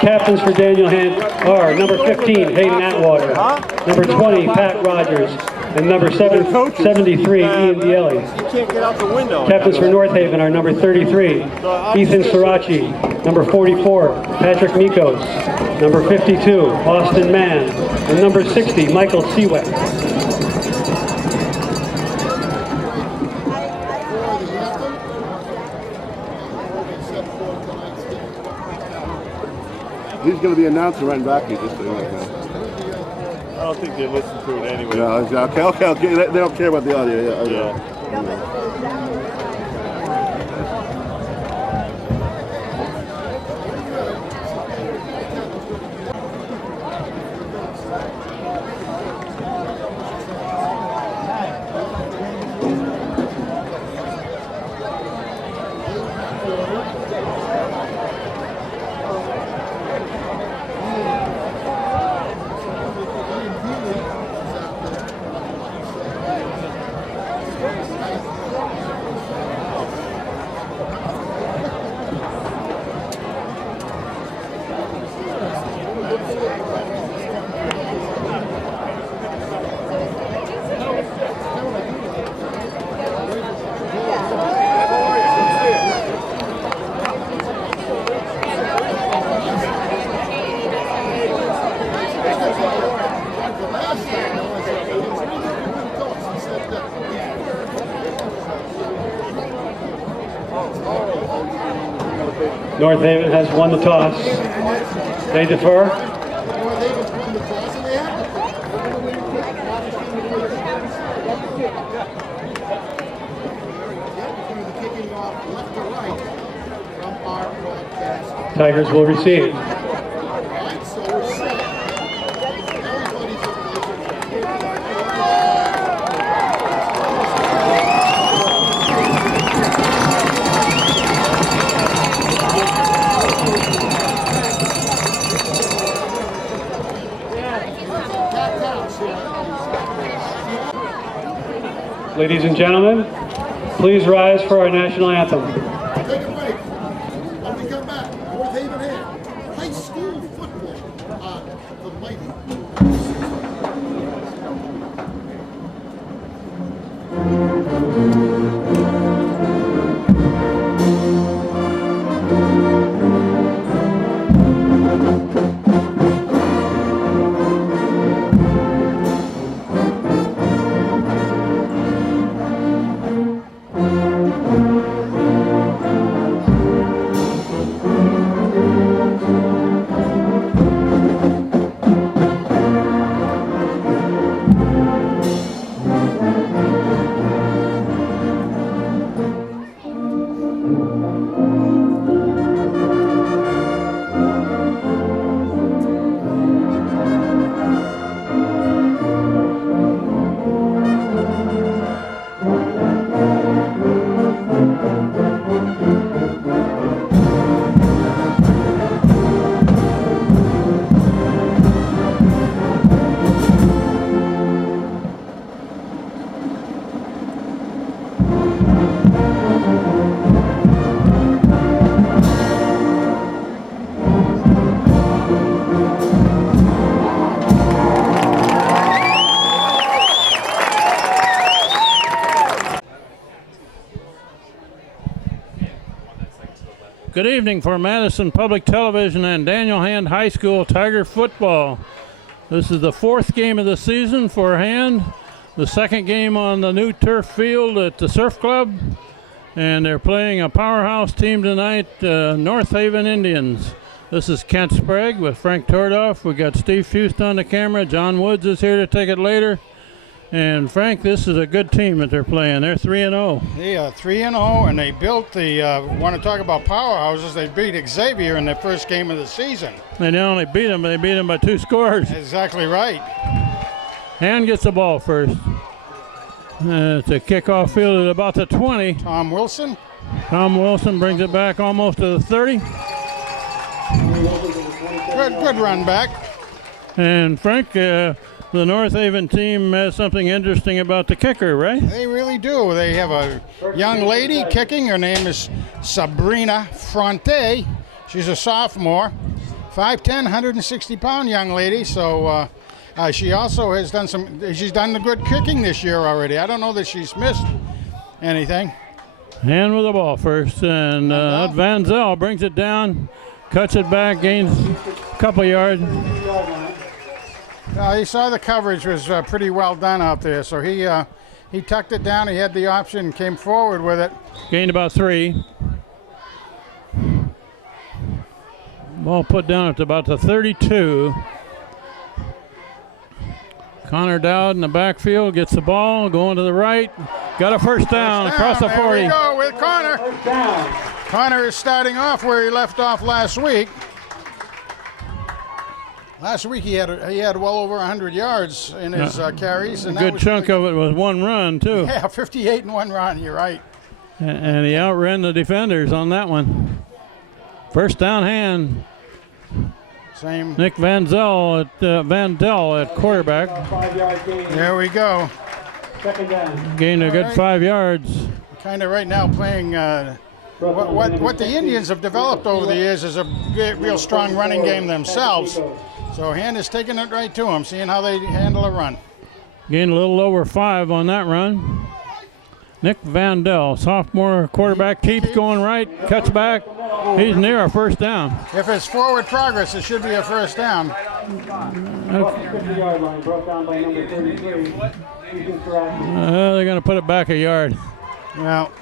captains for Daniel Hand are number 15, Hayden Atwater, number 20, Pat Rogers, and number 73, Ian Dielli. You can't get out the window. Captains for North Haven are number 33, Ethan Sirachi, number 44, Patrick Mikos, number 52, Austin Mann, and number 60, Michael Seawick. He's going to be announcing right back here, just so you know, man. I don't think they listen to it anyway. Yeah, okay. They don't care about the audio. Yeah. North Haven has won the toss. They defer. Tigers will receive. Ladies and gentlemen, please rise for our national anthem. Take a break. When we come back, North Haven Hand, high school football on the mighty. Good evening for Madison Public Television and Daniel Hand High School Tiger football. This is the fourth game of the season for Hand, the second game on the new turf field at the Surf Club, and they're playing a powerhouse team tonight, North Haven Indians. This is Kent Sprague with Frank Tordoff. We got Steve Fust on the camera. John Woods is here to take it later. And Frank, this is a good team that they're playing. They're 3-0. They are 3-0, and they built the. Want to talk about powerhouses? They beat Xavier in their first game of the season. They not only beat them, but they beat them by 2 scores. Exactly right. Hand gets the ball first. It's a kickoff field at about the 20. Tom Wilson. Tom Wilson brings it back almost to the 30. Good run back. And Frank, the North Haven team has something interesting about the kicker, right? They really do. They have a young lady kicking. Her name is Sabrina Fronte. She's a sophomore. 5'10", 160-pound young lady. So she also has done she's done the good kicking this year already. I don't know that she's missed anything. Hand with the ball first, and Van Zel brings it down, cuts it back, gains a couple yards. He saw the coverage was pretty well done out there, so he tucked it down. He had the option, came forward with it. Gained about 3. Ball put down at about the 32. Connor Dowd in the backfield gets the ball, going to the right. Got a first down across the 40. There we go with Connor. Connor is starting off where he left off last week. Last week he had well over 100 yards in his carries. And A good chunk of it was one run, too. Yeah, 58 in one run, you're right. And he outran the defenders on that one. First down hand. Same. Nick Van Dell at quarterback. 5-yard gain. There we go. Second down. Gained a good 5 yards. Kind of right now playing what the Indians have developed over the years is a real strong running game themselves. So Hand is taking it right to them, seeing how they handle a run. Gained a little over 5 on that run. Nick Van Dell, sophomore quarterback, keeps going right, cuts back. He's near a first down. If it's forward progress, it should be a first down. 50-yard line, brought down by number 33. Ethan Sarachi. They're going to put it back a yard. Well,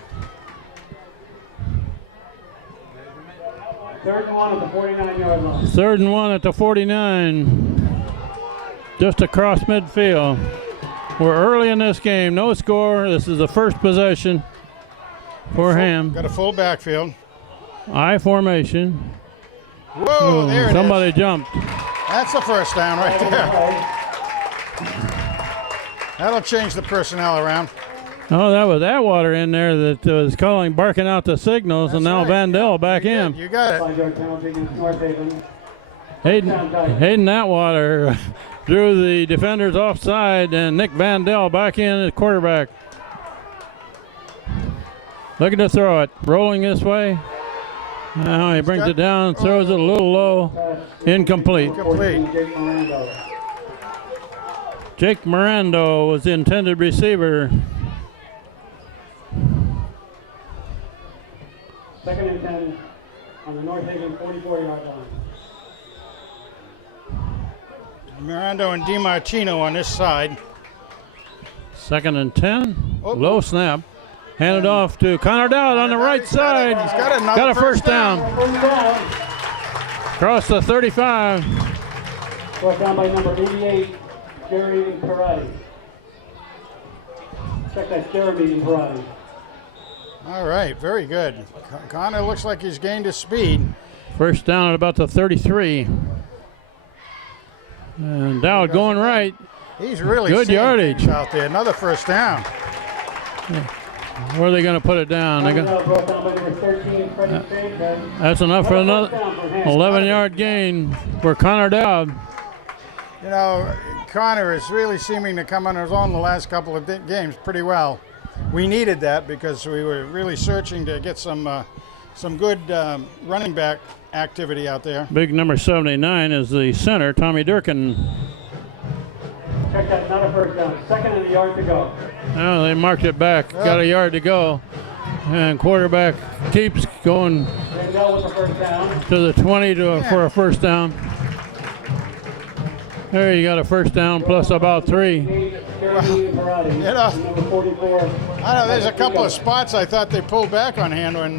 3rd and 1 at the 49-yard line. 3rd and 1 at the 49. Just across midfield. We're early in this game. No score. This is the first possession for Ham. got a full backfield. I formation. Whoa, there it is. Somebody jumped. That's the first down right there. That'll change the personnel around. Oh, that was Atwater in there that was barking out the signals, and now right. Van Dell back in. You got it. 5-yard penalty against North Haven. Hayden Atwater drew the defenders offside, and Nick Van Dell back in at quarterback. Looking to throw it. Rolling this way. Now he brings it down, throws it a little low. Incomplete. Complete. Jake Miranda. Jake Miranda was the intended receiver. 2nd and 10 on the North Haven 44-yard line. Mirando and DiMartino on this side. 2nd and 10. Oh. Low snap. Handed off to Connor Dowd on the right side. He's got another Got a first down. First down. Across the 35. Brought down by number 88, Jeremy Karate. Check that, Jeremy Karate. All right, very good. Connor looks like he's gained his speed. First down at about the 33. And Dowd going right. He's really Good seeing yardage. things out there. Another first down. Where are they going to put it down? Brought down by number 13, Freddie Spade. That's enough for another 11-yard gain for Connor Dowd. You know, Connor is really seeming to come on his own the last couple of games pretty well. We needed that because we were really searching to get some good running back activity out there. Big number 79 is the center, Tommy Durkin. Check that, not a first down. 2nd and a yard to go. Oh, they marked it back. Got a yard to go. And quarterback keeps going Randall with the first down. to the 20 for a first down. There you got a first down plus about 3. Jeremy Karate. You know, Number 44. I know there's a couple of spots I thought they pulled back on hand when,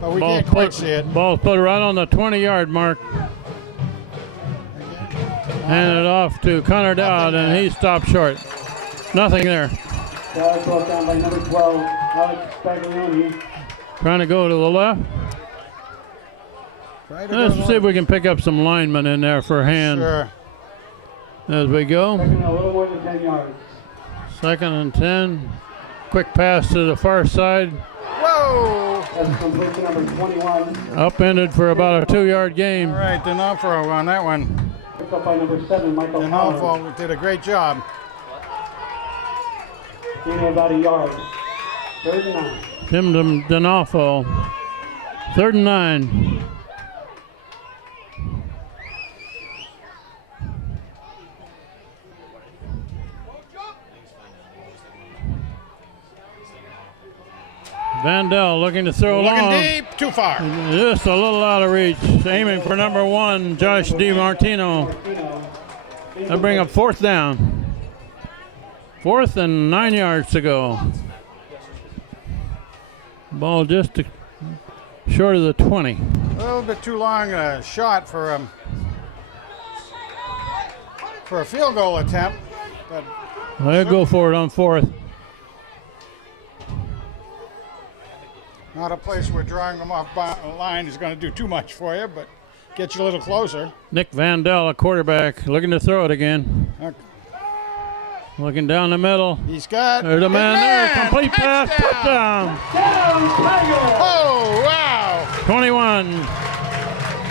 but we can't quite see it. Ball put right on the 20-yard mark. Handed off to Connor Dowd, and he stopped short. Nothing there. Dowd brought down by number 12, Alex Spaglione. Trying to go to the left. Let's see if we can pick up some linemen in there for Hand Sure. as we go. 2nd and a little more than 10 yards. 2nd and 10. Quick pass to the far side. Whoa! That's complete to number 21. Upended for about a 2-yard gain. All right, D'Onofrio on that one. Picked up by number 7, Michael Fowler. D'Onofrio did a great job. Gain of about a yard. 3rd and 9. Tim D'Onofrio. 3rd and 9. Vandell looking to throw Looking long. deep, too far. Just a little out of reach. Aiming for number 1, Josh DiMartino. That'll bring up 4th down. 4th and 9 yards to go. Ball just short of the 20. A little bit too long a shot for a field goal attempt. But They'll go for it on 4th. not a place where drawing them off the line is going to do too much for you, but get you a little closer. Nick Vandell, a quarterback, looking to throw it again. Okay. Looking down the middle. He's got There's a man there. Man! Complete pass. Touchdown. Oh, wow. 21.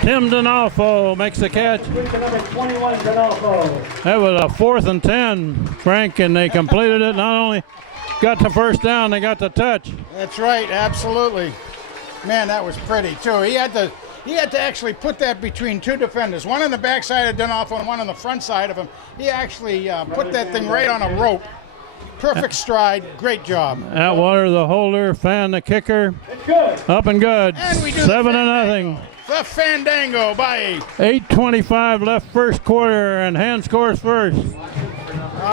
Tim Donalfo makes the catch. Number 21, Donalfo. That was a 4th and 10, Frank, and they completed it. Not only got the first down, they got the touch. That's right, absolutely. Man, that was pretty, too. He had to actually put that between 2 defenders, one on the backside of Donalfo and one on the front side of him. He actually put that thing right on a rope. Perfect stride, great job. Atwater, the holder, Fan, the kicker. It's good. Up and good. And we do 7-0. The Fandango by 8:25 left first quarter, and Hand scores first.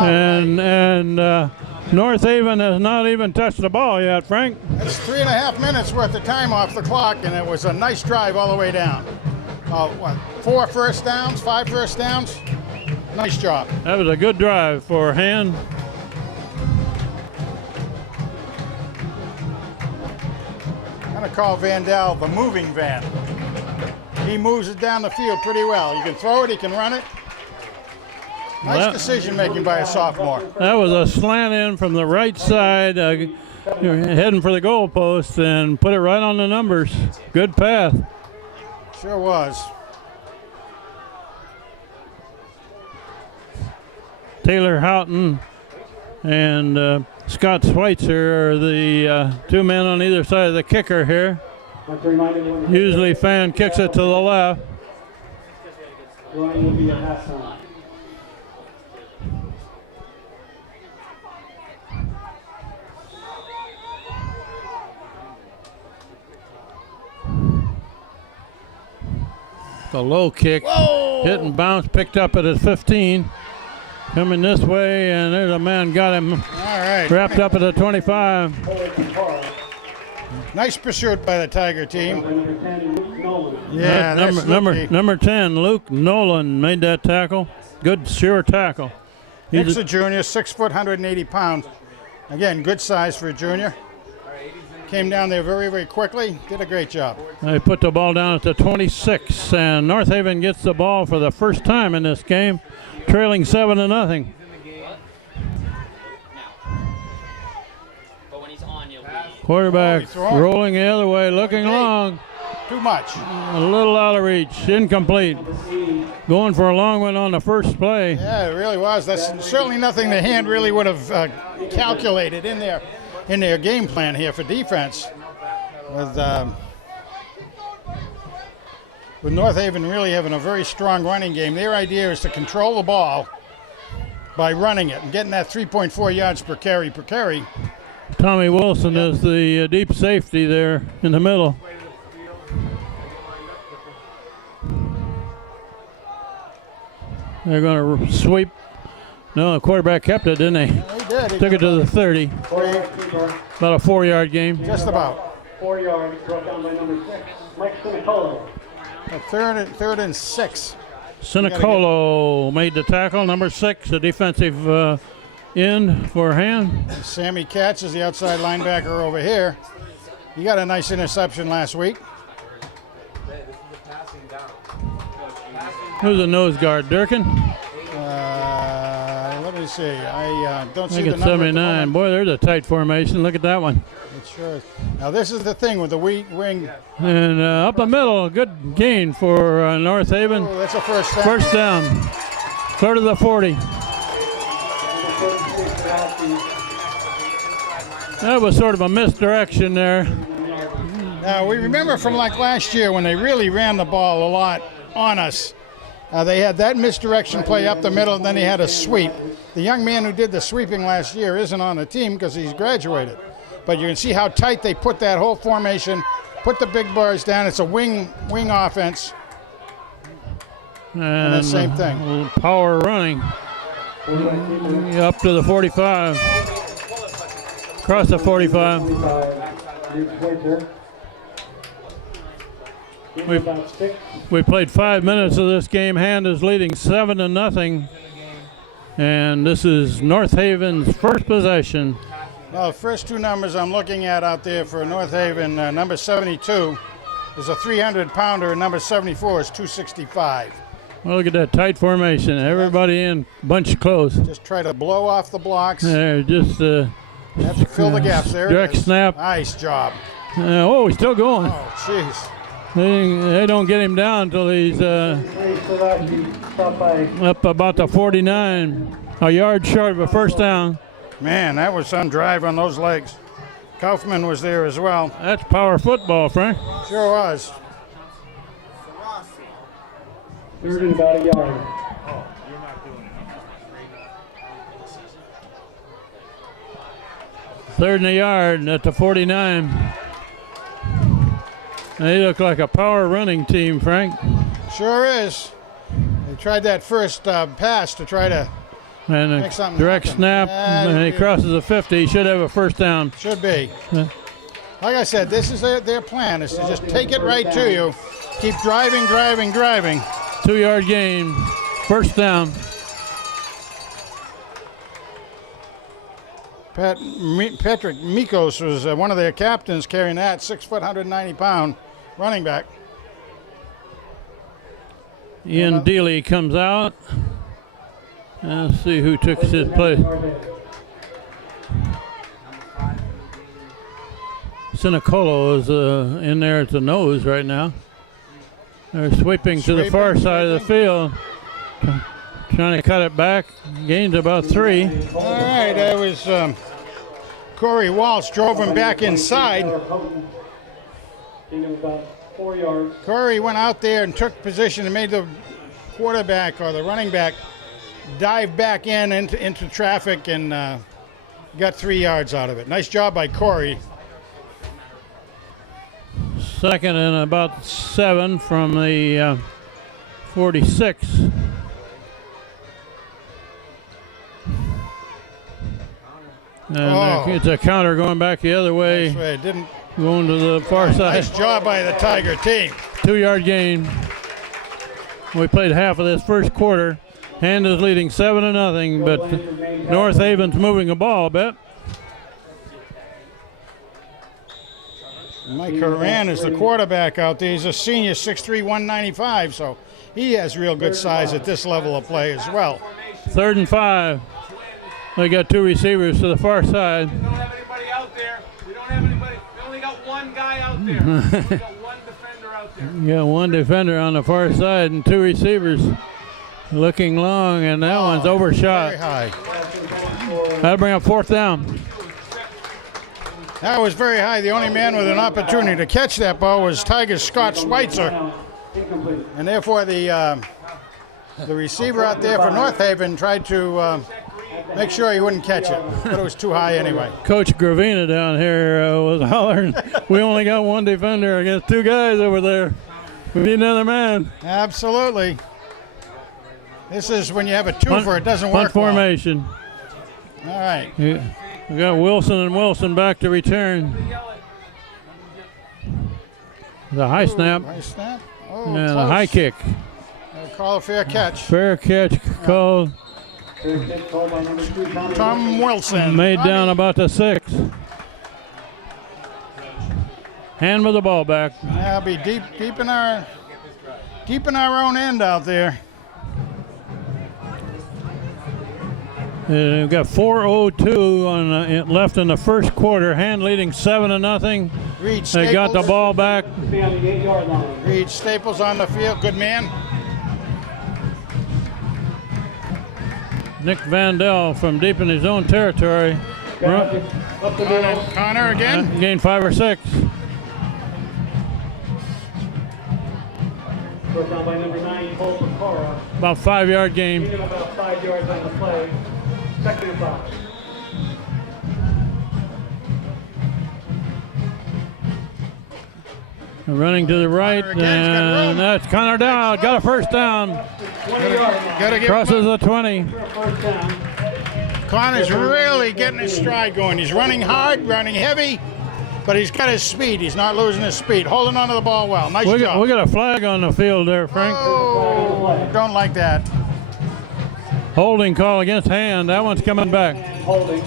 And North Haven has not even touched the ball yet, Frank. That's 3.5 minutes worth of time off the clock, and it was a nice drive all the way down. 4 first downs, 5 first downs. Nice job. That was a good drive for Hand. I'm going to call Vandell the moving van. He moves it down the field pretty well. You can throw it, he can run it. Nice decision making by a sophomore. That was a slant in from the right side, heading for the goalpost, and put it right on the numbers. Good path. Sure was. Taylor Houghton and Scott Schweitzer are the 2 men on either side of the kicker here. Usually Fan kicks it to the left. Ryan will be a halftime. The low kick, hit and bounce, picked up at his 15. Coming this way, and there's a man got him All right. wrapped up at the 25. Nice pursuit by the Tiger team. Number 10, Luke Nolan. Yeah, that's number 10, Luke Nolan made that tackle. Good, sure tackle. Nick's a junior, 6 foot, 180 pounds. Again, good size for a junior. Came down there very, very quickly. Did a great job. They put the ball down at the 26, and North Haven gets the ball for the first time in this game, trailing 7-0. Quarterback rolling the other way, looking long. Too much. A little out of reach, incomplete. Going for a long one on the first play. Yeah, it really was. That's certainly nothing the Hand really would have calculated in their game plan here for defense. With North Haven really having a very strong running game, their idea is to control the ball by running it and getting that 3.4 yards per carry. Tommy Wilson is the deep safety there in the middle. They're going to sweep. No, the quarterback kept it, didn't they? Yeah, he did. He Took it to the 30. About a 4-yard game. Just about. 4 yards, brought down by number 6, Mike Sinicolo. A third and 6. Sinicolo made the tackle. Number 6, the defensive end for Hand. Sammy Katz is the outside linebacker over here. He got a nice interception last week. Who's the nose guard? Durkin? Let me see. I don't I see think the it's number. at the 79. moment. Boy, there's a tight formation. Look at that one. It sure is. Now this is the thing with the wing. And up the middle, good gain for North Haven. Oh, that's a first down. First down. Go to the 40. That was sort of a misdirection there. Now we remember from like last year when they really ran the ball a lot on us. They had that misdirection play up the middle, and then they had a sweep. The young man who did the sweeping last year isn't on the team because he's graduated. but you can see how tight they put that whole formation, put the big bars down. It's a wing offense. And the same thing. a little power running. Up to the 45. Across the 45. We played 5 minutes of this game. Hand is leading 7-0. And this is North Haven's first possession. Well, the first two numbers I'm looking at out there for North Haven, number 72 is a 300-pounder, and number 74 is 265. Well, look at that tight formation. Everybody in, bunch close. Just try to blow off the blocks. There, just You have to fill the gaps. There direct it is. snap. Nice job. Oh, he's still going. Oh, jeez. They don't get him down until he's up about the 49, a yard short of a first down. Man, that was some drive on those legs. Kaufman was there as well. That's power football, Frank. Sure was. Third and about a yard. Third and a yard at the 49. They look like a power running team, Frank. Sure is. They tried that first pass to try to And make something direct happen. snap, Yeah, and he crosses the 50. He should have a first down. Should be. Yeah. Like I said, this is their plan, is to just take it right to you. Keep driving. 2-yard gain, first down. Patrick Mikos was one of their captains carrying that 6 foot, 190-pound running back. Ian Dealey comes out. Let's see who took his place. Sinicolo is in there at the nose right now. They're sweeping to the far side of the field. Trying to cut it back. Gains about 3. All right, that was Corey Walsh drove him back inside. Gain of about 4 yards. Corey went out there and took position and made the quarterback or the running back dive back into traffic and got 3 yards out of it. Nice job by Corey. Second and about 7 from the 46. And it's a counter going back the other way, That's right. Didn't. going to the far side. Nice job by the Tiger team. 2-yard gain. We played half of this first quarter. Hand is leading 7-0, but North Haven's moving the ball a bit. Mike Horan is the quarterback out there. He's a senior, 6'3", 195, so he has real good size at this level of play as well. 3rd and 5. They got 2 receivers to the far side. We don't have anybody out there. We only got one guy out there. We only got one defender out there. You got 1 defender on the far side and 2 receivers looking long, and that one's overshot. Very high. That'll bring up 4th down. That was very high. The only man with an opportunity to catch that ball was Tiger's Scott Schweitzer. And therefore the receiver out there for North Haven tried to make sure he wouldn't catch it, but it was too high anyway. Coach Gravina down here was hollering, we only got 1 defender against 2 guys over there. We need another man. Absolutely. This is when you have a twofer, it doesn't Punt work well. formation. All right. We got Wilson and Wilson back to return. The high snap High snap. Oh, and close. a high kick. Call a fair catch. Fair catch called. Tom Wilson. Made down about the 6. Hand with the ball back. That'll be deep in our own end out there. We've got 4:02 on left in the first quarter. Hand leading 7-0. Reed They got the Staples. ball back. Be on the 8-yard line. Reed Staples on the field. Good man. Nick Vandell from deep in his own territory. Up the middle. Connor again. Gained 5 or 6. Brought down by number 9, Cole Pecora. About 5-yard gain. Gain of about 5 yards on the play. 2nd and 5. Running to the right, Connor again's got room. and that's Connor Dowd. Got a first down. Gotta give Crosses him the 20. First down. Connor's really getting his stride going. He's running hard, running heavy, but he's got his speed. He's not losing his speed. Holding onto the ball well. Nice We job. got a flag on the field there, Frank. Oh, don't like that. Holding call against Hand. That one's coming back. Holding.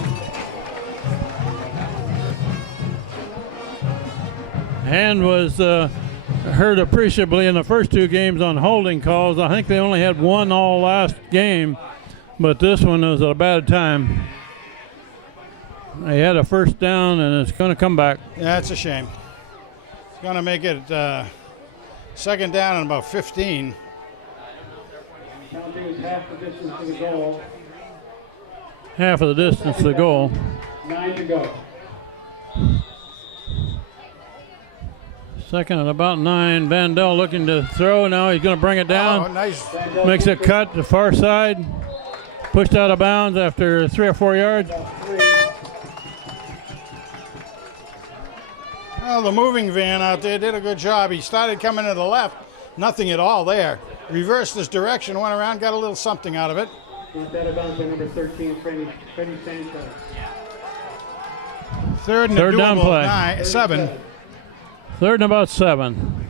Hand was hurt appreciably in the first two games on holding calls. I think they only had one all last game, but this one was at a bad time. They had a first down, and it's going to come back. Yeah, that's a shame. It's going to make it second down and about 15. Counting is half the distance to the goal. Half of the distance to the goal. 9 to go. Second and about 9. Vandell looking to throw. Now he's going to bring it Oh, down. nice. Makes a cut to the far side. Pushed out of bounds after 3 or 4 yards. Well, the moving van out there did a good job. He started coming to the left. Nothing at all there. Reversed his direction, went around, got a little something out of it. Knocked out of bounds by number 13, Freddie Sanchez. Third and Third a down doable play. 7. Third and about 7.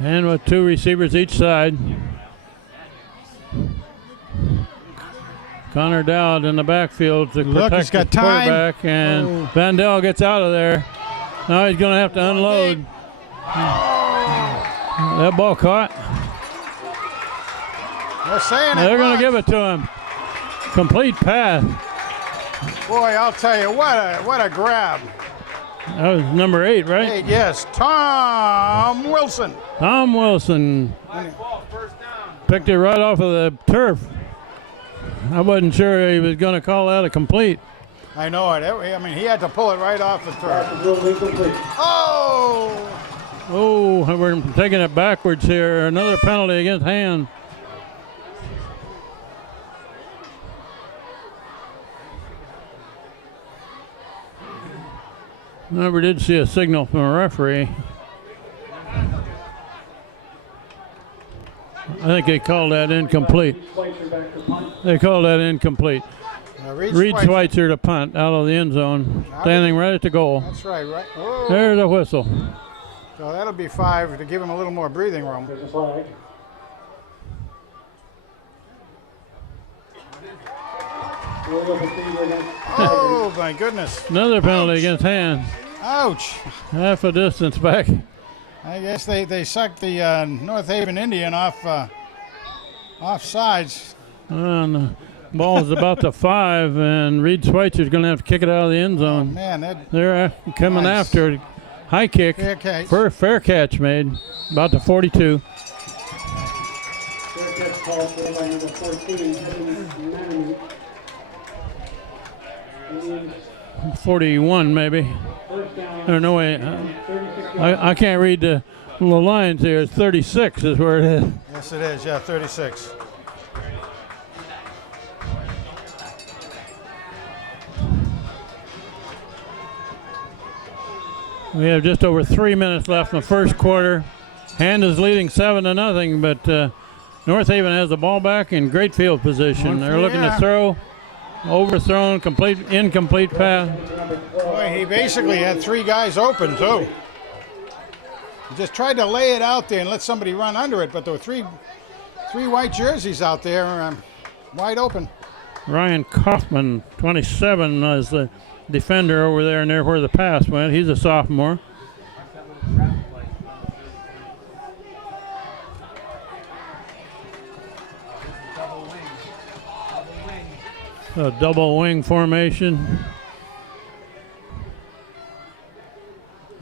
And with 2 receivers each side. Connor Dowd in the backfield to Look, protect he's got the time. quarterback, and Oh. Vandell gets out of there. Now he's going to have to unload. That ball caught. They're saying They're going was. to give it to him. Complete pass. Boy, I'll tell you, what a grab. That was number 8, right? Hey, yes, Tom Wilson. Tom Wilson picked it right off of the turf. I wasn't sure he was going to call that a complete. I know it. I mean, he had to pull it right off the turf. Pass is ruled incomplete. Oh! Oh, we're taking it backwards here. Another penalty against Hand. Never did see a signal from a referee. I think they called that incomplete. Schweitzer back to punt. They called that incomplete. Reed Schweitzer. Schweitzer to punt out of the end zone, standing right at the goal. That's right, right? Oh. There's a whistle. So that'll be 5 to give him a little more breathing room. There's a flag. Royal procedure against Oh, my goodness. Another penalty Ouch. against Hand. Ouch. Half a distance back. I guess they sucked the North Haven Indian off sides. And the ball's about to 5, and Reed Schweitzer's going to have to kick it out of the end zone. Man, that They're coming Nice. after it. High kick. fair catch. Fair catch made. About to 42. fair catch called for by number 14, Kevin Manning. 41 maybe. First down. Or no way. 36 I can't read the lines here. It's 36 is where it is. Yes, it is. Yeah, 36. We have just over 3 minutes left in the first quarter. Hand is leading 7-0, but North Haven has the ball back in great field position. They're looking to Yeah. throw. Overthrown, incomplete pass. Boy, he basically had 3 guys open, too. He just tried to lay it out there and let somebody run under it, but there were three white jerseys out there wide open. Ryan Kaufman, 27, is the defender over there near where the pass went. He's a sophomore. A double wing formation.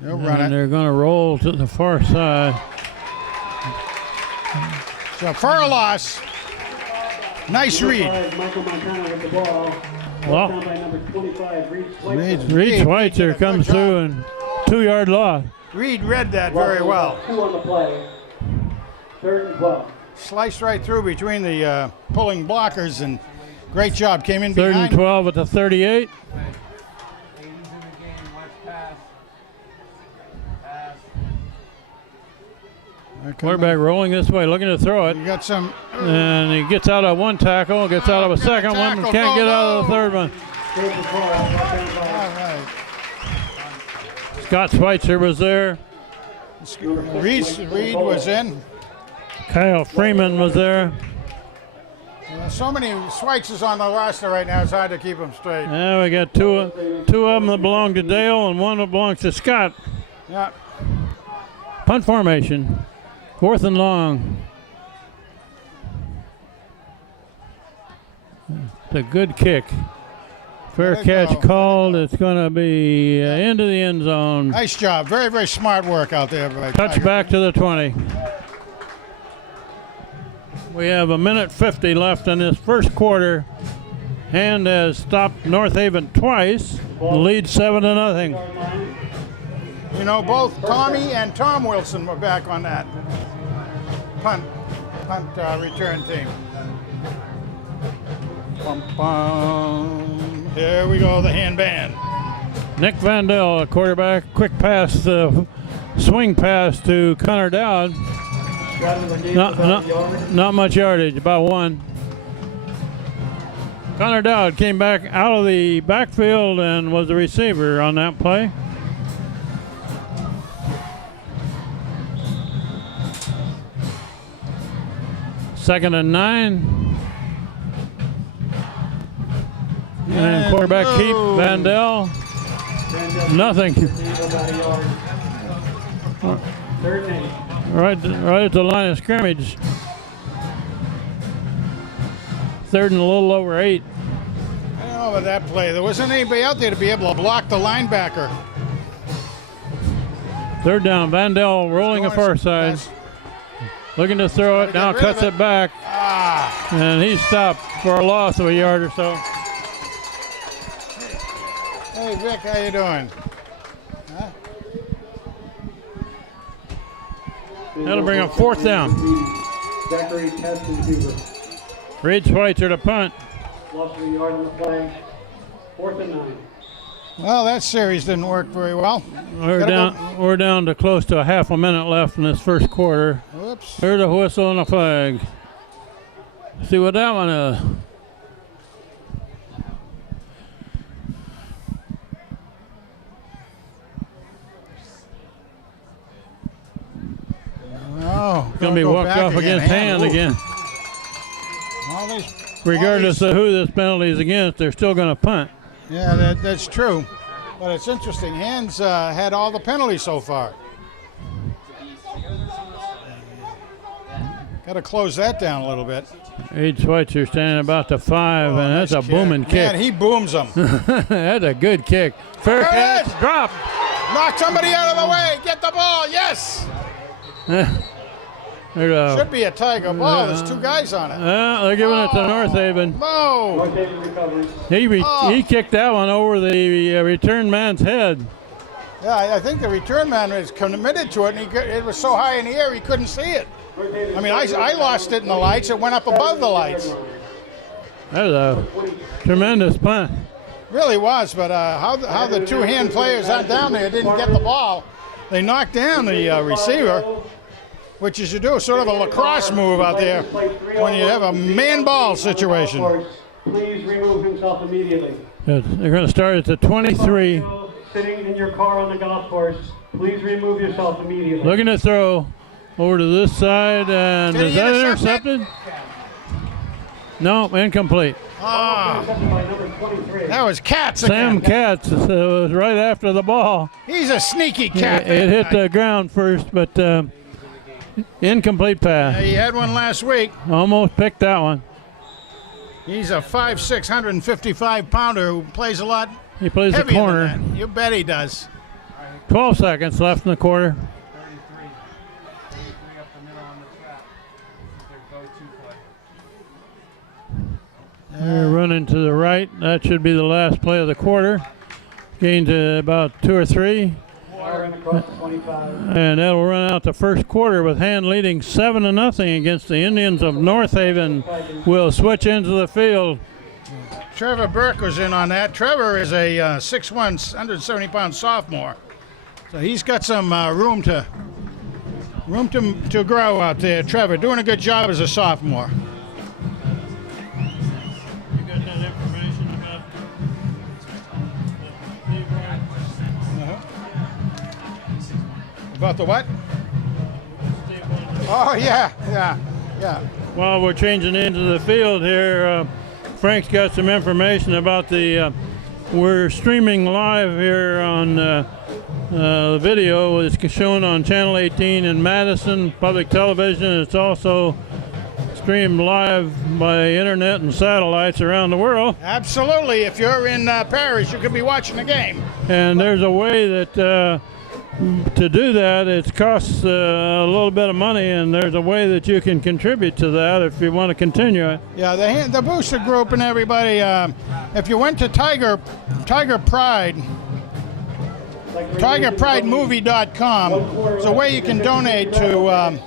They'll run And it. they're going to roll to the far side. So for a loss. Nice read. Michael Montana with the ball. Well, Down by number 25, Reed Schweitzer. Reed Schweitzer did a good comes job. through and 2-yard loss. Reed read that very well. 2 on the play. 3rd and 12. Sliced right through between the pulling blockers, and great job. Came in 3rd and behind. 12 at the 38. Quarterback rolling this way, looking to throw it. You got some. And he gets out of one tackle, gets out of a second one, tackle. can't get out of the Go. third one. All right. Scott Schweitzer was there. Reed was in. Kyle Freeman was there. So many Schweitzers on the roster right now, it's hard to keep them straight. Yeah, we got two of them that belong to Dale and one that belongs to Scott. Yeah. Punt formation, 4th and long. It's a good kick. Fair There you catch go. called. It's going to be into the end zone. Nice job. Very, very smart work out there. By Touch Tiger. back to the 20. We have 1:50 left in this first quarter. Hand has stopped North Haven twice. Lead 7-0. You know, both Tommy and Tom Wilson were back on that punt return team. Bum, bum. Here we go, the hand band. Nick Vandell, a quarterback, quick pass, swing pass to Connor Dowd. Not much yardage, about 1. Connor Dowd came back out of the backfield and was the receiver on that play. Second and 9. And quarterback keep, Vandell. Nothing. Right at the line of scrimmage. 3rd and a little over 8. I don't know about that play. There wasn't anybody out there to be able to block the linebacker. 3rd down, Vandell rolling the far side. Looking to throw it, now cuts it back. And he's stopped for a loss of a yard or so. Hey, Vic, how you doing? Huh? That'll bring up 4th down. Zachary Kastenhuber. Reed Schweitzer to punt. Lost a yard on the flag. 4th and 9. Well, that series didn't work very well. We're down to close to a half a minute left in this first quarter. Whoops. There's a whistle and a flag. See what that one is. Oh, Going to be walked off against Hand again. Regardless of who this penalty is against, they're still going to punt. Yeah, that's true. But it's interesting. Hands had all the penalties so far. Got to close that down a little bit. Reed Schweitzer standing about the 5, and that's nice a booming kick. Man, he booms them. That's a good kick. Fair catch, drop. Knock somebody out of the way. Get the ball. Yes. Should be a Tiger ball. There's 2 guys on it. They're giving it to North Haven. Whoa. North Haven recovers. He kicked that one over the return man's head. Yeah, I think the return man was committed to it, and it was so high in the air he couldn't see it. I mean, I lost it in the lights. It went up above the lights. That was a tremendous punt. Really was, but how the 2-hand players down there didn't get the ball. They knocked down the receiver, which you should do, sort of a lacrosse move out there when you have a man ball situation. Please remove himself immediately. They're going to start at the 23. Sitting in your car on the golf course, please remove yourself immediately. Looking to throw over to this side, and Did is he that intercept intercepted? No, incomplete. That was Katz Sam again. Katz was right after the ball. He's a sneaky cat. It hit the ground first, but incomplete pass. He had one last week. Almost picked that one. He's a 5'6", 155-pounder who plays a lot He plays the heavier than corner. that. You bet he does. 12 seconds left in the quarter. 33 up the middle on the trap. Their go-to play. They're running to the right. That should be the last play of the quarter. Gain to about 2 or 3. And that'll run out the first quarter with Hand leading 7-0 against the Indians of North Haven. Will switch into the field. Trevor Burke was in on that. Trevor is a 6'1", 170-pound sophomore. So he's got some room to Room to grow out there. Trevor, doing a good job as a sophomore. You got that information about About the what? Oh, yeah. While we're changing into the field here, Frank's got some information about the. We're streaming live here on the video. It's shown on Channel 18 in Madison Public Television. It's also streamed live by internet and satellites around the world. Absolutely. If you're in Paris, you could be watching the game. And there's a way that to do that, it costs a little bit of money, and there's a way that you can contribute to that if you want to continue it. Yeah, the booster group and everybody. If you went to Tiger Pride, TigerPrideMovie.com, there's a way you can donate to.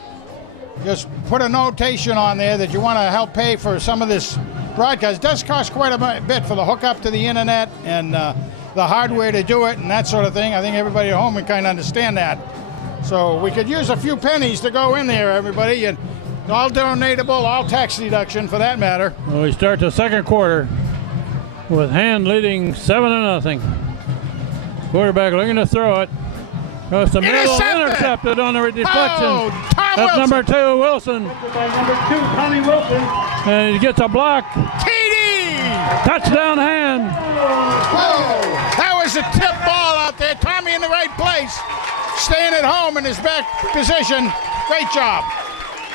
Just put a notation on there that you want to help pay for some of this broadcast. It does cost quite a bit for the hookup to the internet and the hardware to do it and that sort of thing. I think everybody at home would kind of understand that. So we could use a few pennies to go in there, everybody, and all donatable, all tax deduction for that matter. Well, we start the second quarter with Hand leading 7-0. Quarterback looking to throw it. Across the middle, intercepted on the deflection. Oh, Tom That's Wilson. number 2, Wilson. By number 2, Tommy Wilson. And he gets a block. TD! Touchdown, Hand. Oh, that was a tip ball out there. Tommy in the right place. Staying at home in his back position. Great job.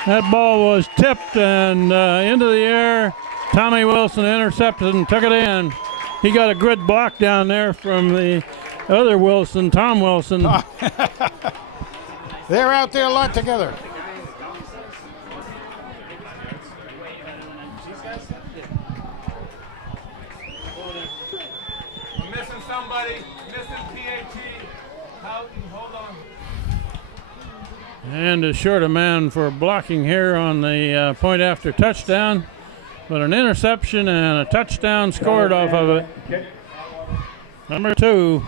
That ball was tipped and into the air. Tommy Wilson intercepted and took it in. He got a good block down there from the other Wilson, Tom Wilson. They're out there a lot together. We're missing somebody. Missing PAT. Houghton, hold on. And is short a man for blocking here on the point after touchdown. But an interception and a touchdown scored off of it. Number 2,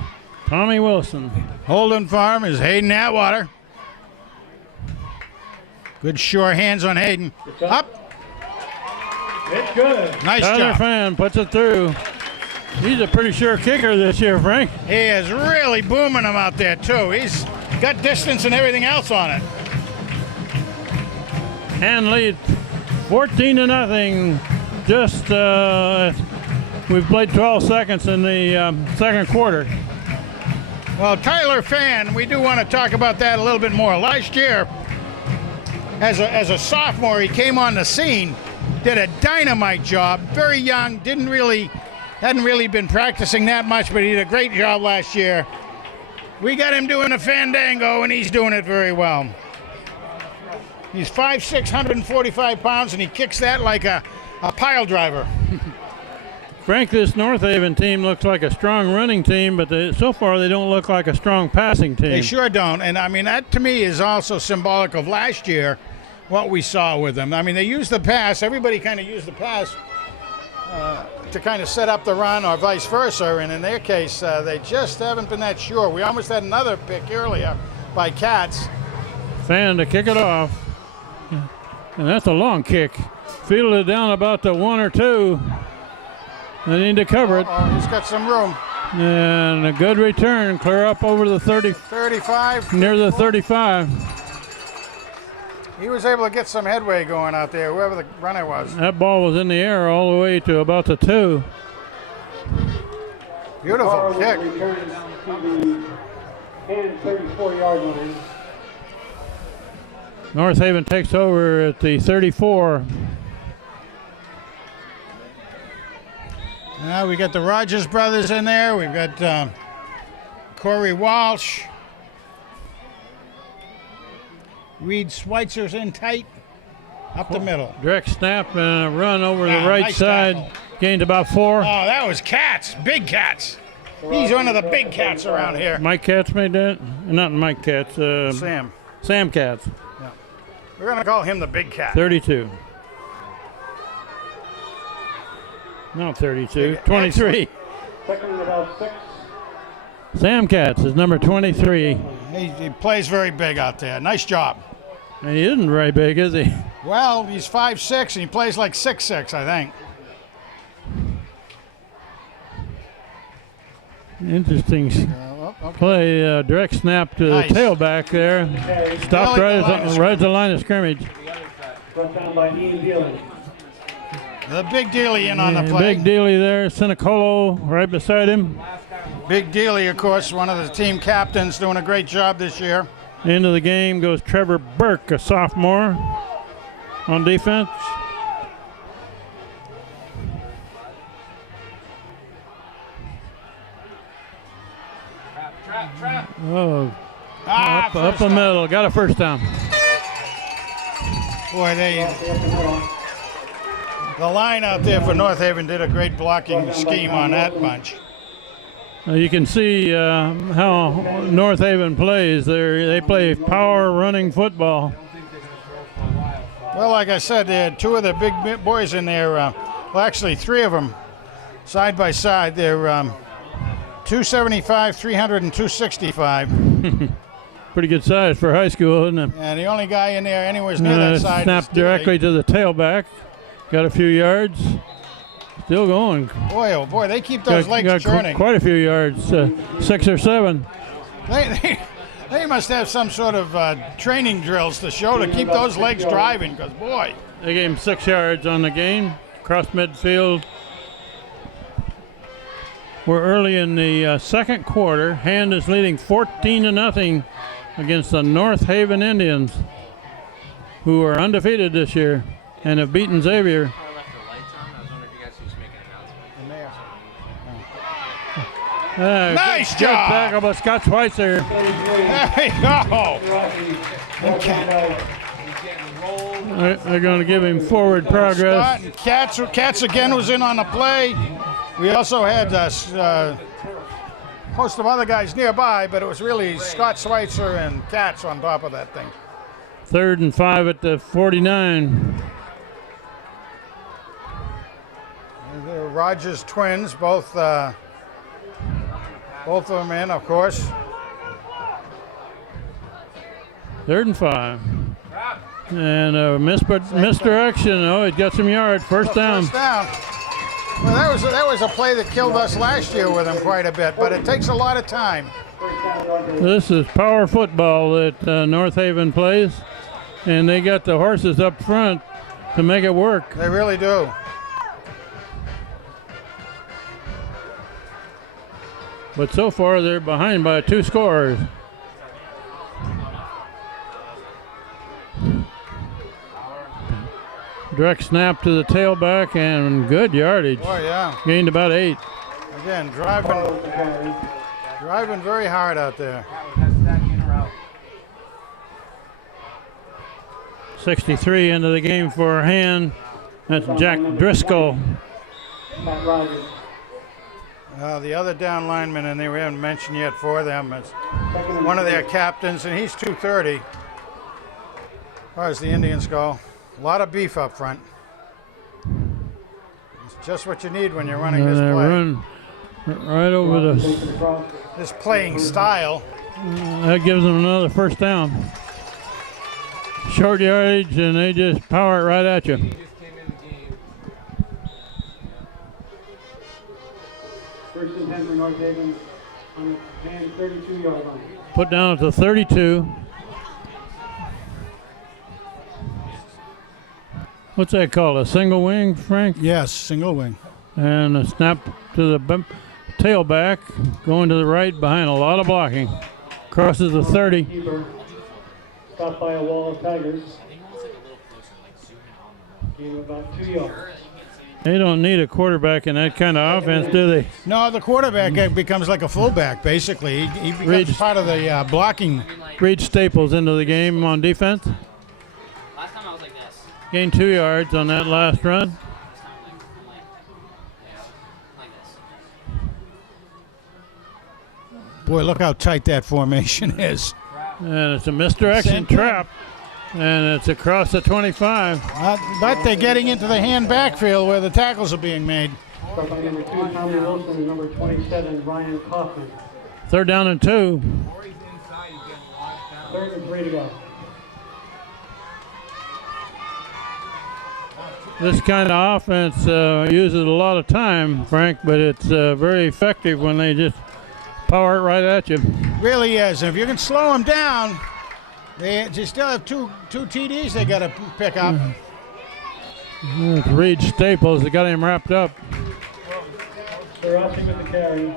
Tommy Wilson. Holding for him is Hayden Atwater. Good sure hands on Hayden. Up. It's good. Nice Tyler job. Fan puts it through. He's a pretty sure kicker this year, Frank. He is really booming him out there, too. He's got distance and everything else on it. Hand lead 14-0. Just we've played 12 seconds in the second quarter. Well, Tyler Fan, we do want to talk about that a little bit more. Last year, as a sophomore, he came on the scene, did a dynamite job. Very young, hadn't really been practicing that much, but he did a great job last year. We got him doing a fandango, and he's doing it very well. He's 5'6", 145 pounds, and he kicks that like a pile driver. Frank, this North Haven team looks like a strong running team, but so far they don't look like a strong passing team. They sure don't. And, I mean, that to me is also symbolic of last year, what we saw with them. I mean, they used the pass. Everybody kind of used the pass to kind of set up the run or vice versa. And in their case, they just haven't been that sure. We almost had another pick earlier by Katz. Fan to kick it off. And that's a long kick. Fielded it down about the 1 or 2. They need to cover it. He's got some room. And a good return. Clear up over the 35. near the 35. He was able to get some headway going out there, whoever the runner was. That ball was in the air all the way to about the 2. Beautiful kick. Return to the Hand 34-yard line. North Haven takes over at the 34. Now we got the Rogers brothers in there. We've got Corey Walsh. Reed Schweitzer's in tight. Up the middle. Direct snap and a run over the Yeah, right nice side. tackle. Gained about 4. Oh, that was Katz. Big Katz. He's one of the big cats around here. Mike Katz made that? Not Mike Katz. Sam Katz. We're going to call him the big cat. 32. No, 32. 23. Second and about 6. Sam Katz is number 23. He plays very big out there. Nice job. And he isn't very big, is he? Well, he's 5'6", and he plays like 6'6", I think. Interesting Okay. play. Direct snap to Nice. the tailback there. Stopped right at the line of scrimmage. Brought down by Ian Dealing. The big dealie in on the And play. Big Dealey there. Sinicolo right beside him. Big dealie, of course, one of the team captains, doing a great job this year. Into the game goes Trevor Burke, a sophomore, on defense. Oh, up First the down. middle. Got a first down. Boy, the line out there for North Haven did a great blocking scheme on that bunch. You can see how North Haven plays. They play power running football. Well, like I said, they had two of the big boys in there. Well, actually, three of them side by side. They're 275, 300, and 265. Pretty good size for high school, isn't it? And the only guy in there anywhere near that side Snap is directly to the tailback. Got a few yards. Still going. Boy, oh boy, they keep those legs churning. Quite a few yards, 6 or 7. They must have some sort of training drills to show to keep those legs driving, because boy. They gave him 6 yards on the game, across midfield. We're early in the second quarter. Hand is leading 14-0 against the North Haven Indians, who are undefeated this year and have beaten Xavier. Nice Good job. tackle by Scott Schweitzer. There we go. They're going to give him forward progress. Scott and Katz again was in on the play. We also had a host of other guys nearby, but it was really Scott Schweitzer and Katz on top of that thing. 3rd and 5 at the 49. The Rogers twins, both of them in, of course. 3rd and 5. And misdirection. Oh, he's got some yards. First down. First down. Well, that was a play that killed us last year with him quite a bit, but it takes a lot of time. This is power football that North Haven plays, and they got the horses up front to make it work. They really do. But so far, they're behind by 2 scores. Direct snap to the tailback and good yardage. Oh, yeah. Gained about 8. Again, driving very hard out there. 63 into the game for Hand. That's Jack Driscoll. The other down lineman, and we haven't mentioned yet for them, is one of their captains, and he's 230. As far as the Indians go, a lot of beef up front. It's just what you need when you're running this play. Run right over This playing style. that gives them another first down. Short yardage, and they just power it right at you. First and 10 for North Haven on the Hand 32-yard line. Put down at the 32. What's that called? A single wing, Frank? Yes, single wing. And a snap to the tailback, going to the right behind a lot of blocking. Crosses the 30. Keeper stopped by a wall of Tigers. Gain of about 2 yards. They don't need a quarterback in that kind of offense, do they? No, the quarterback becomes like a fullback, basically. He becomes part of the blocking. Reed Staples into the game on defense. Last time I was like this. Gained 2 yards on that last run. Like this. Boy, look how tight that formation is. And it's a misdirection trap. And it's across the 25. But they're getting into the hand backfield where the tackles are being made. Start by number 2, Tommy Wilson, and number 27, Ryan Kaufman. 3rd down and 2. 3rd and 3 to go. This kind of offense uses a lot of time, Frank, but it's very effective when they just power it right at you. Really is. If you can slow them down, they still have two TDs they got to pick up. It's Reed Staples that got him wrapped up. Sarachi with the carry.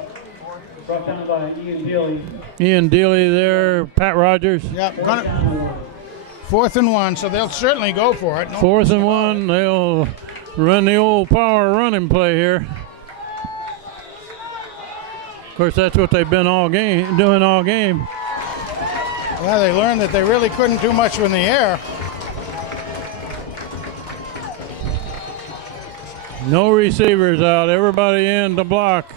Brought down by Ian Dealey. Ian Dealey there, Pat Rogers. Yep. 4th and 1, so they'll certainly go for it. No 4th and 1, they'll run the old power running play here. Of course, that's what they've been doing all game. Yeah, they learned that they really couldn't do much in the air. No receivers out, everybody in the block.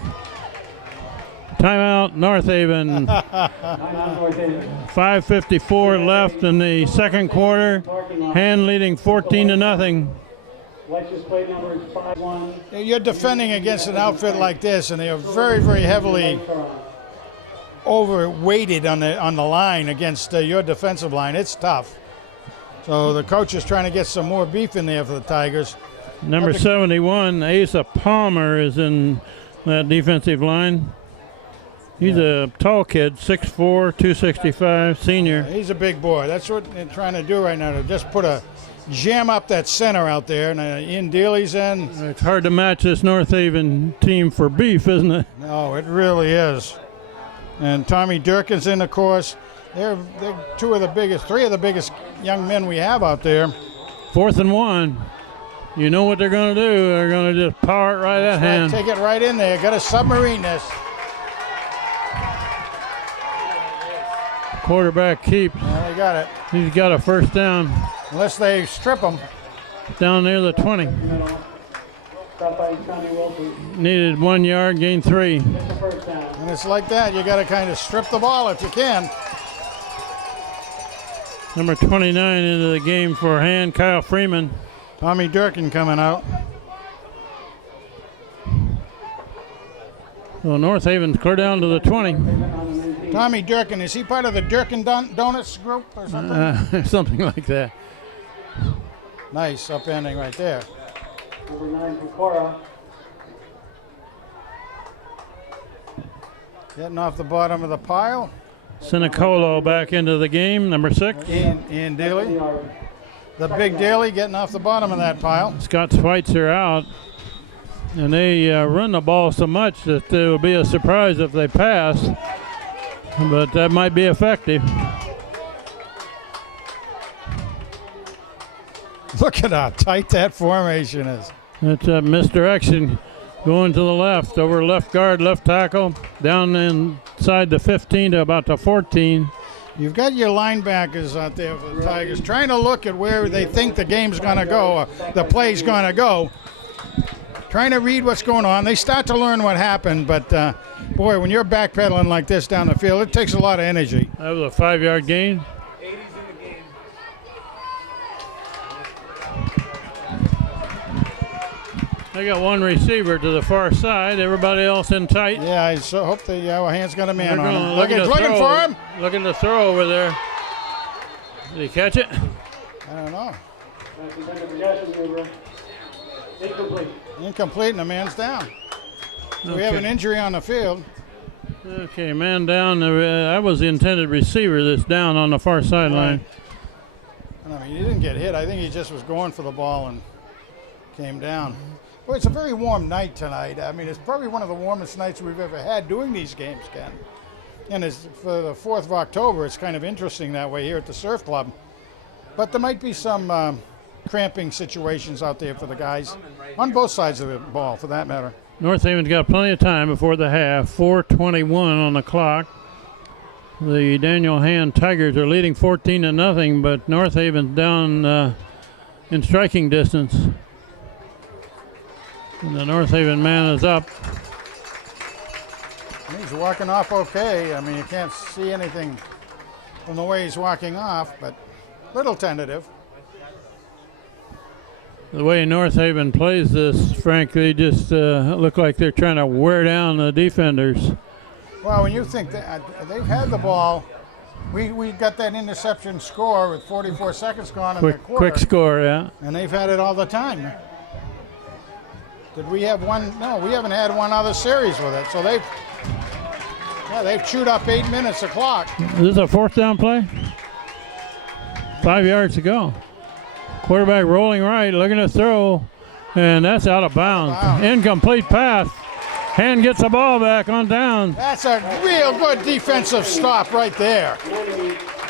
Timeout, North Haven. 5:54 left in the second quarter. Hand leading 14-0. License plate number is 5-1. You're defending against an outfit like this, and they are very, very heavily overweighted on the line against your defensive line. It's tough. So the coach is trying to get some more beef in there for the Tigers. Number 71, Asa Palmer, is in that defensive line. He's a tall kid, 6'4", 265, senior. He's a big boy. That's what they're trying to do right now, to just jam up that center out there. And Ian Dealey's in. It's hard to match this North Haven team for beef, isn't it? No, it really is. And Tommy Durkin's in, of course. They're three of the biggest young men we have out there. 4th and 1. You know what they're going to do. They're going to just power it right at hand. Take it right in there. Got to submarine this. Quarterback keeps. Yeah, they got it. He's got a first down. Unless they strip him. Down near the 20. Stop by Tommy Wilson. Needed 1 yard, gained 3. It's a first down. And it's like that. You got to kind of strip the ball if you can. Number 29 into the game for hand, Kyle Freeman. Tommy Durkin coming out. Well, North Haven's clear down to the 20. Tommy Durkin, is he part of the Durkin Donuts group or something? Something like that. Nice upending right there. Number 9, Pecora. Getting off the bottom of the pile. Sinicolo back into the game, number 6. Ian Daly. The big Daly getting off the bottom of that pile. Scott Schweitzer out. And they run the ball so much that it would be a surprise if they pass. But that might be effective. Look at how tight that formation is. It's a misdirection going to the left, over left guard, left tackle, down inside the 15 to about the 14. You've got your linebackers out there for the Tigers trying to look at where they think the game's going to go, or the play's going to go. Trying to read what's going on. They start to learn what happened, but boy, when you're backpedaling like this down the field, it takes a lot of energy. That was a 5-yard gain. 80's in the game. They got one receiver to the far side, everybody else in tight. Yeah, I so hope the our hands got a man They're on him. looking Looking for him. Looking to throw over there. Did he catch it? I don't know. Incomplete. Incomplete, and the man's down. So we have an injury on the field. Okay, man down. That was the intended receiver that's down on the far sideline. I mean, he didn't get hit. I think he just was going for the ball and came down. Boy, it's a very warm night tonight. I mean, it's probably one of the warmest nights we've ever had doing these games, Ken. And it's for the 4th of October, it's kind of interesting that way here at the Surf Club. But there might be some cramping situations out there for the guys on both sides of the ball, for that matter. North Haven's got plenty of time before the half. 4:21 on the clock. The Daniel Hand Tigers are leading 14-0, but North Haven's down in striking distance. And the North Haven man is up. He's walking off okay. I mean, you can't see anything from the way he's walking off, but a little tentative. The way North Haven plays this, Frank, they just look like they're trying to wear down the defenders. Well, when you think that they've had the ball We got that interception score with 44 seconds gone in the quarter. Quick score, yeah. And they've had it all the time. Did we have one? No, we haven't had one other series with it. So they've chewed up 8 minutes of clock. Is this a fourth down play? 5 yards to go. Quarterback rolling right, looking to throw, and that's out of bounds. Incomplete pass. Hand gets the ball back on down. That's a real good defensive stop right there.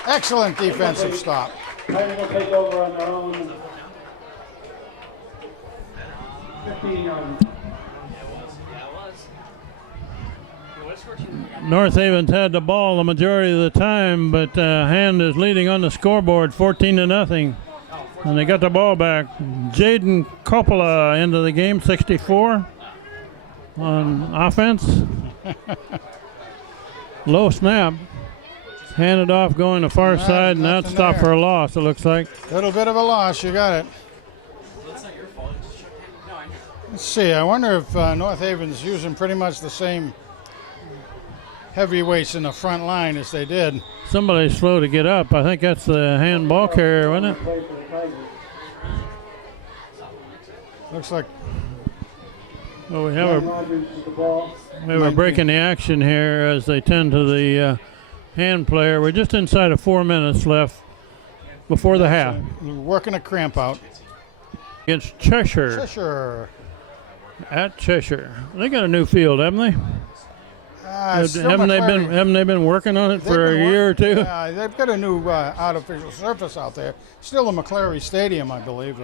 Excellent defensive stop. Tigers will take over on their own 15-yard. North Haven's had the ball the majority of the time, but Hand is leading on the scoreboard 14-0. And they got the ball back. Jaden Coppola into the game, 64 on offense. Low snap. Handed off going to far side, and that's stopped for a loss, it looks like. Little bit of a loss, you got it. Let's see, I wonder if North Haven's using pretty much the same heavyweights in the front line as they did. Somebody's slow to get up. I think that's the Hand ball carrier, wasn't it? Looks like Well, we have a break in the action here as they tend to the Hand player. We're just inside of 4 minutes left before the half. Working a cramp out. Against Cheshire. Cheshire. At Cheshire. They got a new field, haven't they? Haven't they been working on it for a year or two? Yeah, they've got a new artificial surface out there. Still the McClary Stadium, I believe.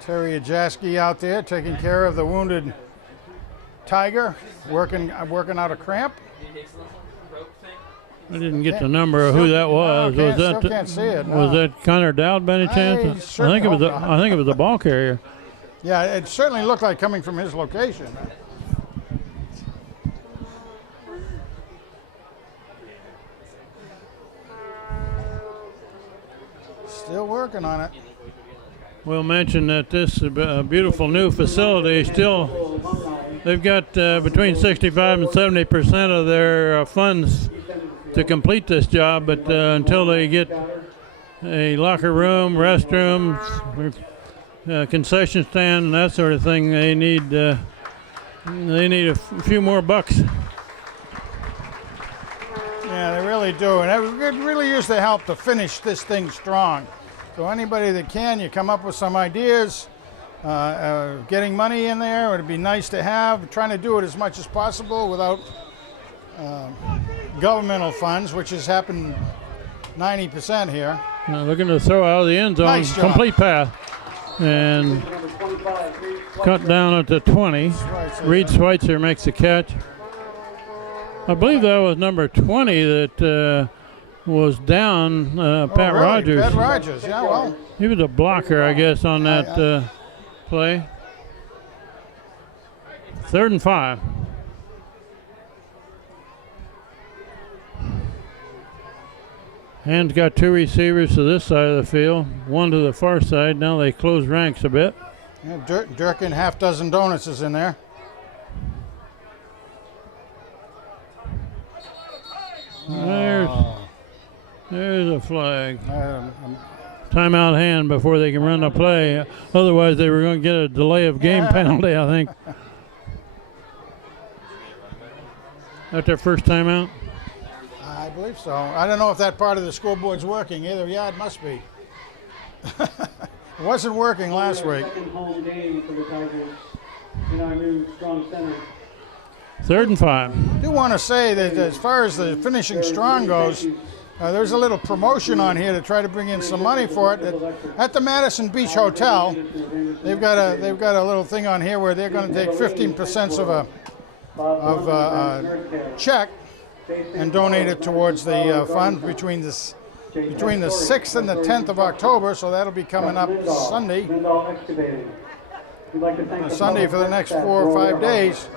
Terry Ajaski out there taking care of the wounded Tiger, working out a cramp. I didn't get the number of who that was. No, Was that still can't see it, no. Was that Connor Dowd by any chance? I think it was. I think it was a ball carrier. Yeah, it certainly looked like coming from his location. Still working on it. We'll mention that this is a beautiful new facility. Still, they've got between 65 and 70% of their funds to complete this job, but until they get a locker room, restrooms, concession stand, and that sort of thing, they need a few more bucks. Yeah, they really do, and it could really use the help to finish this thing strong. So anybody that can, you come up with some ideas, getting money in there, it would be nice to have, trying to do it as much as possible without governmental funds, which has happened 90% here. Now looking to throw out of the end zone, Nice job. complete pass, and cut down at the 20. Reed Schweitzer makes the catch. I believe that was number 20 that was down, Pat really? Rogers. Pat Rogers, yeah, well. He was a blocker, I guess, on that play. 3rd and 5. Hand's got 2 receivers to this side of the field, 1 to the far side. Now they close ranks a bit. Yeah, Durkin, half dozen donuts is in there. There's a flag. Timeout Hand before they can run the play. Otherwise, they were going to get a delay of game penalty, I think. That's their first timeout? I believe so. I don't know if that part of the scoreboard's working either. Yeah, it must be. It wasn't working last week. Second home game for the Tigers in our new strong center. 3rd and 5. I do want to say that as far as the finishing strong goes, there's a little promotion on here to try to bring in some money for it. At the Madison Beach Hotel, they've got a little thing on here where they're going to take 15% of a check and donate it towards the fund between the 6th and the 10th of October. So that'll be coming up Sunday. Sunday for the next 4 or 5 days.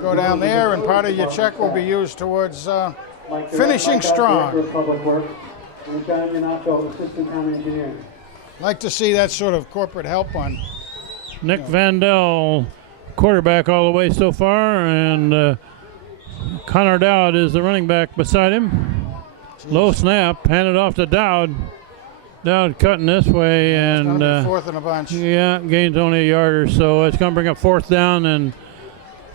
Go down there, and part of your check will be used towards finishing strong. Like to see that sort of corporate help on Nick Vandell, quarterback all the way so far, and Connor Dowd is the running back beside him. Low snap, handed off to Dowd. Dowd cutting this way, It's and gonna be fourth in a bunch. yeah, gains only a yard or so. It's going to bring up fourth down and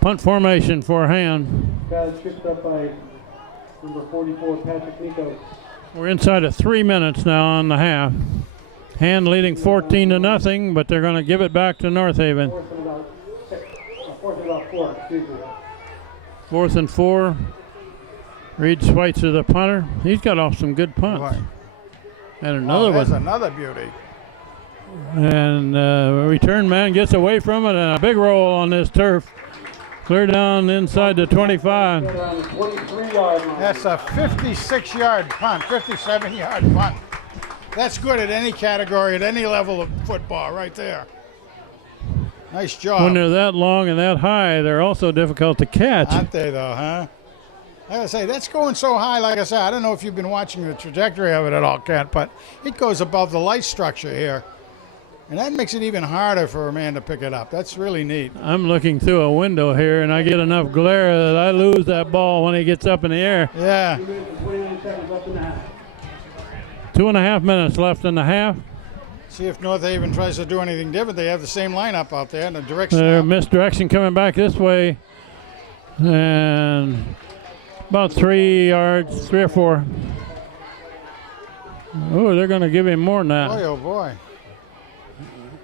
punt formation for Han. Guys tripped up by number 44, Patrick Mikos. We're inside of 3 minutes now on the half. Han leading 14-0, but they're going to give it back to North Haven. Fourth and about 4, excuse me. 4th and 4. Reed Schweitzer, the punter. He's got off some good punts. Boy. And another That's one. another beauty. And return man gets away from it, and a big roll on this turf. Clear down inside the 25. Around the 23-yard line. That's a 56-yard punt, 57-yard punt. That's good at any category, at any level of football, right there. Nice job. When they're that long and that high, they're also difficult to catch. Aren't they, though, huh? I gotta say, that's going so high, like I said, I don't know if you've been watching the trajectory of it at all, Kent, but it goes above the light structure here. And that makes it even harder for a man to pick it up. That's really neat. I'm looking through a window here, and I get enough glare that I lose that ball when he gets up in the air. Yeah. 2 minutes and 29 seconds left in the half. 2.5 minutes left in the half. See if North Haven tries to do anything different. They have the same lineup out there, and the direction. Misdirection coming back this way. And about 3 yards, 3 or 4. Oh, they're going to give him more than that. Boy, oh boy.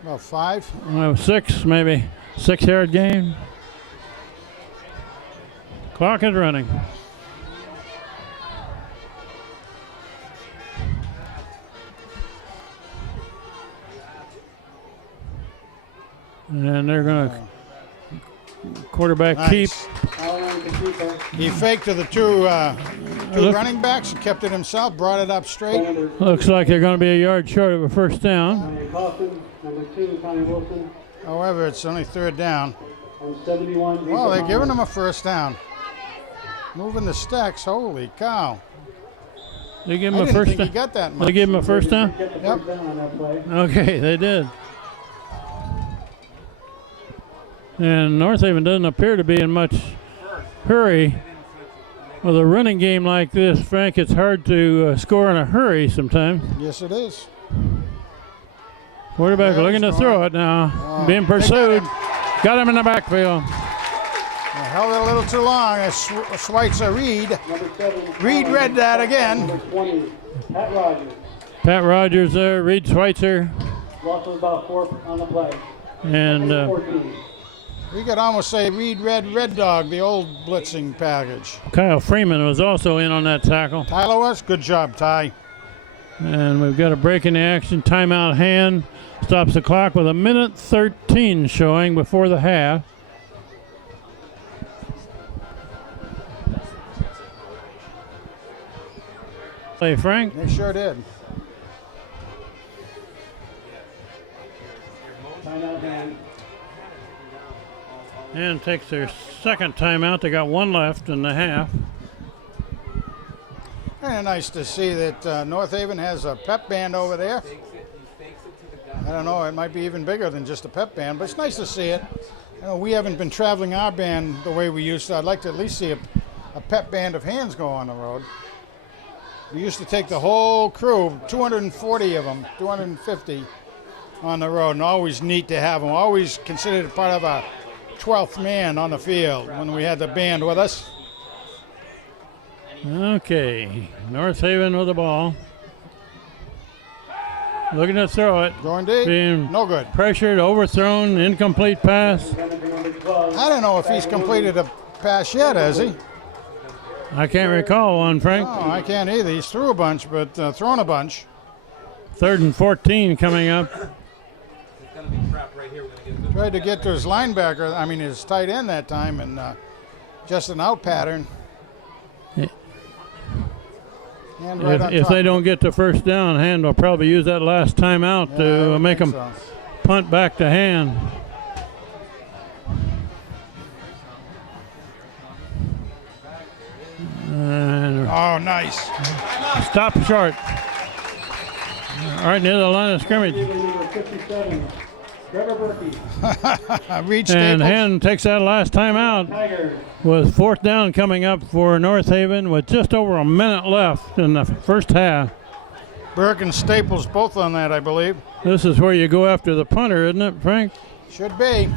About 5. 6, maybe. 6-yard gain. Clock is running. And they're going to quarterback keep. Nice. He faked to the two running backs and kept it himself, brought it up straight. Looks like they're going to be a yard short of a first down. Connie Coffin, number 2, Connie Wilson, However, it's only 3rd down. and 71. Well, they're giving him a first down. Moving the stacks, holy cow. They give I him a didn't first think he down. got that much. They give him a first down? Get the Yep. first down on that play. Okay, they did. And North Haven doesn't appear to be in much hurry. With a running game like this, Frank, it's hard to score in a hurry sometimes. Yes, it is. Quarterback Yeah, looking to he's throw going. it now. Oh, Being they got pursued. him. Got him in the backfield. They held it a little too long. Schweitzer Reed. Number 7. Reed read that again. Number 20, Pat Rogers. Pat Rogers there, Reed Schweitzer, Loss of about 4 on the play. and 14. We could almost say Reed read Red Dog, the old blitzing package. Kyle Freeman was also in on that tackle. Tyler was? Good job, Ty. And we've got a break in the action. Timeout hand stops the clock with 1:13 showing before the half. Hey, Frank. They sure did. Timeout hand. And takes their second timeout. They got one left in the half. Kind of nice to see that North Haven has a pep band over there. I don't know, it might be even bigger than just a pep band, but it's nice to see it. You know, we haven't been traveling our band the way we used to. I'd like to at least see a pep band of hands go on the road. We used to take the whole crew, 240 of them, 250 on the road, and always neat to have them. Always considered part of a 12th man on the field when we had the band with us. Okay, North Haven with the ball. Looking to throw it. Going deep, Being no good. pressured, overthrown, incomplete pass. Number 12. I don't know if he's completed a pass yet, has he? I can't recall one, Frank. Oh, I can't either. He's threw a bunch, but thrown a bunch. 3rd and 14 coming up. Tried to get to his linebacker, I mean his tight end that time, and just an out pattern. Yeah. And right on If top. they don't get the first down, Hand will probably use that last timeout Yeah, I to would make think them so. punt back to Hand. And Oh, nice. stop short. Right near the line of scrimmage. Number 57, Trevor Berkey. Reed And Staples. Hand takes that last time out Tigers. with fourth down coming up for North Haven with just over a minute left in the first half. Burke and Staples both on that, I believe. This is where you go after the punter, isn't it, Frank? Should be.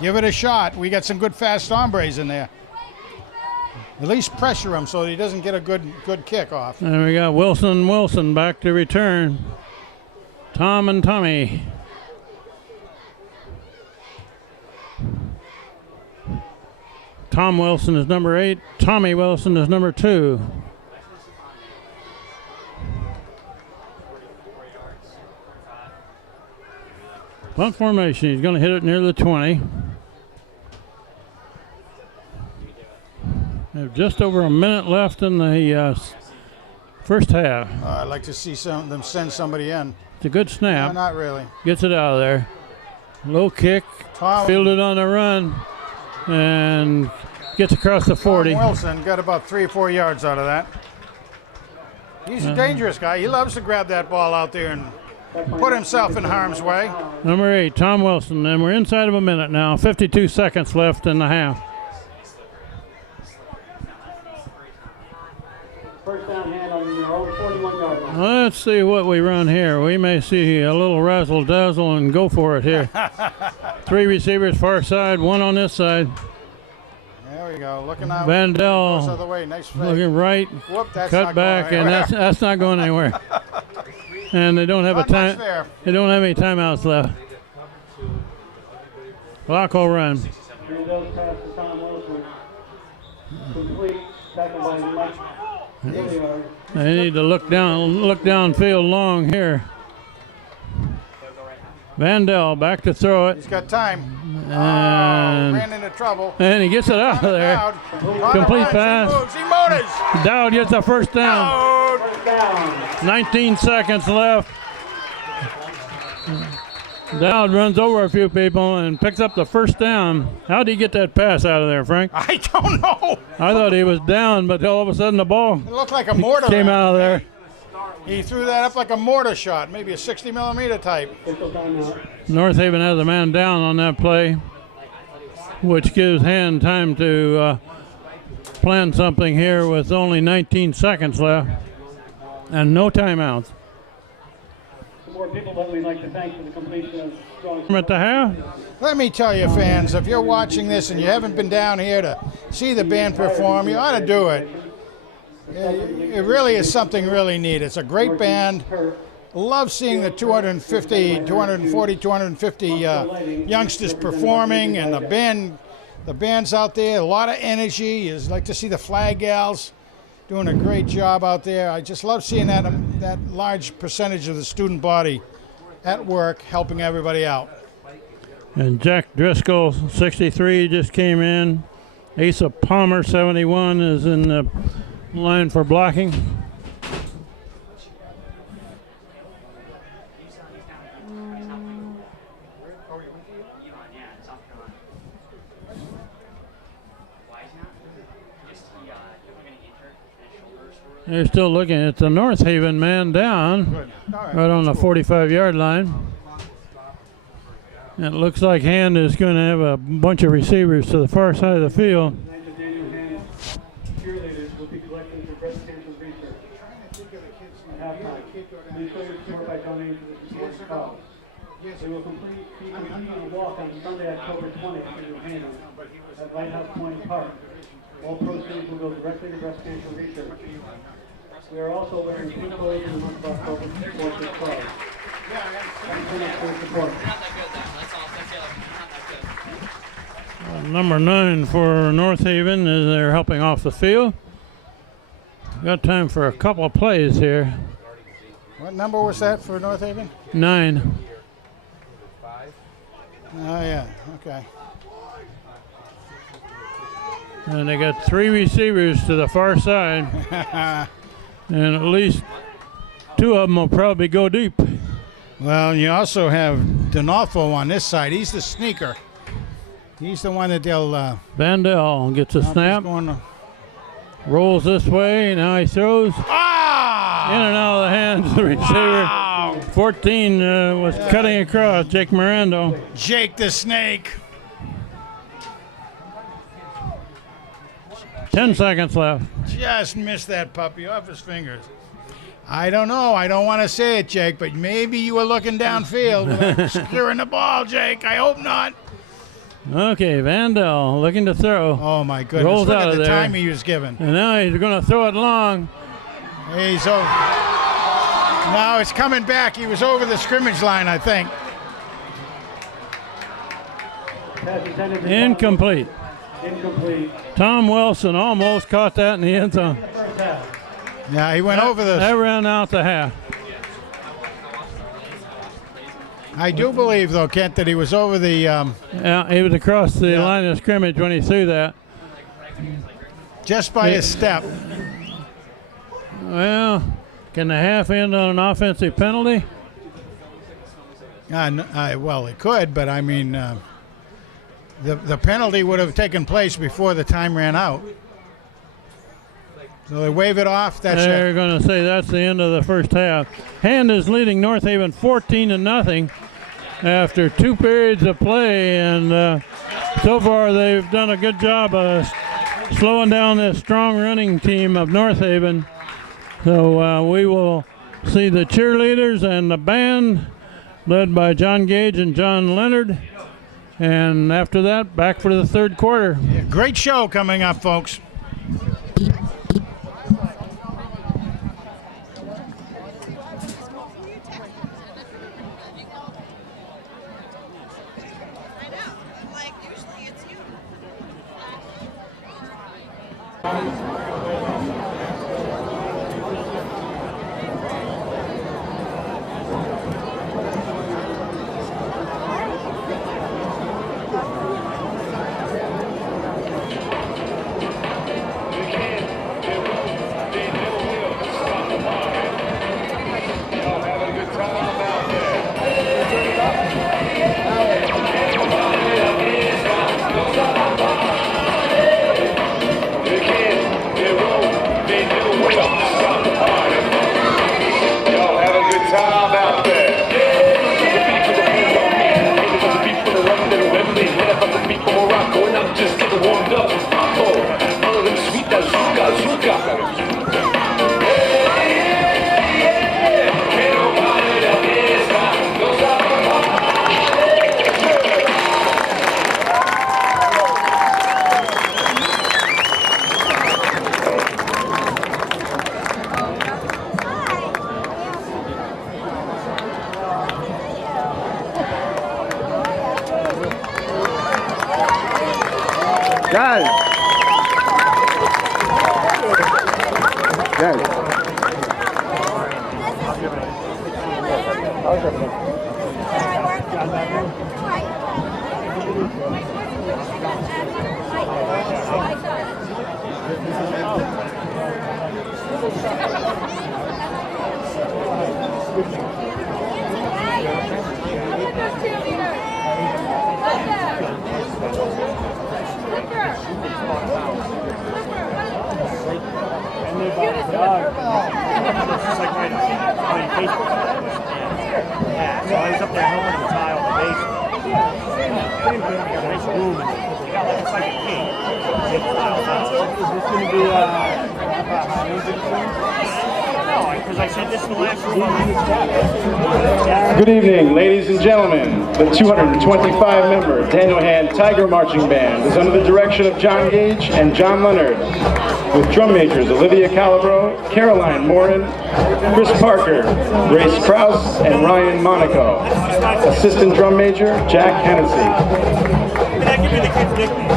Give it a shot. We got some good fast hombres in there. At least pressure him so he doesn't get a good kickoff. And we got Wilson back to return. Tom and Tommy. Tom Wilson is number 8. Tommy Wilson is number 2. Punt formation. He's going to hit it near the 20. We have just over a minute left in the first half. I'd like to see them send somebody in. It's a good No, snap. not really. Gets it out of there. Low kick. Tom Fielded on the run. And gets across the 40. Wilson got about 3 or 4 yards out of that. He's a dangerous guy. He loves to grab that ball out there and put himself in harm's way. Number 8, Tom Wilson. And we're inside of a minute now. 52 seconds left in the half. First down Hand on their own 41-yard line. Let's see what we run here. We may see a little razzle dazzle and go for it here. 3 receivers far side, 1 on this side. There we go. Looking out. Vandell Goes the other way. Nice fake. looking right, Whoop, that's cut not back, going and anywhere. that's not going anywhere. And they don't have Not a much time. there. They don't have any timeouts left. Clock will run. Three those passes to Tom Wilson. Complete. Second by Mike Hilliard. They need to look downfield long here. Vandell back to throw it, He's got time. and Ran into trouble. he gets it out of there. Dowd. Complete Runs, pass. He moves. He motors. Dowd gets the first down. Dowd. First down. 19 seconds left. Dowd runs over a few people and picks up the first down. How did he get that pass out of there, Frank? I don't know. I thought he was down, but all of a sudden the ball It looked like a mortar. came out of there. He threw that up like a mortar shot, maybe a 60-millimeter type. Official timeout. North Haven has a man down on that play, which gives Hand time to plan something here with only 19 seconds left and no timeouts. Some more people that we'd like to thank for the completion of strong. At the half, Let me tell you, fans, if you're watching this and you haven't been down here to see the band perform, you ought to do it. It really is something really neat. It's a great band. Love seeing the 240, 250 youngsters performing, and the band's out there. A lot of energy. You like to see the flag gals doing a great job out there. I just love seeing that large percentage of the student body at work helping everybody out. and Jack Driscoll, 63, just came in. Asa Palmer, 71, is in the line for blocking. They're still looking at the North Haven man down, right on the 45-yard line. It looks like Hand is going to have a bunch of receivers to the far side of the field. Daniel Hand cheerleaders will be collecting for breast cancer research. At halftime, please show your support by donating to the cancer cause. They will be completing a walk on Sunday, October 20th in New Haven at Lighthouse Point Park. All proceeds will go directly to breast cancer research. We are also wearing pink clothes in the month of October to support this cause. Thanks so much for your support. Not that good, though. That's all. That's it. Not that good. Number 9 for North Haven is they're helping off the field. Got time for a couple of plays here. What number was that for North Haven? 9. Oh, yeah, okay. And they got 3 receivers to the far side. And at least 2 of them will probably go deep. Well, you also have D'Onofrio on this side. He's the sneaker. He's the one that they'll... Vandell gets a snap, rolls this way, now he throws. Ah! In and out of the hands of the receiver. Wow! 14 was cutting across. Jake Mirando. Jake the Snake. 10 seconds left. Just missed that puppy off his fingers. I don't know. I don't want to say it, Jake, but maybe you were looking downfield without securing the ball, Jake. I hope not. Okay, Vandal looking to throw. Oh, my goodness. Rolls Look out at of the there. time he was given. And now he's going to throw it long. He's over. Now it's coming back. He was over the scrimmage line, I think. Pass intended for Incomplete. incomplete. Tom Wilson almost caught that in the end zone. First half. Yeah, he went over the. That ran out the half. I do believe, though, Kent, that he was over the. Yeah, he was across the line of scrimmage when he threw that. Just by a step. Well, can the half end on an offensive penalty? Well, it could, but I mean, the penalty would have taken place before the time ran out. So they wave it off. That's They're it. going to say that's the end of the first half. Hand is leading North Haven 14-0 after 2 periods of play, and so far they've done a good job of slowing down this strong running team of North Haven. So we will see the cheerleaders and the band led by John Gage and John Leonard. And after that, back for the third quarter. Great show coming up, folks. Good evening, ladies and gentlemen. The 225-member Daniel Hand Tiger Marching Band is under the direction of John Gage and John Leonard, with drum majors Olivia Calabro, Caroline Morin, Chris Parker, Grace Krause, and Ryan Monaco. Assistant drum major Jack Hennessy. Can I give you the kids' nickname?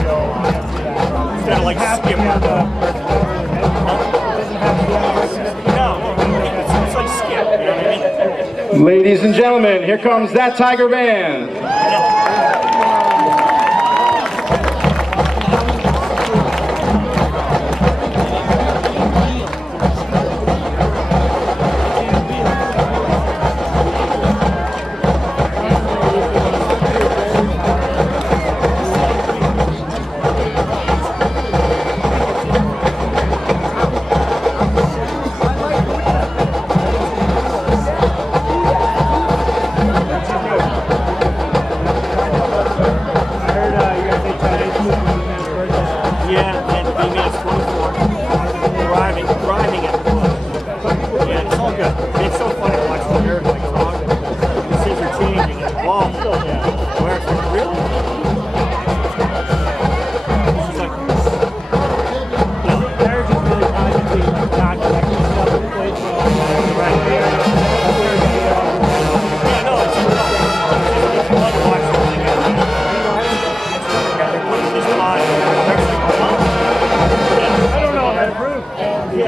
Instead of like Skip. No, it's like Skip, you know what I mean? Ladies and gentlemen, here comes that Tiger Band.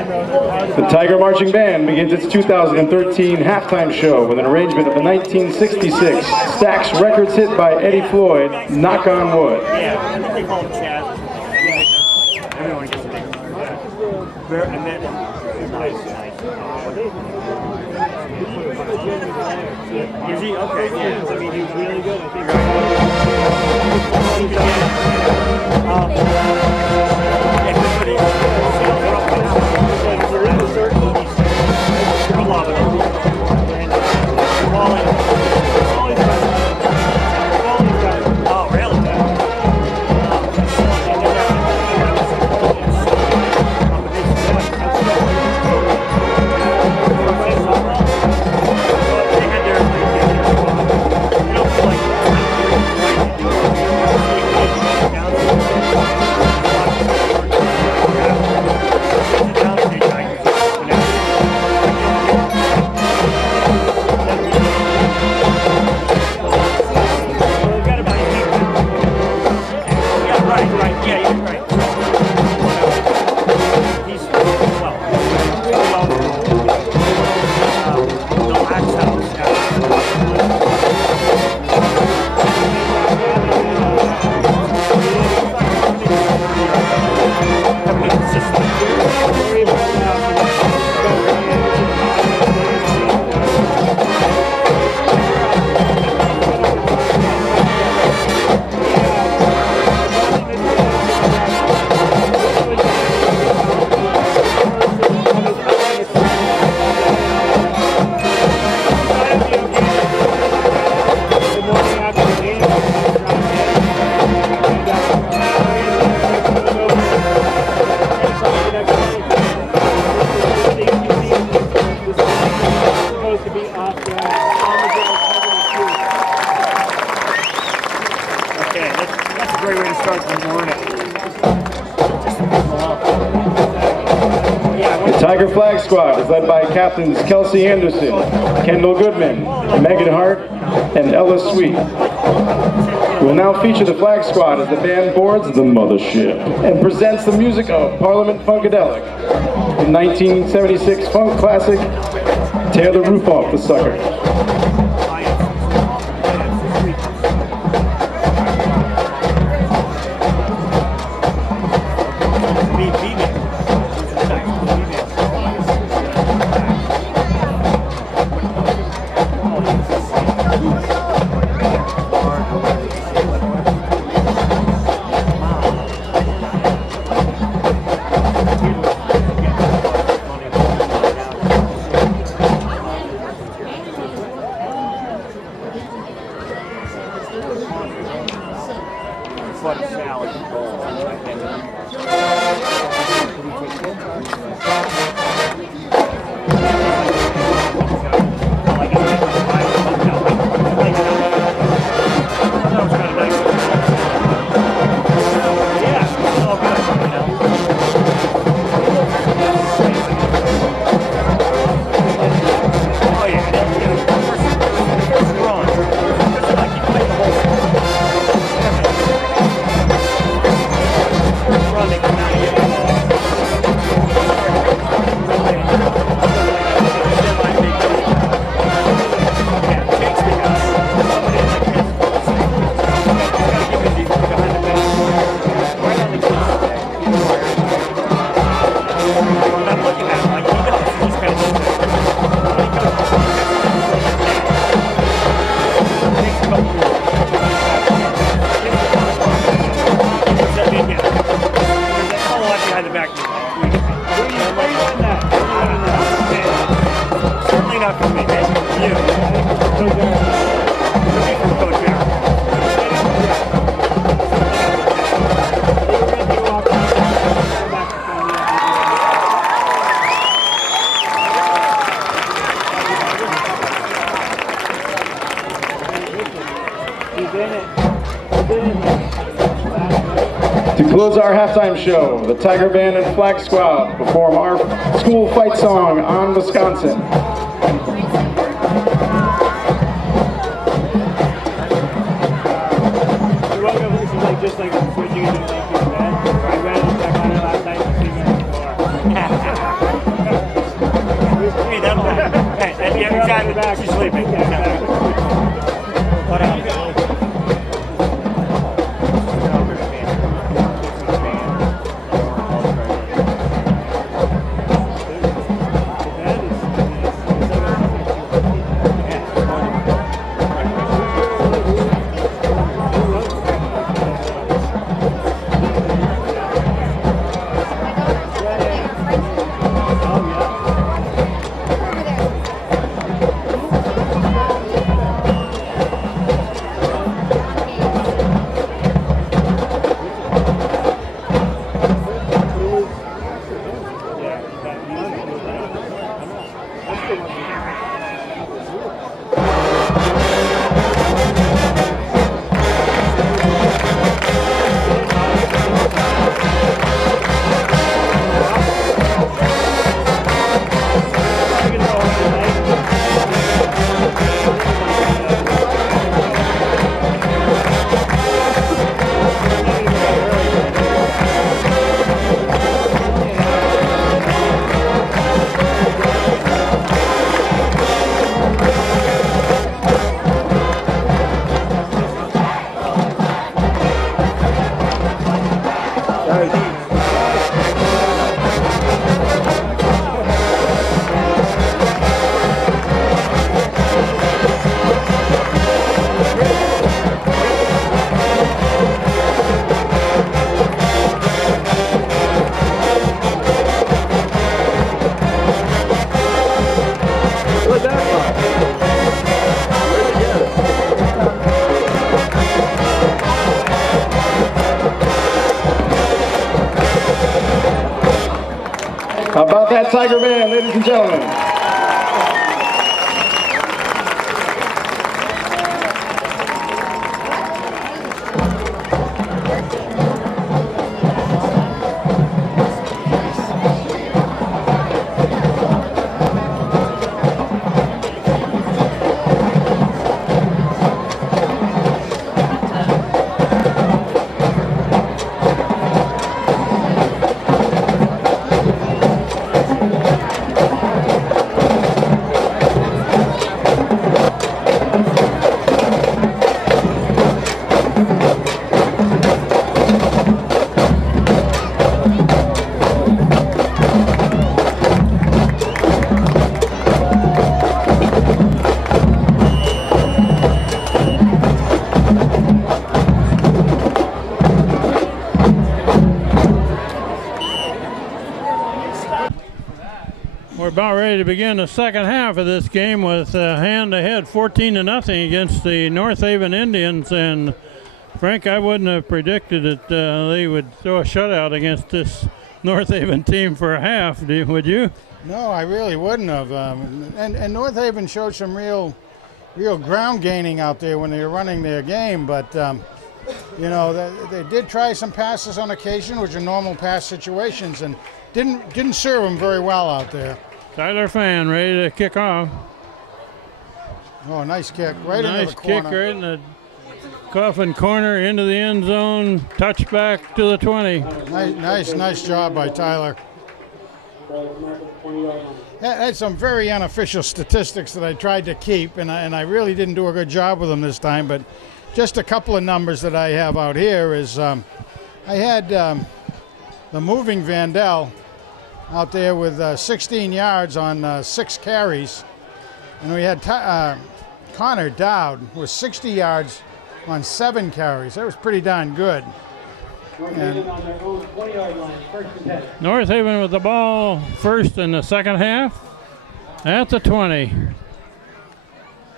The Tiger Marching Band begins its 2013 halftime show with an arrangement of the 1966 Stax Records hit by Eddie Floyd, Knock on Wood. Yeah, I think they call him Chaz. Everyone gets a name. And then, nice. Is he? Okay, yeah. I mean, he's really good. I Tiger Flag Squad is led by Captains Kelsey Anderson, Kendall Goodman, Megan Hart, and Ella Sweet. We will now feature the Flag Squad as the band boards the mothership and presents the music of Parliament Funkadelic, the 1976 funk classic, Tear the Roof Off the Sucker. To close our halftime show, the Tiger Band and Flag Squad perform our school fight song, On Wisconsin. You're welcome. This is like just like switching into thank you, man. I ran back on it last night and 2 minutes before. She's sleeping. What happened? How about that Tiger Band, ladies and gentlemen? We're about ready to begin the second half of this game with Hand ahead 14-0 against the North Haven Indians. And Frank, I wouldn't have predicted that they would throw a shutout against this North Haven team for a half, would you? No, I really wouldn't have. And North Haven showed some real ground gaining out there when they were running their game. But, you know, they did try some passes on occasion, which are normal pass situations, and didn't serve them very well out there. Tyler Fan ready to kick off. Oh, nice kick. Right into the Nice corner. kick right in the coffin corner into the end zone. Touchback to the 20. Nice job by Tyler. Had some very unofficial statistics that I tried to keep, and I really didn't do a good job with them this time. But just a couple of numbers that I have out here is I had the moving Vandell out there with 16 yards on 6 carries, and we had Connor Dowd with 60 yards on 7 carries. That was pretty darn good. And on their own 20-yard line, first and 10. North Haven with the ball first in the second half at the 20.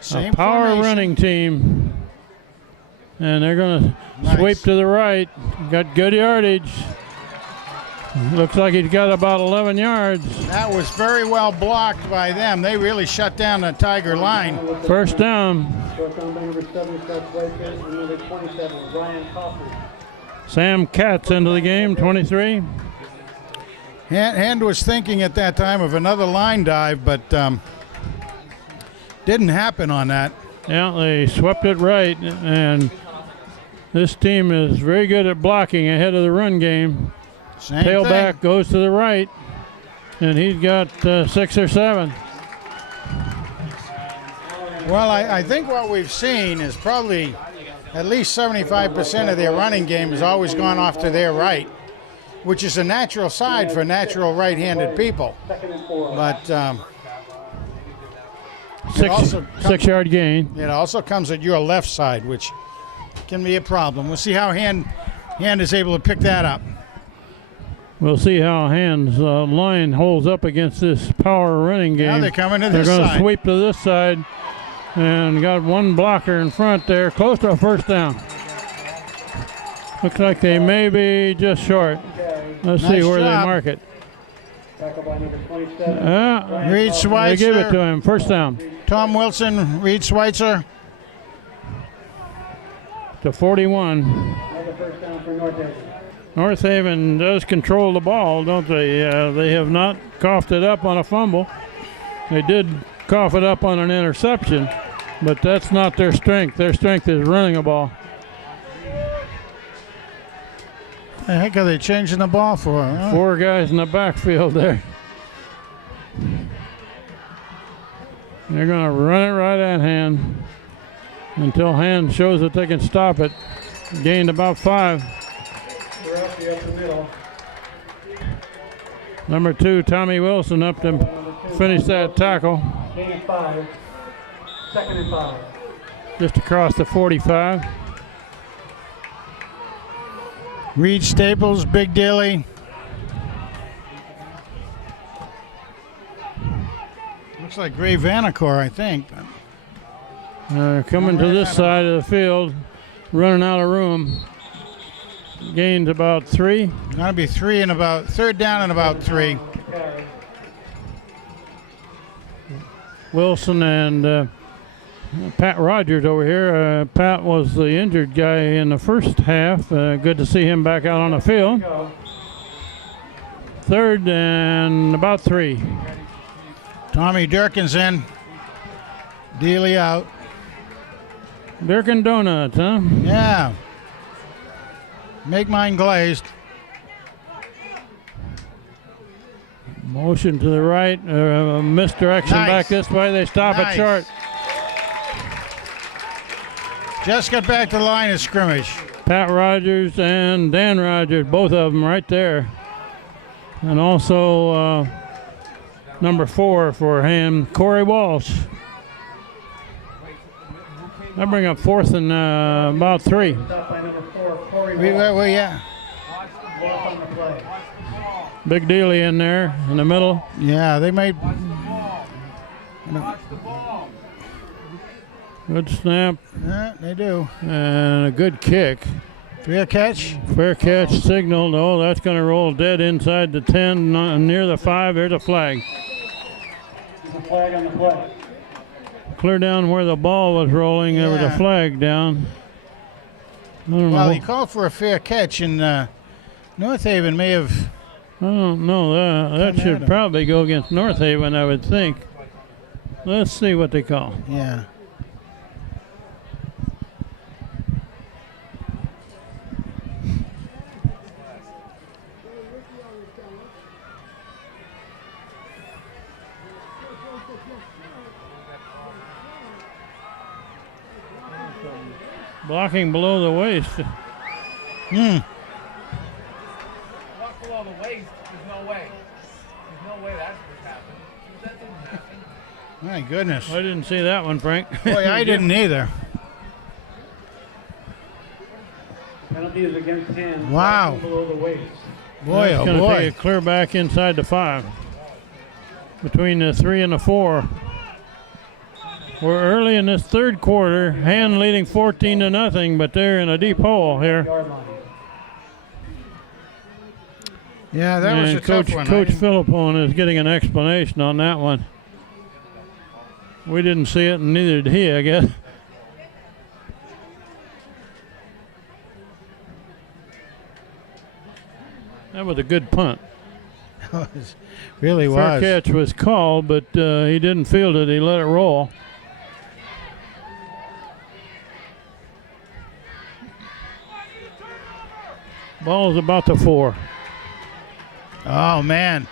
Same a power formation. running team. And they're going to Nice. sweep to the right. Got good yardage. Looks like he's got about 11 yards. That was very well blocked by them. They really shut down the Tiger line. First down. Short down by number 7, Seth Whitehead, and number 27, Ryan Kaufman. Sam Katz into the game, 23. Hand was thinking at that time of another line dive, but didn't happen on that. Yeah, they swept it right, and this team is very good at blocking ahead of the run game. Same Tailback thing. goes to the right, and he's got 6 or 7. Well, I think what we've seen is probably at least 75% of their running game has always gone off to their right, which is a natural side for natural right-handed people. But Six-yard gain. it also comes at your left side, which can be a problem. We'll see how Hand is able to pick that up. We'll see how Hand's line holds up against this power running game. Now they're coming to They're this going to side. sweep to this side, and got one blocker in front there, close to a first down. Looks like they may be just short. Let's see Nice where job. they mark it. Tackle by number 27. Reed They give it Schweitzer, to him. First down Tom Wilson, Reed Schweitzer. to 41. Another first down for North Haven. North Haven does control the ball, don't they? They have not coughed it up on a fumble. They did cough it up on an interception, but that's not their strength. Their strength is running a ball. The heck are they changing the ball for? Huh? 4 guys in the backfield there. They're going to run it right at Hand until Hand shows that they can stop it. Gained about 5. Barowski up the middle. Number 2, Tommy Wilson, up to finish that tackle. Gain of 5. Second and 5. Just across the 45. Reed Staples, Big Dilly. Looks like Gray Vanacore, I think. Coming to this side of the field, running out of room. Gained about 3. Gonna be third down and about 3. Wilson and Pat Rogers over here. Pat was the injured guy in the first half. Good to see him back out on the field. Third and about 3. Tommy Durkin's in. Dealey out. Durkin Donuts, huh? Yeah. Make mine glazed. Motion to the right. Misdirection Nice. back this way. They stop it Nice. short. Just got back to the line of scrimmage. Pat Rogers and Dan Rogers, both of them right there. And also number 4 for him, Corey Walsh. I bring up 4th and about 3. Stop by number 4, Corey Yeah. Walsh on the play. Big Dealey in there in the middle. Yeah, they made. Good snap Yeah, they do. and a good kick. Fair catch. Fair catch signaled. Oh, that's going to roll dead inside the 10, near the 5. There's a flag. There's a flag on the play. Clear down where the ball was rolling, there was a Yeah. flag down. I don't Well, know. he called for a fair catch, and North Haven may have. I don't know. That Doesn't should matter. probably go against North Haven, I would think. Let's see what they call. Yeah. Blocking below the waist. Walk below the waist. There's no way. There's no way that's what happened. That didn't happen. My goodness. I didn't see that one, Frank. Boy, I didn't either. Penalty is against Hand. Wow. Below the waist. Boy, That's oh going to boy. take it clear back inside the 5. Between the 3 and the 4. We're early in this third quarter. Hand leading 14-0, but they're in a deep hole here. Yard line. Yeah, that was And a tough one. Coach Philippone is getting an explanation on that one. We didn't see it, and neither did he, I guess. That was a good punt. Really Fair was. catch was called, but he didn't field it. He let it roll. Ball's about to 4. Oh, man.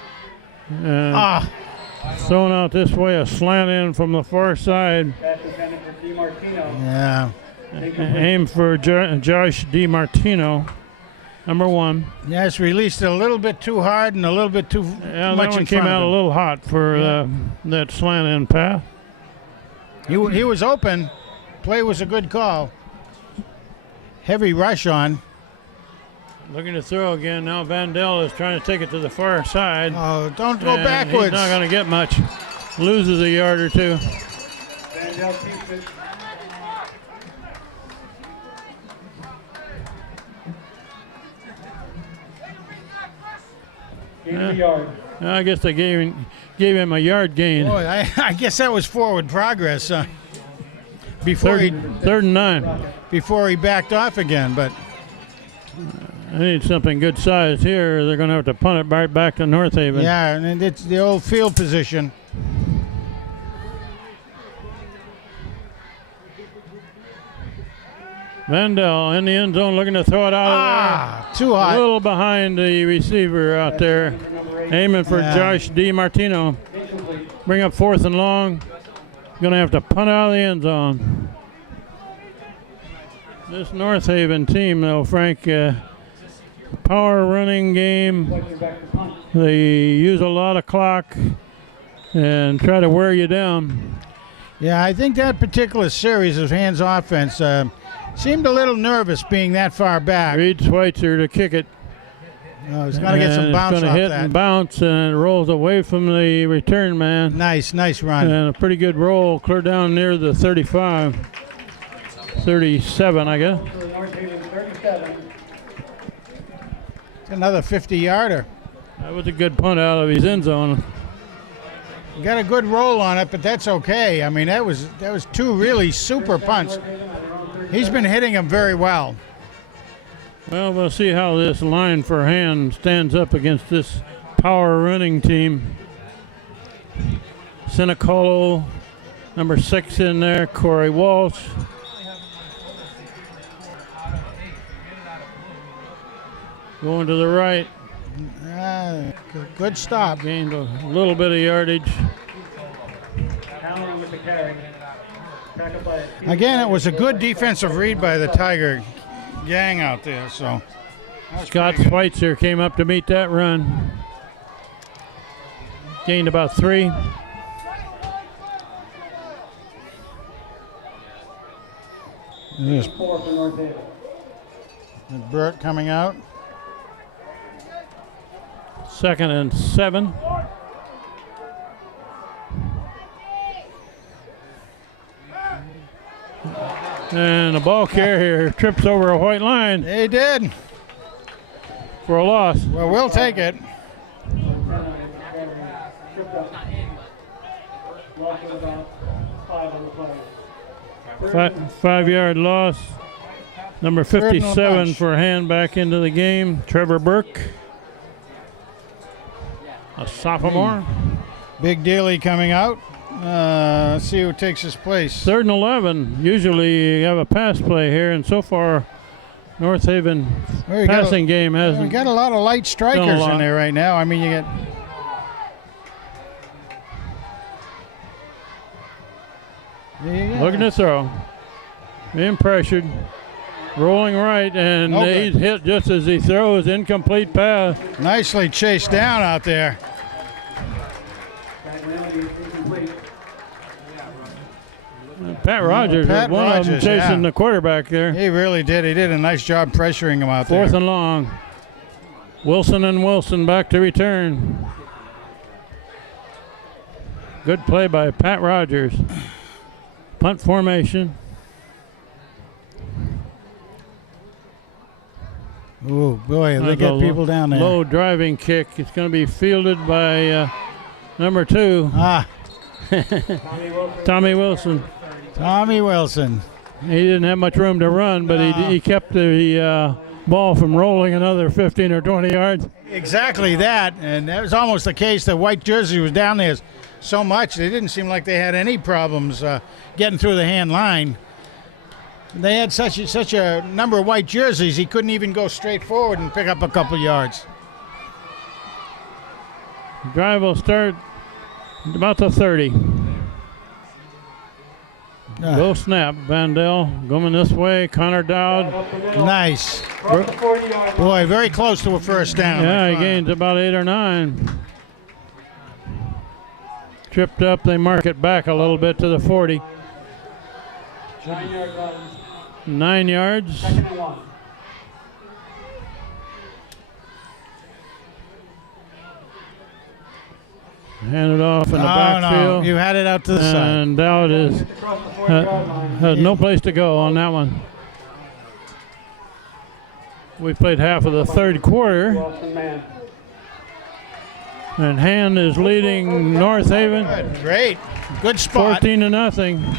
And Thrown out this way, a slant in from the far side. Pass intended for DiMartino. Yeah. Aim for Josh DiMartino, number 1. Yes, released it a little bit too hard and a little bit too Yeah, much that one in came front out of a him. little hot for that slant in pass. He was open. Play was a good call. Heavy rush on. Looking to throw again. Now Vandell is trying to take it to the far side. Oh, don't go And backwards. He's not going to get much. Loses a yard or two. Vandell keeps it. Gain of a yard. I guess they gave him a yard gain. Boy, I guess that was forward progress before Third and 9. he backed off again. But I need something good size here. They're going to have to punt it right back to North Haven. yeah, and it's the old field position. Vandell in the end zone looking to throw it out Too of there. hot. A little behind the receiver out there. Aiming for Yeah. Josh DiMartino. Bring up 4th and long. Going to have to punt out of the end zone. This North Haven team, though, Frank, power running game. They use a lot of clock and try to wear you down. Yeah, I think that particular series of hands offense seemed a little nervous being that far back. Reed Schweitzer to kick it. He's going to get some And bounce it's off going to hit that. and bounce, and it rolls away from the return man. Nice run. And a pretty good roll, clear down near the 35. 37, I guess. For North Haven, 37. Another 50-yarder. That was a good punt out of his end zone. Got a good roll on it, but that's okay. I mean, that was 2 really super punts. He's been hitting them very well. Well, we'll see how this line for hand stands up against this power running team. Senecolo, number 6 in there, Corey Walsh. Going to the right. Good stop. Gained a little bit of yardage. Allen with the carry. Back up by Again, it was a good defensive read by the Tiger gang out there. So Scott Schweitzer came up to meet that run. Gained about 3. There's 4 for North Haven. Burt coming out. 2nd and 7. And the ball carrier trips over a white line He did. for a loss. Well, we'll take it. Tripped up. Lost it about 5 on the play. 5-yard loss. Number Third and a 57 bunch. for hand back into the game. Trevor Burke, a sophomore. Big Daly coming out. Let's see who takes his place. 3rd and 11. Usually you have a pass play here, and so far North Haven Well, we got a- passing game We hasn't. got a lot of light strikers lot. in there right now. I mean, you get. Looking to throw. Being pressured. Rolling right, and No good. he's hit just as he throws. Incomplete pass. Nicely chased down out there. Pat Rogers Pat was one of them Rogers, chasing yeah. the quarterback there. He really did. He did a nice job pressuring him out 4th there. and long. Wilson and Wilson back to return. Good play by Pat Rogers. Punt formation. Oh boy, they That's get a people down there. Low driving kick. It's going to be fielded by number 2, Tommy Wilson. Tommy Wilson. He didn't have much room to run, but he kept the ball from rolling another 15 or 20 yards. Exactly that, and that was almost the case. The white jersey was down there so much they didn't seem like they had any problems getting through the hand line. They had such a number of white jerseys, he couldn't even go straight forward and pick up a couple yards. Drive will start About the 30. Go snap. Vandell going this way. Connor Dowd. Nice. Across the 40-yard line. Boy, very close to a first down. Yeah, he gains about 8 or 9. Tripped up. They mark it back a little bit to the 40. 9-yard line. 9 yards. 2nd and 1. Hand it off in the backfield. No, you had it out to the side. And Dowd is Across the 40-yard line. has no place to go on that one. We played half of the third quarter, Wilson man. and Hand is leading North Haven Good, great. Good spot. 14-0.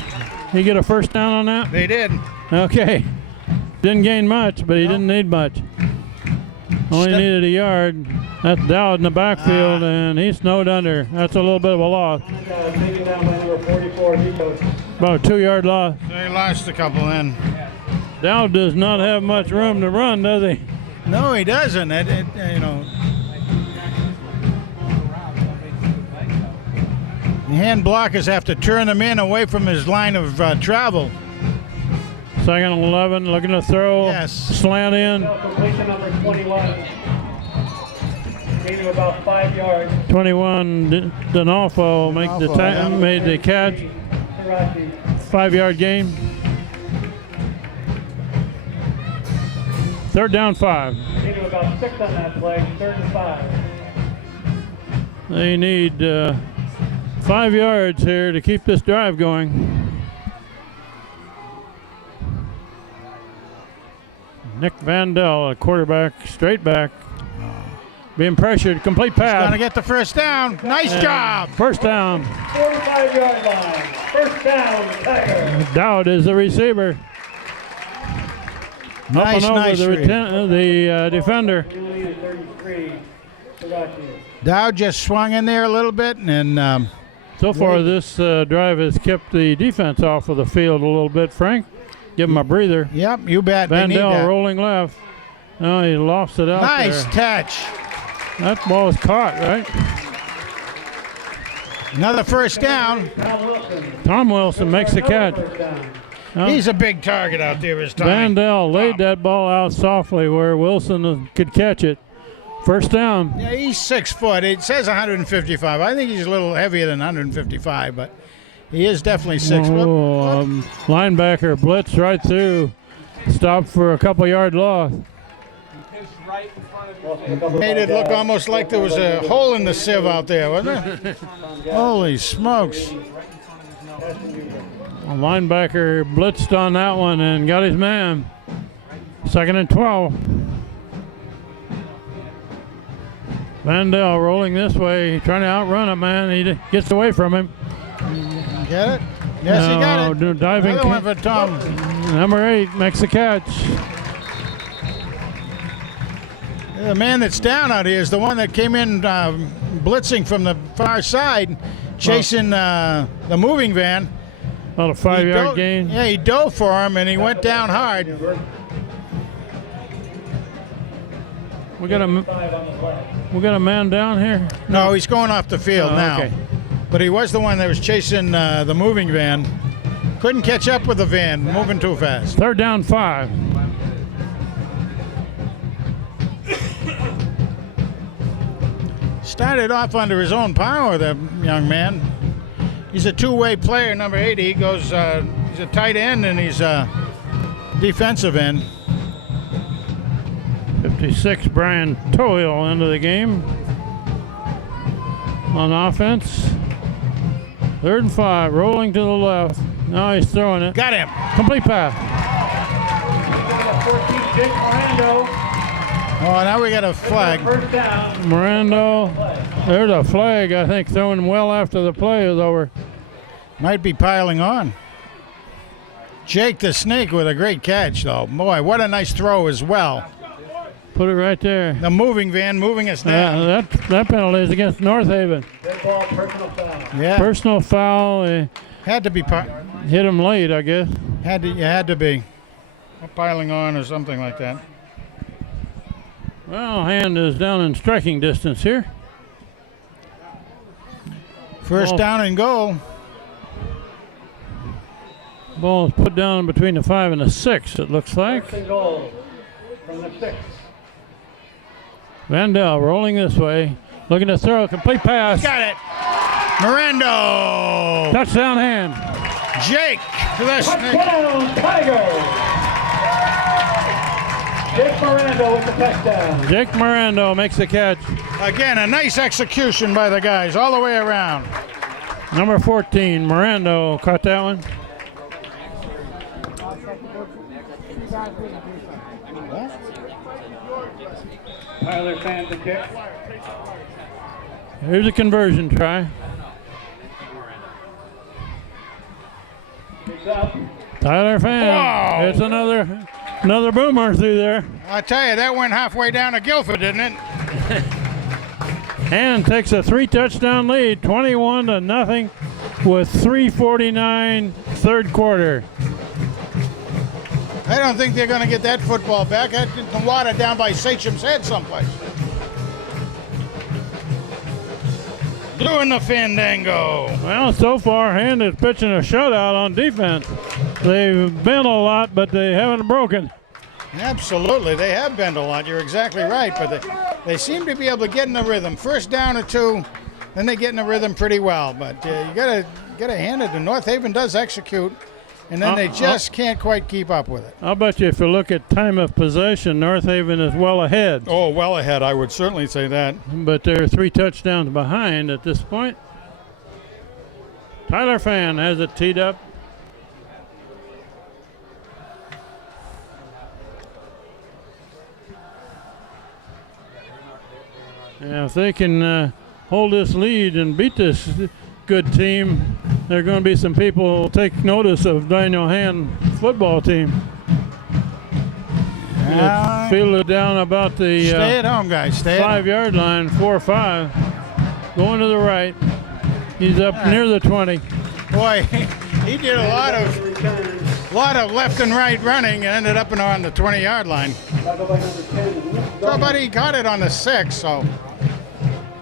He get a first down on that? They did. Okay. Didn't gain much, but he didn't need much. Only needed a yard. That's Dowd in the backfield, and he snowed under. That's a little bit of a loss. Taken down by number 44, Nico. About a 2-yard loss. They lost a couple then. Dowd does not have much room to run, does he? No, he doesn't. You know. The hand blockers have to turn him in away from his line of travel. 2nd and 11, looking to throw. Yes. Slant in. Completion number 21. Gain of about 5 yards. 21, D'Onofrio made the catch. Taraji. 5-yard gain. 3rd down 5. Gain of about 6 on that play. 3rd and 5. They need 5 yards here to keep this drive going. Nick Vandell, a quarterback, straight back. Being pressured, complete pass. Gonna get the first down. Nice job. First down. 45-yard line. First down, Tiger. Dowd is the receiver. Nice, Up and over nice read. the defender. 33, Taraji. Dow just swung in there a little bit, and So far, this drive has kept the defense off of the field a little bit, Frank. Give him a breather. yep, you bet. They need Vandell that. rolling left. No, he lost it out Nice there. catch. That ball was caught, right? Another first down. Tom Wilson makes the catch. He's a big target out there this time. Vandell laid that ball out softly where Wilson could catch it. First down. Yeah, he's 6 foot. It says 155. I think he's a little heavier than 155, but he is definitely 6 foot. Linebacker blitz right through. Stopped for a couple yard loss. Made it look almost like there was a hole in the sieve out there, wasn't it? Holy smokes. A linebacker blitzed on that one and got his man. 2nd and 12. Vandell rolling this way, trying to outrun him, man. He gets away from him. Get it? Yes, he got it. Diving Another one for Tom. Number 8 makes the catch. The man that's down out here is the one that came in blitzing from the far side, chasing the moving van. About a 5-yard gain. Yeah, he dove for him, and he went down hard. We got a man down here. No, he's going off the field Oh, now. okay. But he was the one that was chasing the moving van. Couldn't catch up with the van, moving too fast. 3rd down 5. Started off under his own power, the young man. He's a two-way player, number 80. He goes, he's a tight end and he's a defensive end. 56, Brian Tohill into the game. On offense. 3rd and 5, rolling to the left. Now he's throwing it. Got him. Complete pass. 14, Jake Mirando. Oh, now we got a flag. First down. Mirando. There's a flag, I think, thrown well after the play is over. Might be piling on. Jake the Snake with a great catch, though. Boy, what a nice throw as well. Put it right there. The moving van moving us down. That penalty is against North Haven. Dead ball, personal foul. Yeah, Personal foul. had to be Hit him late, I guess. had to be piling on or something like that. Well, Hand is down in striking distance here. First down and goal. Ball is put down between the 5 and the 6, it looks like. First and goal from the 6. Vandell rolling this way. Looking to throw a complete pass. Got it. Mirando. Touchdown Hand. Jake to the snake. Touchdown, Tigers! Jake Miranda with the touchdown. Jake Mirando makes the catch. Again, a nice execution by the guys all the way around. Number 14, Mirando caught that one. Tyler Fan to kick. Here's a conversion try. Kicks up. Tyler Fan. Wow. It's another boomer through there. I tell you, that went halfway down to Guilford, didn't it? And takes a 3-touchdown lead, 21-0, with 3:49 third quarter. I don't think they're going to get that football back. That's the water down by Sacham's head someplace. Doing the Fandango. Well, so far, Hand is pitching a shutout on defense. They've bent a lot, but they haven't broken. Absolutely, they have bent a lot. You're exactly right, but they seem to be able to get in the rhythm. First down or two, then they get in the rhythm pretty well. But you gotta hand it to North Haven does execute, and then they just can't quite keep up with it. I'll bet you if you look at time of possession, North Haven is well ahead. Oh, well ahead, I would certainly say that. But they're 3 touchdowns behind at this point. Tyler Fan has it teed up. Yeah, if they can hold this lead and beat this good team, there are going to be some people take notice of Daniel Hand football team. Fielded down about the Stay at home, guys. Stay at home. 5-yard line, 4-5. Going to the right. He's up near the 20. Boy, he did a lot of left and right running and ended up on the 20-yard line. So, but he got it on the 6, so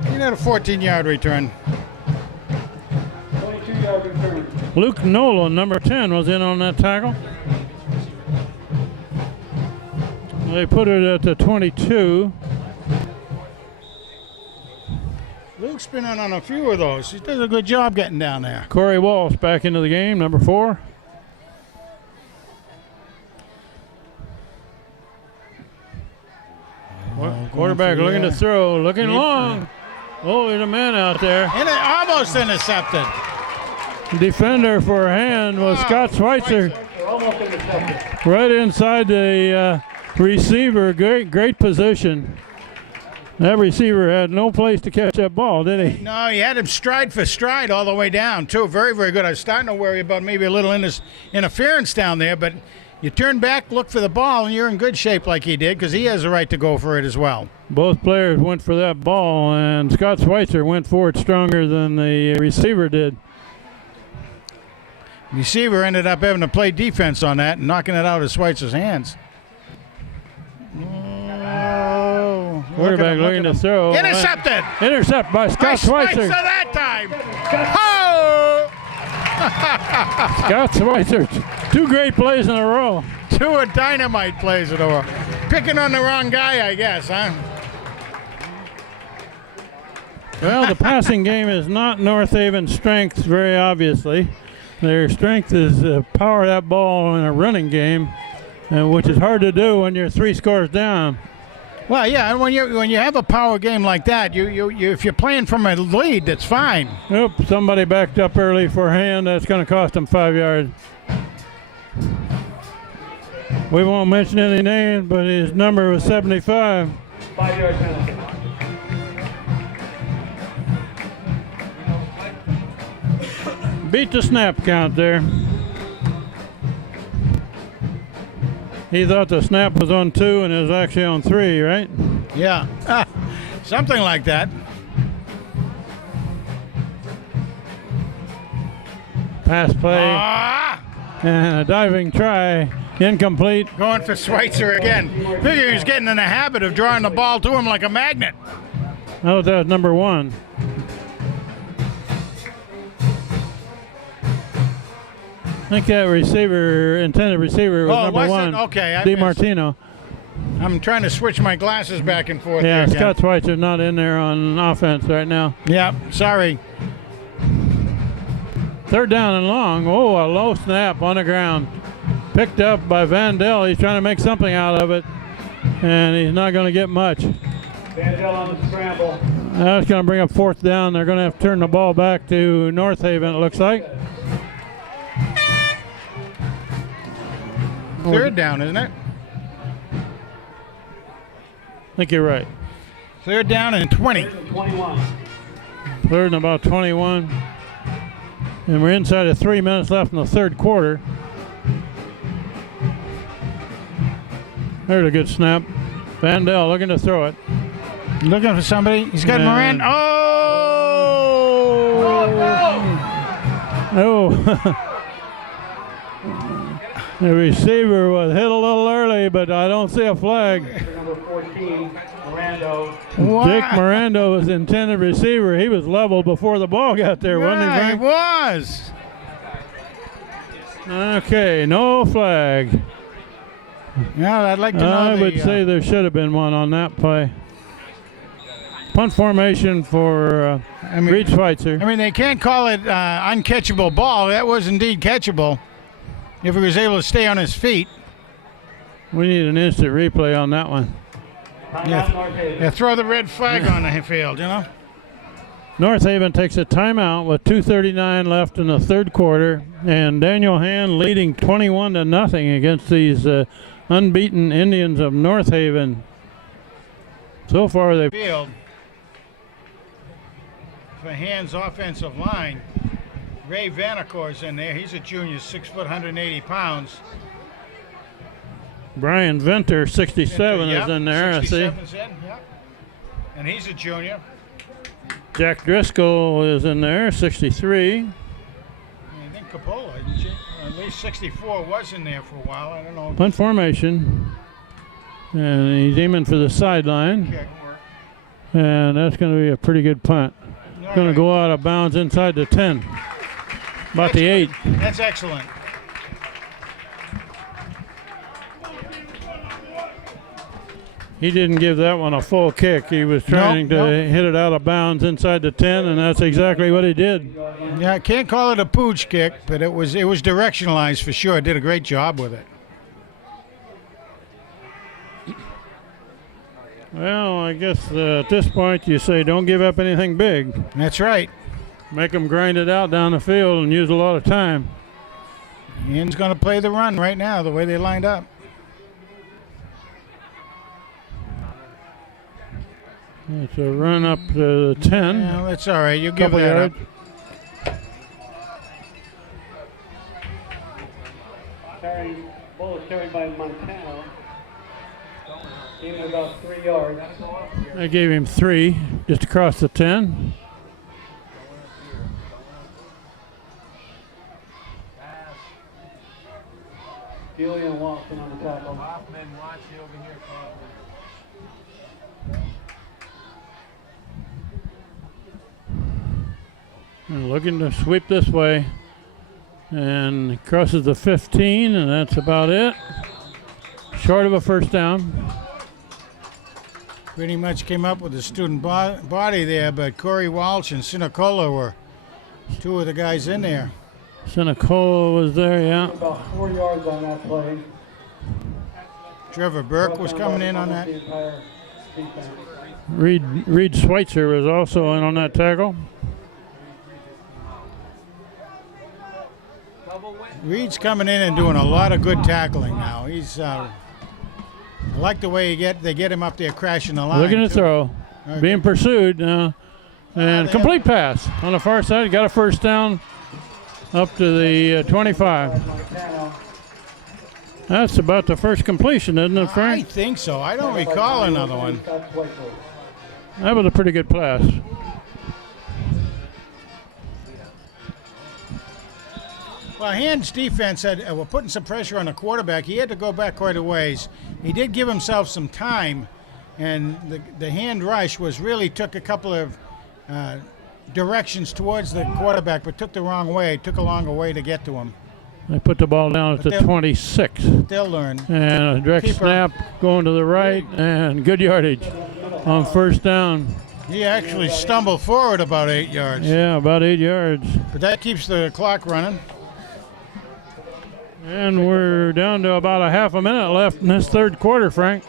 he had a 14-yard return. 22-yard return. Luke Nolan, number 10, was in on that tackle. They put it at the 22. Luke's been in on a few of those. He does a good job getting down there. Corey Walsh back into the game, number 4. Quarterback looking to throw, looking long. Oh, there's a man out there. And it almost intercepted. Defender for Hand was Scott Schweitzer. Almost intercepted. Right inside the receiver. Great position. That receiver had no place to catch that ball, did he? No, he had him stride for stride all the way down, too. Very, very good. I was starting to worry about maybe a little interference down there, but you turn back, look for the ball, and you're in good shape like he did because he has a right to go for it as well. Both players went for that ball, and Scott Schweitzer went for it stronger than the receiver did. Receiver ended up having to play defense on that and knocking it out of Schweitzer's hands. Oh, Quarterback looking to throw. Intercepted! Intercept by Scott Schweitzer. that time! Oh! Scott Schweitzer, 2 great plays in a row. 2 dynamite plays in a row. Picking on the wrong guy, I guess, huh? Well, the passing game is not North Haven's strength, very obviously. Their strength is power that ball in a running game, which is hard to do when you're 3 scores down. Well, yeah, and when you have a power game like that, you if you're playing from a lead, that's fine. Oop, somebody backed up early for Hand. That's going to cost them 5 yards. We won't mention any names, but his number was 75. 5-yard penalty. Beat the snap count there. He thought the snap was on 2 and it was actually on 3, right? Yeah, something like that. Pass play and a diving try, incomplete. Going for Schweitzer again. Figure he's getting in the habit of drawing the ball to him like a magnet. Oh, that was number 1. I think that intended receiver was Oh, number was it? one. Okay, I DiMartino. I'm trying to switch my glasses back and forth. Yeah, here, Ken. Scott Schweitzer not in there on offense right now. Yeah, sorry. Third down and long. Oh, a low snap on the ground. Picked up by Vandell. He's trying to make something out of it, and he's not going to get much. Vandell on the scramble. That's going to bring up fourth down. They're going to have to turn the ball back to North Haven, it looks like. Third down, isn't it? I think you're right. Third down and 20. 21. Third and about 21. And we're inside of 3 minutes left in the third quarter. There's a good snap. Vandell looking to throw it. Looking for somebody. He's got And- Moran. Oh! Oh. The receiver was hit a little early, but I don't see a flag. Number 14, Mirando. Jake Miranda was intended receiver. He was leveled before the ball got there, wasn't he, Yeah, Frank? he was. Okay, no flag. Yeah, I'd like to know. I would say there should have been one on that play. Punt formation for Reed Schweitzer. I mean, they can't call it uncatchable ball. That was indeed catchable if he was able to stay on his feet. We need an instant replay on that one. Yeah, throw the red flag on the field, you know? North Haven takes a timeout with 2:39 left in the third quarter, and Daniel Hand leading 21-0 against these unbeaten Indians of North Haven. So far, they've Field for Hand's offensive line. Ray Vanacor's in there. He's a junior, 6 foot, 180 pounds. Brian Venter, 67, Yep, is in there. I see. 67's in, yep. And he's a junior. Jack Driscoll is in there, 63. I think Capola, at least 64, was in there for a while. I don't know. Punt formation, and he's aiming for the sideline, Kick. and that's going to be a pretty good punt. All Going to right. go out of bounds inside the 10, about the 8. That's excellent. He didn't give that one a full kick. He was trying to hit it out of bounds inside the 10, and that's exactly what he did. Yeah, I can't call it a pooch kick, but it was directionalized for sure. Did a great job with it. Well, I guess at this point you say don't give up anything big. That's right. Make them grind it out down the field and use a lot of time. Ian's going to play the run right now, the way they lined up. It's a run up to the 10. Yeah, that's all right. You give Couple that yards. up. Ball is carried by Montano. Gaining about 3 yards. I gave him 3 just across the 10. Julian Watson on the tackle. And looking to sweep this way. And crosses the 15, and that's about it. Short of a first down. Pretty much came up with the student body there, but Corey Walsh and Sinacola were two of the guys in there. Sinacola was there, yeah. About 4 yards on that play. Trevor Burke was coming in on that. The entire defense. Reed Schweitzer was also in on that tackle. Reed's coming in and doing a lot of good tackling now. He's I like the way they get him up there crashing the line. Looking to too. throw. Okay. Being pursued now. And complete pass on the far side. Got a first down up to the 25. Montano. That's about the first completion, isn't it, I Frank? think so. I don't recall another one. That's Whitehall. That was a pretty good pass. Well, Hand's defense were putting some pressure on the quarterback. He had to go back quite a ways. He did give himself some time, and the hand rush took a couple of directions towards the quarterback, but took the wrong way. Took a longer way to get to him. They put the ball down at the 26. They'll learn. And a direct Keeper. snap going to the right, and good yardage on first down. He actually stumbled forward about 8 yards. Yeah, about 8 yards. But that keeps the clock running. And we're down to about a half a minute left in this third quarter, Frank.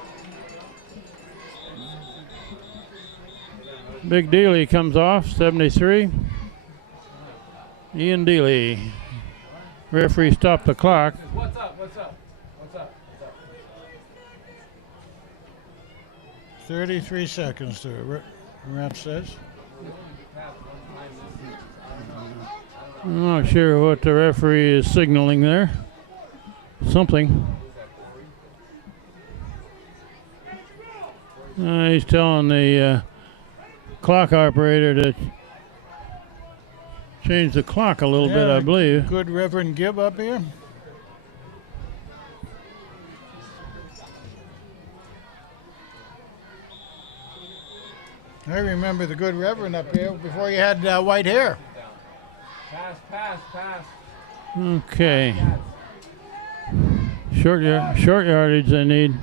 Big Dealey comes off, 73. Ian Dealey. Referee stopped the clock. What's up? What's up? What's up? 33 seconds to ref says. I'm not sure what the referee is signaling there. Something. He's telling the clock operator to change the clock a little bit, I believe. Good Reverend Gibb up here. I remember the good Reverend up here before he had white hair. Pass. Okay. Short yardage they need.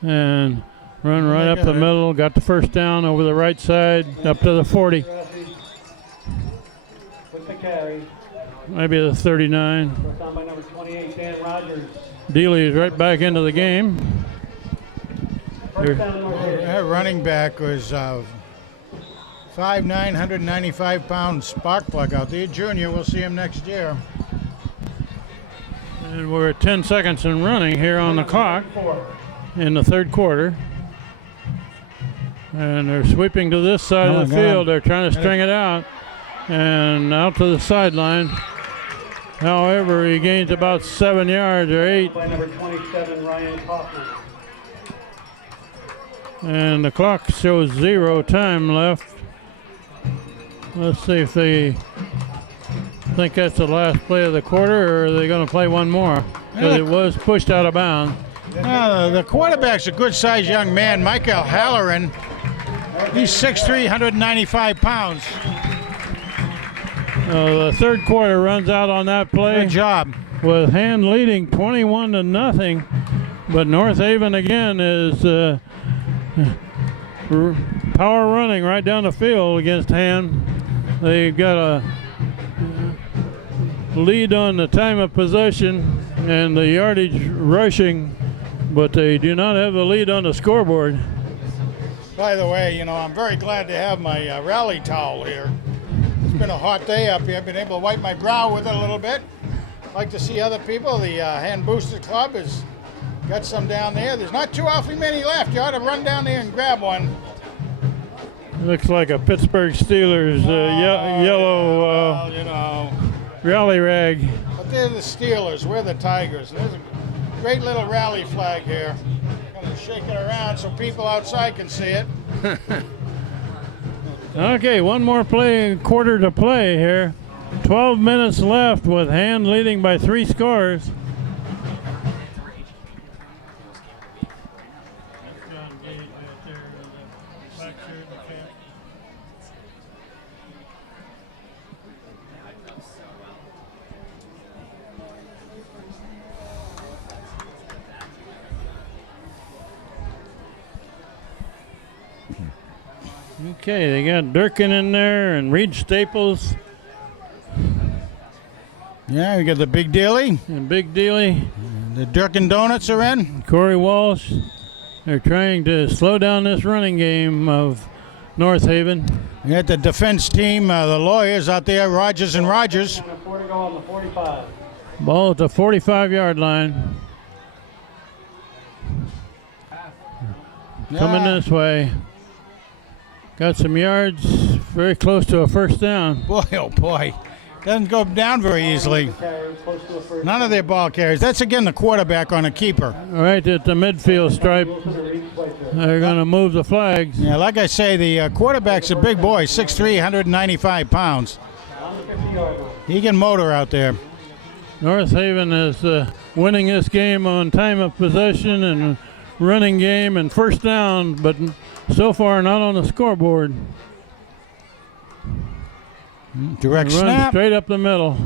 And run right up the middle. Got the first down over the right side up to the 40. With the carry. Maybe the 39. First down by number 28, Dan Rogers. Dealey is right back into the game. First down, North Haven. That running back was 5'9", 195-pound spark plug out there. Junior, we'll see him next year. And we're at 10 seconds and running here on the clock in the third quarter. And they're sweeping to this side of the field. They're trying to string it out. And out to the sideline. However, he gains about 7 yards or 8. By number 27, Ryan Kaufman. And the clock shows 0 time left. Let's see if they think that's the last play of the quarter, or are they going to play one more? Because it was pushed out of bounds. The quarterback's a good-sized young man, Michael Halloran. He's 6'3", 195 pounds. The third quarter runs out on that play. Good job. With Hand leading 21-0, but North Haven again is power running right down the field against Hand. They've got a lead on the time of possession and the yardage rushing, but they do not have the lead on the scoreboard. By the way, I'm very glad to have my rally towel here. It's been a hot day up here. I've been able to wipe my brow with it a little bit. Like to see other people. The Hand Booster Club has got some down there. There's not too awfully many left. You ought to run down there and grab one. Looks like a Pittsburgh Steelers yellow rally rag. But they're the Steelers. We're the Tigers. And there's a great little rally flag here. I'm going to shake it around so people outside can see it. Okay, one more quarter to play here. 12 minutes left with Hand leading by 3 scores. Okay, they got Durkin in there and Reed Staples. Yeah, we got the Big Dealey. And Big Dealey. The Durkin Donuts are in. Corey Walsh. They're trying to slow down this running game of North Haven. We got the defense team, the lawyers out there, Rogers and Rogers. 4 to go on the 45. Ball at the 45-yard line. Coming this way. Got some yards, very close to a first down. Boy, oh boy. Doesn't go down very easily. None of their ball carries. That's, again, the quarterback on a keeper. Right at the midfield stripe. They're going to move the flags. Yeah, like I say, the quarterback's a big boy, 6'3", 195 pounds. He can motor out there. North Haven is winning this game on time of possession and running game and first down, but so far not on the scoreboard. Direct Run snap. straight up the middle.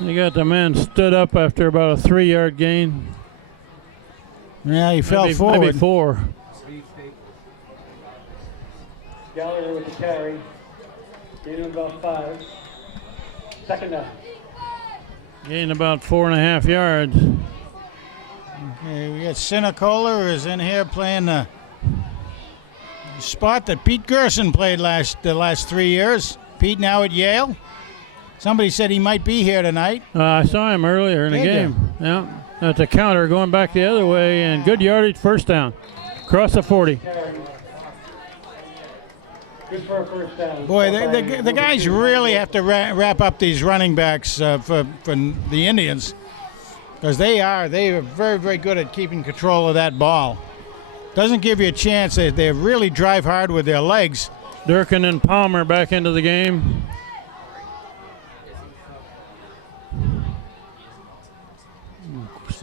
They got the man stood up after about a 3-yard gain. Yeah, he fell Maybe forward. 4. Gallagher with the carry. Gain of about 5. Second down. Gained about 4.5 yards. Okay, we got Sinicola who is in here playing the spot that Pete Gerson played the last 3 years. Pete now at Yale. Somebody said he might be here tonight. I saw him earlier in the Did you? game. Yeah, at the counter, going back the other way, and good yardage, first down. Across the 40. Good for a first down. Boy, the guys really have to wrap up these running backs for the Indians, because they are very, very good at keeping control of that ball. Doesn't give you a chance. They really drive hard with their legs. Durkin and Palmer back into the game.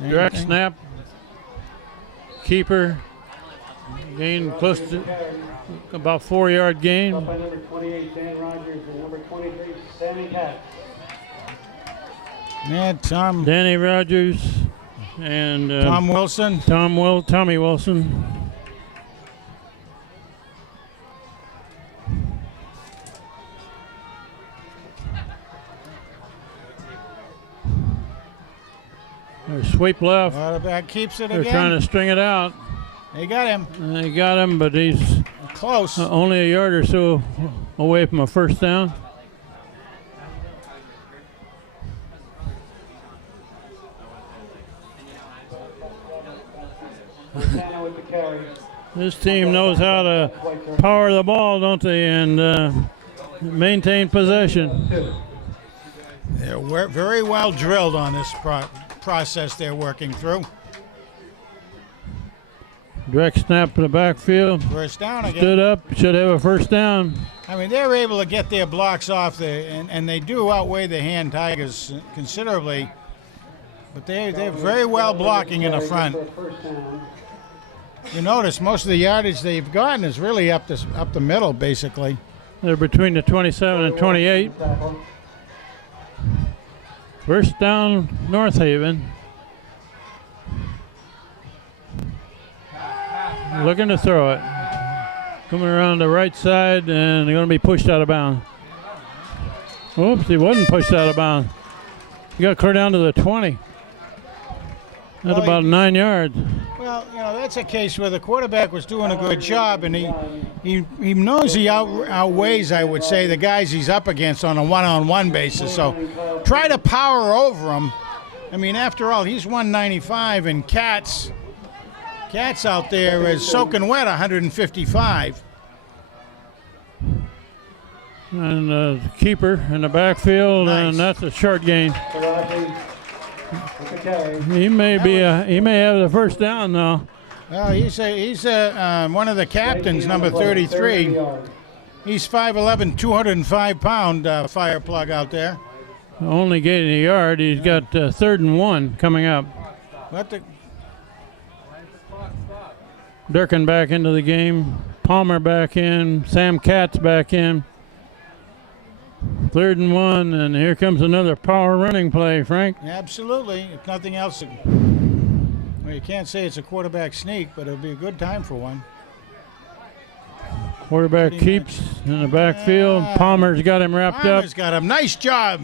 Direct snap. Keeper. Gain close to about 4-yard gain. Up by number 28, Dan Rogers, and number 23, Sammy Katz. Yeah, Danny Rogers and Tom Wilson. Tommy Wilson. There's sweep left. Quarterback keeps it They're again. trying to string it out. They got him. They got him, but he's Close. only a yard or so away from a first down. Montana with the carry. This team knows how to power the ball, don't they, and maintain possession. They're very well drilled on this process they're working through. Direct snap to the backfield. First down again. Stood up, should have a first down. I mean, they're able to get their blocks off there, and they do outweigh the Hand Tigers considerably. But they're very well blocking in the front. You notice most of the yardage they've gotten is really up the middle, basically. They're between the 27 and 28. First down, North Haven. Looking to throw it. Coming around the right side, and they're going to be pushed out of bounds. Oops, he wasn't pushed out of bounds. He got clear down to the 20. That's Well, about 9 yards. Well, that's a case where the quarterback was doing a good job, and he knows he outweighs, I would say, the guys he's up against on a one-on-one basis. So try to power over him. I mean, after all, he's 195, and Katz out there is soaking wet, 155. And the keeper in the backfield, Nice. and that's a short gain. He may have the first down though. Well, he's one of the captains, number 33. He's 5'11", 205-pound fire plug out there. Only gaining a yard. He's got 3rd and 1 coming up. Durkin back into the game. Palmer back in. Sam Katz back in. 3rd and 1, and here comes another power running play, Frank. Absolutely. If nothing else, well, you can't say it's a quarterback sneak, but it'll be a good time for one. Quarterback Pretty keeps in the backfield. Palmer's got him wrapped Palmer's up, got him. Nice job.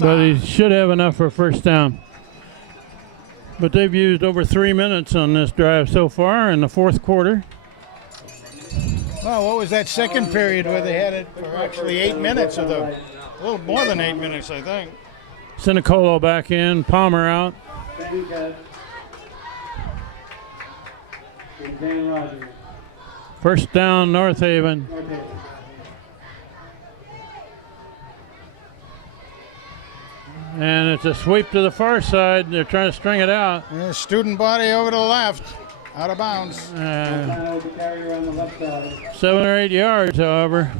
but he should have enough for a first down. But they've used over 3 minutes on this drive so far in the 4th quarter. Well, what was that second period where they had it for actually 8 minutes a little more than 8 minutes, I think. Sinicolo back in, Palmer out. Sammy Katz. And Dan Rogers. First down, North Haven. And it's a sweep to the far side. They're trying to string it out. Yeah, student body over to the left, out of bounds. Montana with the carry on the left side. 7 or 8 yards, however.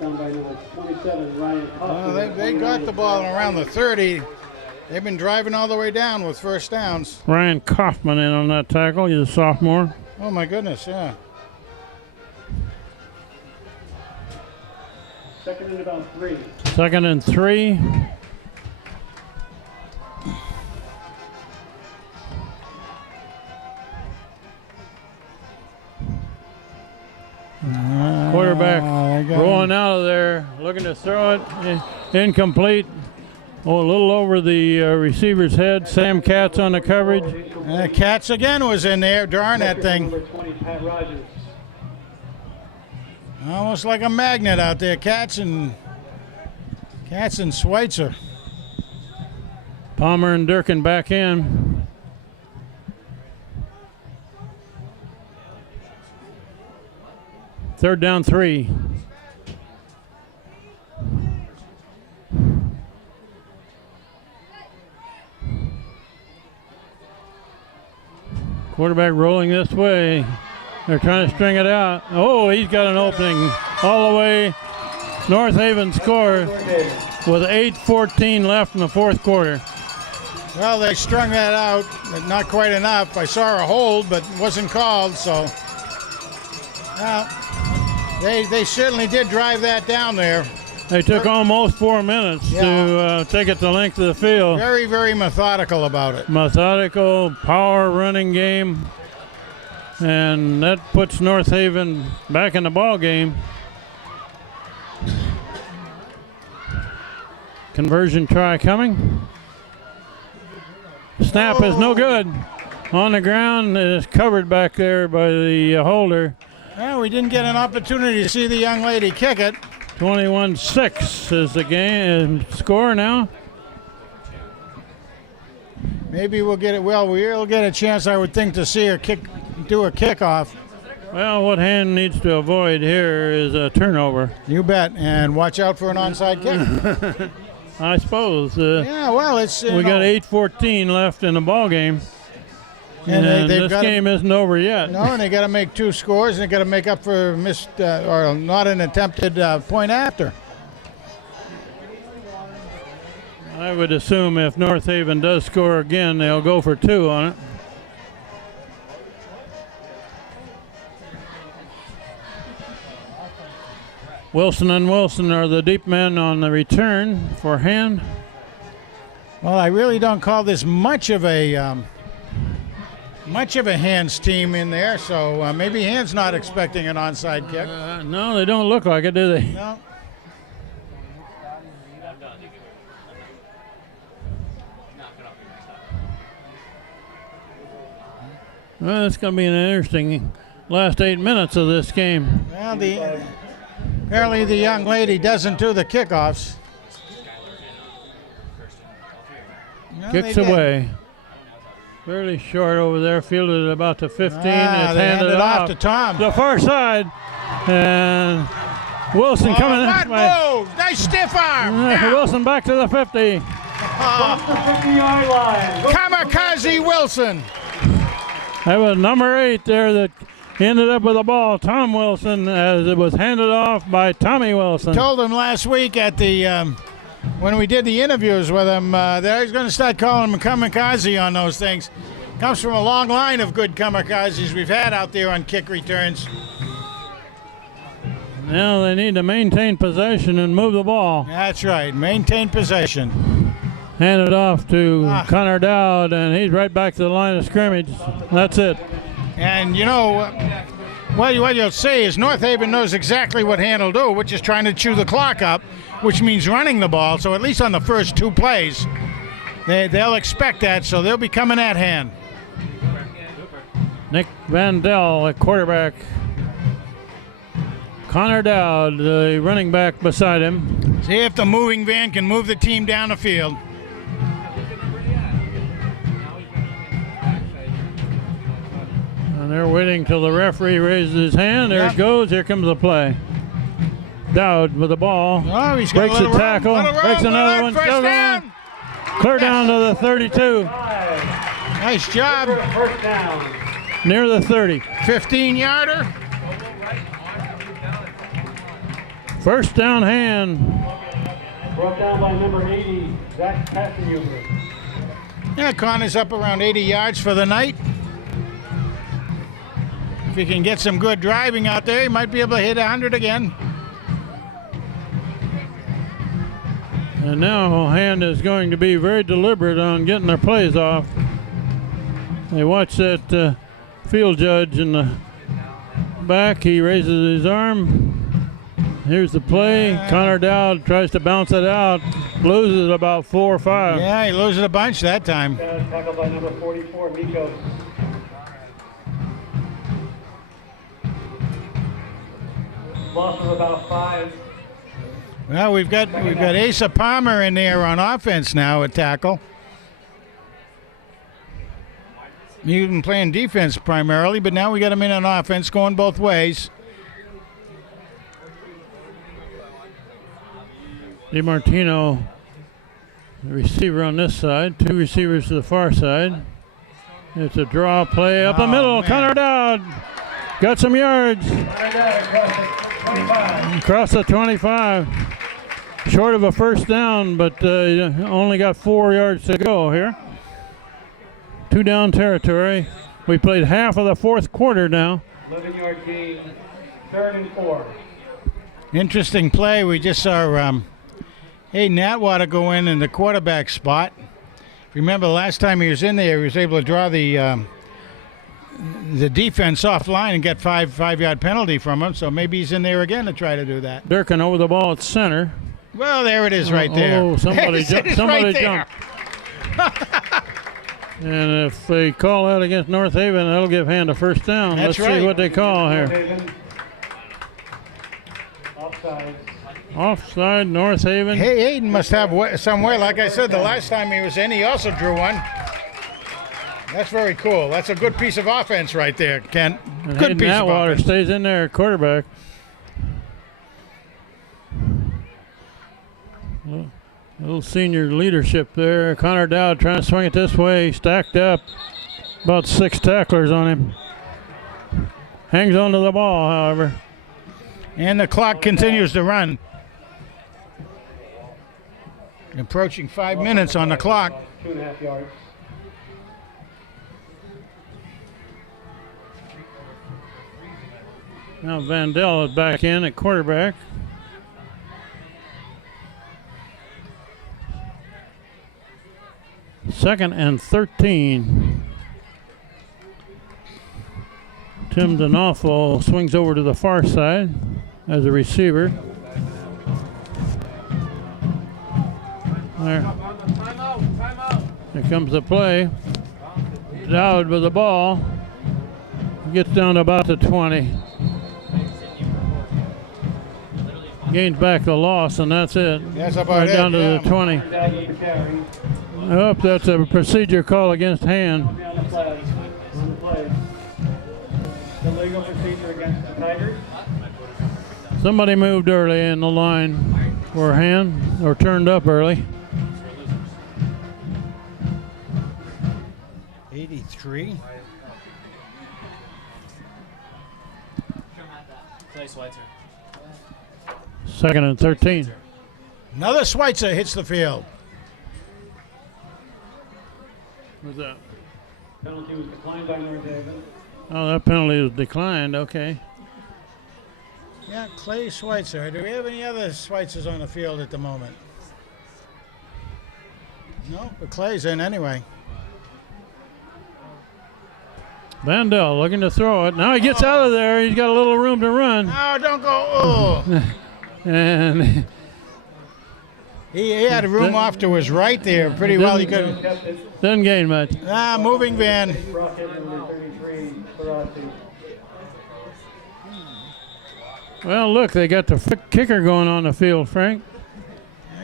Found by number 27, Ryan Kaufman. Well, they got the ball around the 30. They've been driving all the way down with first downs. Ryan Kaufman in on that tackle. He's a sophomore. Oh, my goodness, yeah. Second and about 3. 2nd and 3. to throw it. Incomplete. Oh, a little over the receiver's head. Sam Katz on the coverage. Katz again was in there, darn that thing. Number 20, Pat Rogers. Almost like a magnet out there, Katz and Schweitzer. Palmer and Durkin back in. Third down 3. Quarterback rolling this way. They're trying to string it out. Oh, he's got an opening all the way. North Haven score with 8:14 left in the fourth quarter. Well, they strung that out, but not quite enough. I saw a hold, but it wasn't called, so. Well, they certainly did drive that down there. They took almost 4 minutes to take it the length of the field. Very, very methodical about it. Methodical, power running game. And that puts North Haven back in the ball game. Conversion try coming. Snap is no good. On the ground, it is covered back there by the holder. Well, we didn't get an opportunity to see the young lady kick it. 21-6 is the game score now. Maybe we'll get it. Well, we'll get a chance, I would think, to see her do a kickoff. Well, what Hand needs to avoid here is a turnover. You bet, and watch out for an onside kick. I suppose. Yeah, well, it's we got 8:14 left in the ball game, and this game isn't over yet. No, and they got to make 2 scores, and they got to make up for missed or not an attempted point after. I would assume if North Haven does score again, they'll go for 2 on it. Wilson and Wilson are the deep men on the return for Hand. Well, I really don't call this much of a Hand's team in there, so maybe Hand's not expecting an onside kick. No, they don't look like it, do they? No. Well, it's going to be an interesting last 8 minutes of this game. Well, apparently the young lady doesn't do the kickoffs. No, Kicks away. Fairly short over there, fielded at about the 15. It's handed off to Tom. The far side. And Wilson coming in. Move! Nice stiff arm. Wilson back to the 50. Off the 50-yard line. Kamikaze Wilson. That was number 8 there that ended up with the ball, Tom Wilson, as it was handed off by Tommy Wilson. Told him last week at the when we did the interviews with him that he's going to start calling him kamikaze on those things. Comes from a long line of good kamikazes we've had out there on kick returns. Now they need to maintain possession and move the ball. That's right, maintain possession. Handed off to Connor Dowd, and he's right back to the line of scrimmage. That's it. And you know, what you'll say is North Haven knows exactly what Hand will do, which is trying to chew the clock up, which means running the ball. So at least on the first 2 plays, they'll expect that, so they'll be coming at Hand. Nick Vandell at quarterback. Connor Dowd, the running back beside him. See if the moving van can move the team down the field. And they're waiting till the referee raises his hand. There it goes. Here comes the play. Dowd with the ball. Oh, he's breaks got a tackle. Breaks another one. First down. Clear down to the 32. Nice job. First down. Near the 30. 15-yarder. First down Hand. Brought down by number 80, Zach Passenhuber. Yeah, Connor's up around 80 yards for the night. If he can get some good driving out there, he might be able to hit 100 again. And now Hand is going to be very deliberate on getting their plays off. They watch that field judge in the back. He raises his arm. Here's the play. Connor Dowd tries to bounce it out, loses it about 4 or 5. Yeah, he loses a bunch that time. Tackled by number 44, Miko. Loss of about 5. Well, we've got Asa Palmer in there on offense now at tackle. He's been playing defense primarily, but now we got him in on offense, going both ways. DiMartino, the receiver on this side, 2 receivers to the far side. It's a draw play up the middle. Man. Connor Dowd got some yards. Across the 25. Short of a first down, but only got 4 yards to go here. 2 down territory. We played half of the 4th quarter now. 11-yard gain, 3rd and 4. Interesting play. We just saw Hayden Atwater go in the quarterback spot. Remember the last time he was in there, he was able to draw the defense offline and get 5-yard penalty from him. So maybe he's in there again to try to do that. Durkin over the ball at center. Well, there it is right there. Oh, somebody jumped. Somebody jumped. And if they call that against North Haven, that'll give Hand a first down. That's Let's see what they call here. Offside. Offside, North Haven. Hey, Hayden must have some way. Like I said, the last time he was in, he also drew one. That's very cool. That's a good piece of offense right there, Ken. And Good Hayden piece of Atwater offense. stays in there at quarterback. Little senior leadership there. Connor Dowd trying to swing it this way. Stacked up. About 6 tacklers on him. Hangs on to the ball, however. And the clock continues to run. Approaching 5 minutes on the clock. 2.5 yards. Now Vandell is back in at quarterback. Second and 13. Tim D'Onofrio swings over to the far side as a receiver. There. Here comes the play. Dowd with the ball. Gets down to about the 20. Gains back the loss, and that's it. That's about right it, down to yeah. the 20. Dowd with the carry. Oh, that's a procedure call against Hand. Down the flag. On the play. The legal procedure against the Tigers. Somebody moved early in the line for Hand, or turned up early. 83. Clay Schweitzer. Second and 13. Another Schweitzer hits the field. What's that? Penalty was declined by North Haven. Oh, that penalty was declined. Okay. Yeah, Clay Schweitzer. Do we have any other Schweitzers on the field at the moment? No, but Clay's in anyway. Vandell looking to throw it. Now he gets out of there. He's got a little room to run. No, don't go. Oh. And he had room off to his right there pretty well. He could. Kept it. doesn't gain much. Moving van. Rocket number 33, Ferrazzi. Well, look, they got the kicker going on the field, Frank.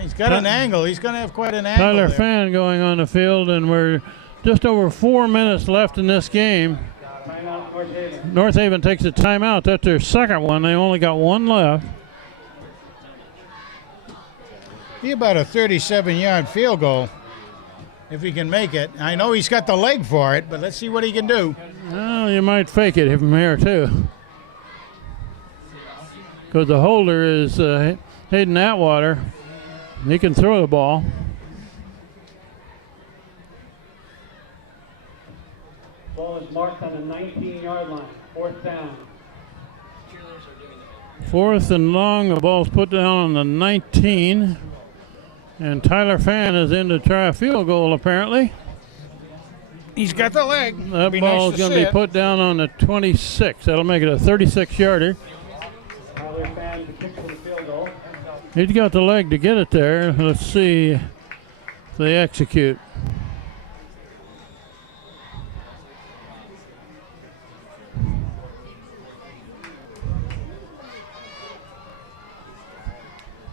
He's got an angle. He's going to have quite an angle. Tyler there. Fan going on the field, and we're just over 4 minutes left in this game. Timeout, North Haven. North Haven takes a timeout. That's their second one. They only got one left. Be about a 37-yard field goal if he can make it. I know he's got the leg for it, but let's see what he can do. Well, you might fake it from here, too. Because the holder is Hayden Atwater. He can throw the ball. Ball is marked on the 19-yard line. 4th down. 4th and long. The ball's put down on the 19. And Tyler Fan is in to try a field goal, apparently. He's got the leg. That Be ball nice is to going to see be it. put down on the 26. That'll make it a 36-yarder. Tyler Fan to kick for the field He's got the leg to get it there. Let's see if they execute.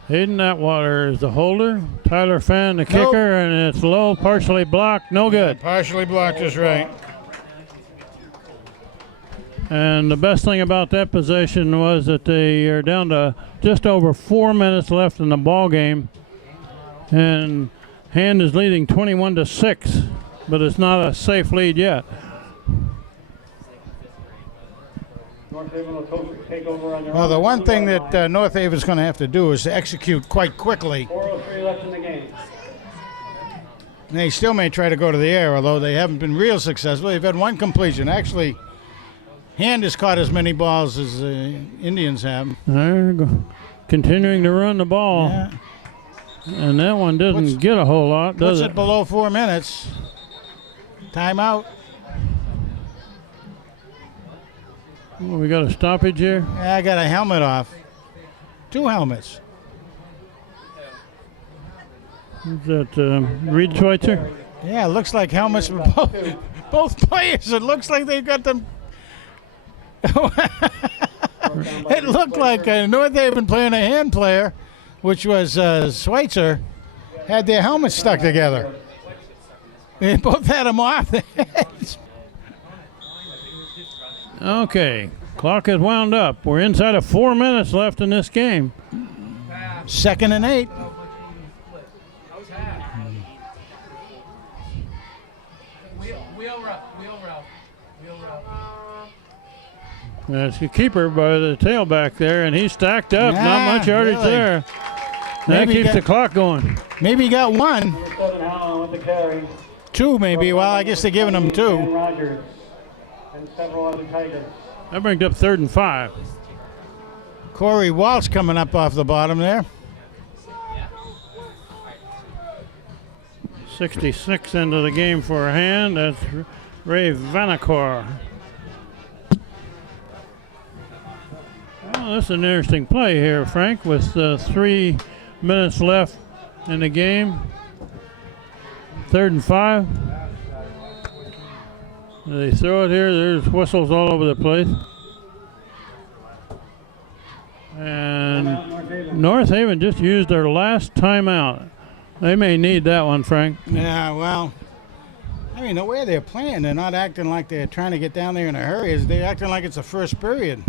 Hayden Atwater is the holder. Tyler Fan the kicker, and it's low, partially blocked. No good. Partially blocked is right. And the best thing about that possession was that they are down to just over 4 minutes left in the ball game, and Hand is leading 21-6, but it's not a safe lead yet. North Haven will take over on their Well, the own. one thing that North Haven's going to have to do is execute quite quickly. 4:03 left in the game. They still may try to go to the air, although they haven't been real successful. They've had one completion. Actually, Hand has caught as many balls as the Indians have. They're continuing to run the ball. Yeah. And that one doesn't get a whole lot, does Puts it? it below 4 minutes. Timeout. Well, we got a stoppage here. Yeah, I got a helmet off. 2 helmets. Is that Reed Schweitzer? Yeah, it looks like helmets for both players. It looks like they got them. It looked like North Haven playing a Hand player, which was Schweitzer, had their helmets stuck together. They both had them off their heads. Okay, clock is wound up. We're inside of 4 minutes left in this game. 2nd and 8. Wheel route. That's the keeper by the tailback there, and he's stacked up. Not much yardage really? there. That Maybe keeps got- the clock going. Maybe he got 1. Number 7, Allen with the carry. 2 maybe. Well, I guess they're giving him 2. Dan Rogers and several other Tigers. That brings up 3rd and 5. Corey Walsh coming up off the bottom there. 66 into the game for a Hand. That's Ray Vanacore. Well, that's an interesting play here, Frank, with 3 minutes left in the game. 3rd and 5. They throw it here. There's whistles all over the place. And North Haven just used their last timeout. They may need that one, Frank. Yeah, well, I mean, the way they're playing, they're not acting like they're trying to get down there in a hurry. They're acting like it's the first period.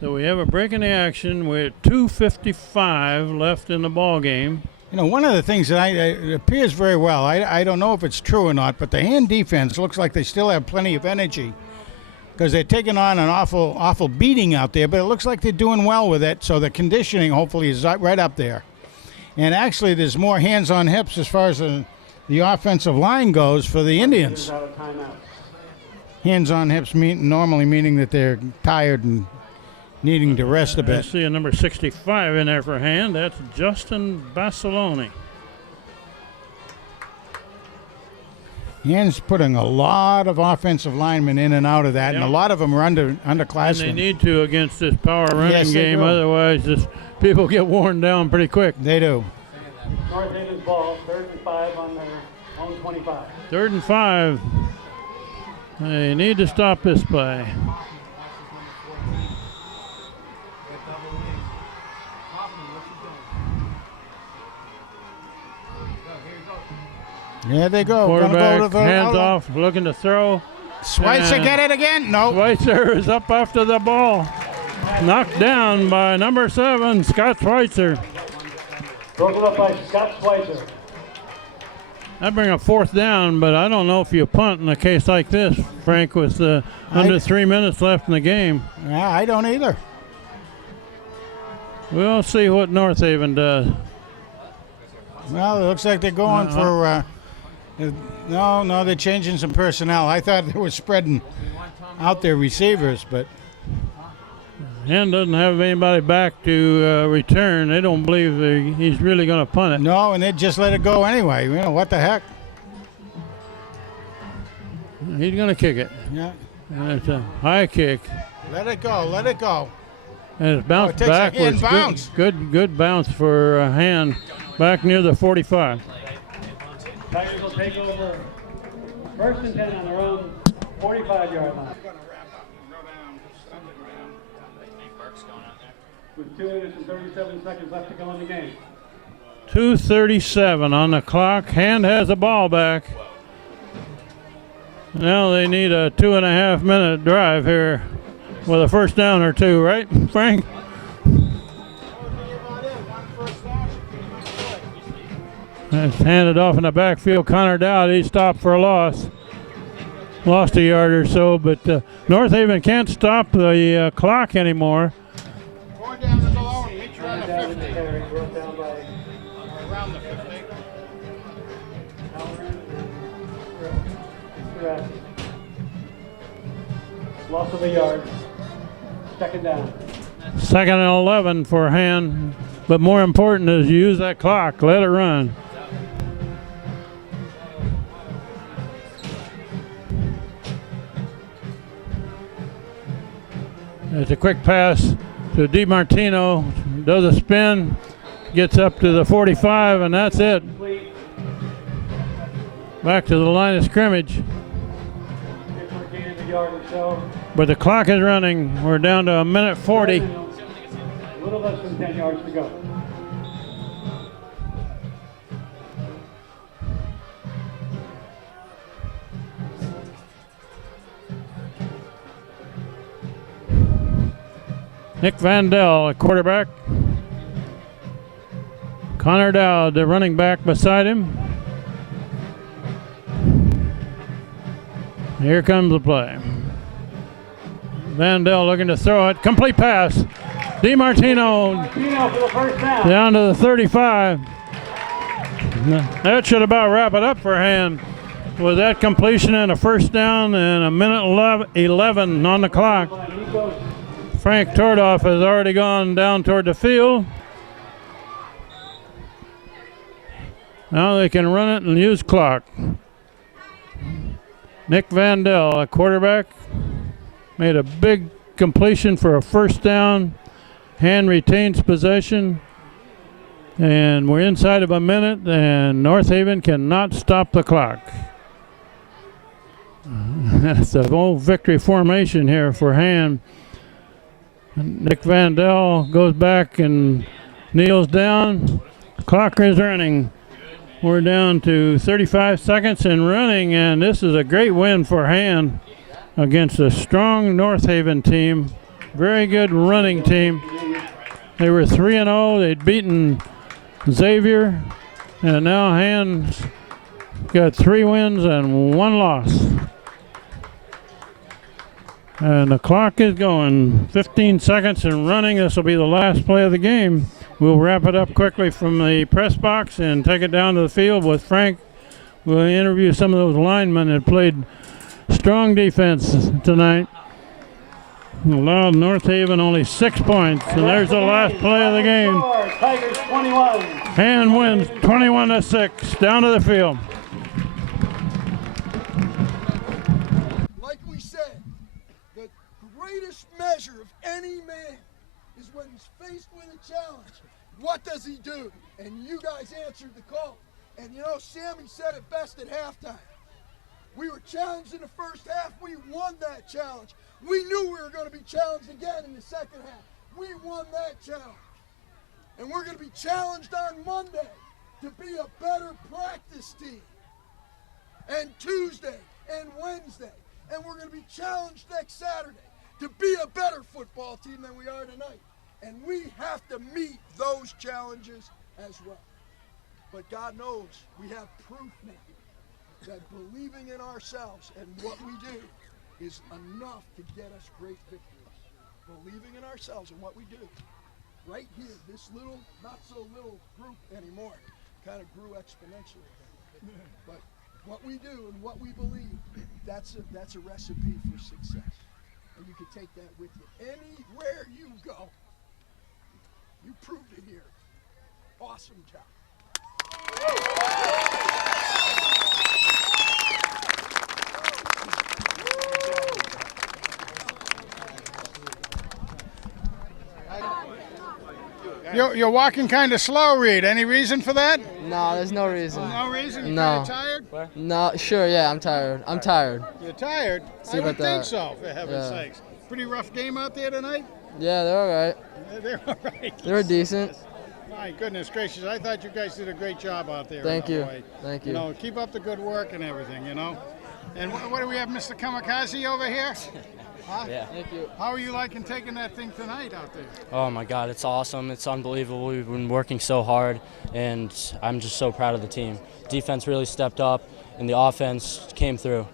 So we have a break in the action with 2:55 left in the ball game. You know, one of the things that it appears very well, I don't know if it's true or not, but the Hand defense looks like they still have plenty of energy because they're taking on an awful beating out there, but it looks like they're doing well with it, so the conditioning hopefully is right up there. And actually, there's more hands on hips as far as the offensive line goes for the Indians. Out of timeout. Hands on hips normally meaning that they're tired and needing to rest a I bit. see a number 65 in there for Hand. That's Justin Basiloni. Hands putting a lot of offensive linemen in and out of that, and a Yep. lot of them are And they underclassmen. need to against this power running Yes, they game. do. Otherwise, just people get worn down pretty quick. They do. North Haven's ball, 3rd and 5 on their own 25. 3rd and 5. They need to stop this play. There they go. Gonna Quarterback go to the hands off, looking to throw. Schweitzer And get it again? No. Schweitzer is up after the ball. Knocked down by number 7, Scott Schweitzer. Broken up by Scott Schweitzer. That bring a 4th down, but I don't know if you punt in a case like this, Frank, with under 3 minutes left in the game. Yeah, I don't either. We'll see what North Haven does. Well, it looks like they're going for. No, they're changing some personnel. I thought they were spreading out their receivers, but Hand doesn't have anybody back to return. They don't believe he's really going to punt it. no, and they just let it go anyway. You know what the heck? He's going to kick it. Yeah, And it's a high kick. let it go. Let it go. And it's bounced takes a backwards. hand bounce. Good bounce for a hand back near the 45. Tigers will take over 1st and 10 on their own 45-yard line. With 2 minutes and 37 seconds left to go in the game. 2:37 on the clock. Hand has the ball back. Now they need a 2.5 minute drive here with a first down or two, right, Frank? That's handed off in the backfield. Connor Dowd, he stopped for a loss. Lost a yard or so, but North Haven can't stop the clock anymore. Going down to the low and meet you on the 50. Brought down by Around the 50. loss of a yard. 2nd down. 2nd and 11 for Hand, but more important is use that clock. Let it run. It's a quick pass to DiMartino, does a spin, gets up to the 45, and that's it. Back to the line of scrimmage. But the clock is running. We're down to 1:40. A little less than 10 yards to go. Nick Vandell, a quarterback. Connor Dowd, the running back beside him. Here comes the play. Vandell looking to throw it. Complete pass. DiMartino for the first down. down to the 35. That should about wrap it up for Hand. With that completion and a first down and 1:11 on the clock. Frank Tordoff has already gone down toward the field. Now they can run it and use clock. Nick Vandell, a quarterback, made a big completion for a first down. Hand retains possession. And we're inside of a minute, and North Haven cannot stop the clock. That's the old victory formation here for Hand. Nick Vandell goes back and kneels down. The clock is running. We're down to 35 seconds and running, and this is a great win for Hand against a strong North Haven team. Very good running team. They were 3-0. They'd beaten Xavier, and now Hand's got 3 wins and 1 loss. And the clock is going. 15 seconds and running. This will be the last play of the game. We'll wrap it up quickly from the press box and take it down to the field with Frank. We'll interview some of those linemen that played strong defense tonight. Allowed North Haven only 6 points, and there's the last play of the game. Tigers 21. Hand wins 21-6. Down to the field. Like we said, the greatest measure of any man is when he's faced with a challenge. What does he do? And you guys answered the call. And you know, Sammy said it best at halftime. We were challenged in the first half. We won that challenge. We knew we were going to be challenged again in the second half. We won that challenge. And we're going to be challenged on Monday to be a better practice team. And Tuesday and Wednesday. And we're going to be challenged next Saturday to be a better football team than we are tonight. And we have to meet those challenges as well. But God knows we have proof now that believing in ourselves and what we do is enough to get us great victories. Believing in ourselves and what we do. Right here, this little, not so little group anymore, kind of grew exponentially. But what we do and what we believe, that's a recipe for success. And you can take that with you anywhere you go. You proved it here. Awesome job. You're walking kind of slow, Reed. Any reason for that? No, there's no reason. No reason? You No. tired? No, sure, yeah, I'm tired. I'm tired. You're tired? See I about would think that. so, for heaven's Yeah. sakes. Pretty rough game out there tonight? Yeah, they're all right. They're all right. They're decent. My goodness gracious, I thought you guys did a great job out there. Thank in you. Hawaii. Thank You you. know, keep up the good work and everything, you know. And what do we have, Mr. Kamikaze over here? Huh? Yeah. Thank you. How are you liking taking that thing tonight out there? Oh my God, it's awesome. It's unbelievable. We've been working so hard, and I'm just so proud of the team. Defense really stepped up, and the offense came through.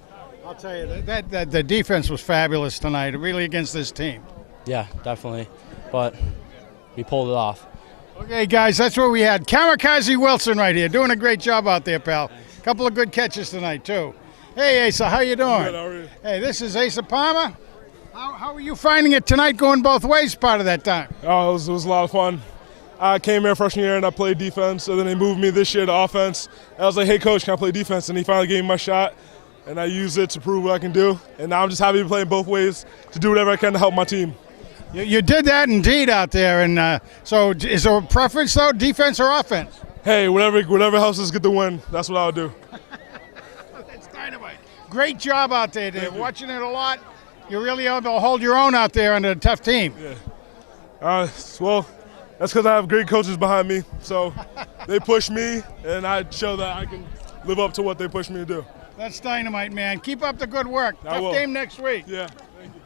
I'll tell you, that the defense was fabulous tonight, really against this team. Yeah, definitely. But we pulled it off. Okay, guys, that's what we had. Kamikaze Wilson right here, doing a great job out there, pal. Couple of good catches tonight, too. Hey, Asa, how you doing? Good, how are you? Hey, this is Asa Palmer. How are you finding it tonight going both ways part of that time? Oh, it was a lot of fun. I came here freshman year and I played defense, so then they moved me this year to offense. And I was like, hey, coach, can I play defense? And he finally gave me my shot, and I used it to prove what I can do. And now I'm just happy to play both ways to do whatever I can to help my team. You did that indeed out there, and so is there a preference, though, defense or offense? Hey, whatever helps us get the win, that's what I'll do. That's dynamite. Great job out there, Dave. Watching it a lot. You're really able to hold your own out there under a tough team. Yeah. Well, that's because I have great coaches behind me. So they push me, and I show that I can live up to what they push me to do. That's dynamite, man. Keep up the good work. I Tough will. game next week. Yeah. Thank you.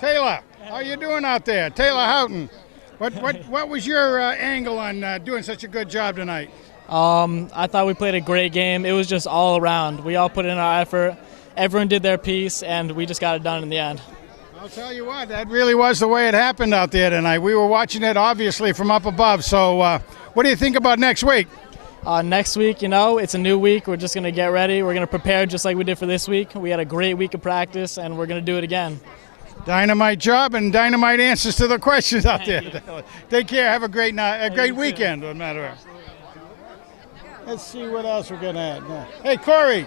Taylor, how you doing out there? Taylor Houghton. What was your angle on doing such a good job tonight? I thought we played a great game. It was just all around. We all put in our effort. Everyone did their piece, and we just got it done in the end. I'll tell you what, that really was the way it happened out there tonight. We were watching it, obviously, from up above. So what do you think about next week? Next week, it's a new week. We're just going to get ready. We're going to prepare just like we did for this week. We had a great week of practice, and we're going to do it again. Dynamite job and dynamite answers to the questions out there. Take care. Have a great night, a great weekend, no matter what. Let's see what else we're going to add. Hey, Corey.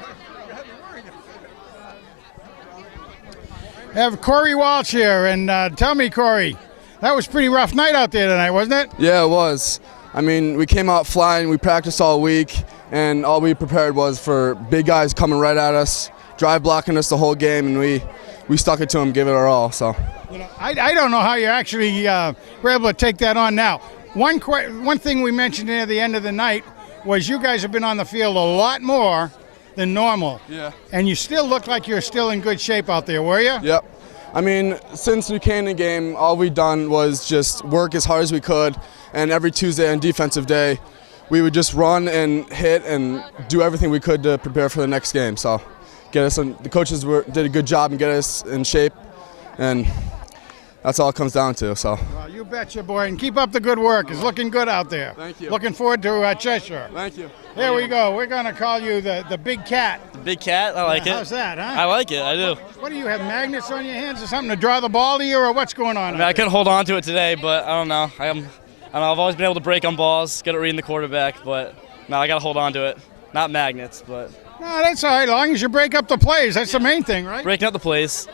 I have Corey Walsh here, and tell me, Corey, that was a pretty rough night out there tonight, wasn't it? Yeah, it was. I mean, we came out flying, we practiced all week, and all we prepared was for big guys coming right at us, drive blocking us the whole game, and we stuck it to them, gave it our all. So, I don't know how you actually were able to take that on now. One thing we mentioned near the end of the night was you guys have been on the field a lot more than normal. Yeah. And you still look like you're still in good shape out there, were you? Yep. I mean, since we came in the game, all we done was just work as hard as we could, and every Tuesday and defensive day, we would just run and hit and do everything we could to prepare for the next game. So, the coaches did a good job and get us in shape, and that's all it comes down to. So. Well, you betcha, boy, and keep up the good work. It's looking good out there. Thank you. Looking forward to Cheshire. Thank you. Here we go. We're going to call you the big cat. The big cat? I like it. How's that, huh? I like it. I do. What do you have, magnets on your hands or something to draw the ball to you, or what's going on? I mean, I couldn't hold on to it today, but I don't know. I've always been able to break on balls, good at reading the quarterback, but no, I got to hold on to it. Not magnets, but. No, that's all right. As long as you break up the plays, that's the main thing, right? Breaking up the plays.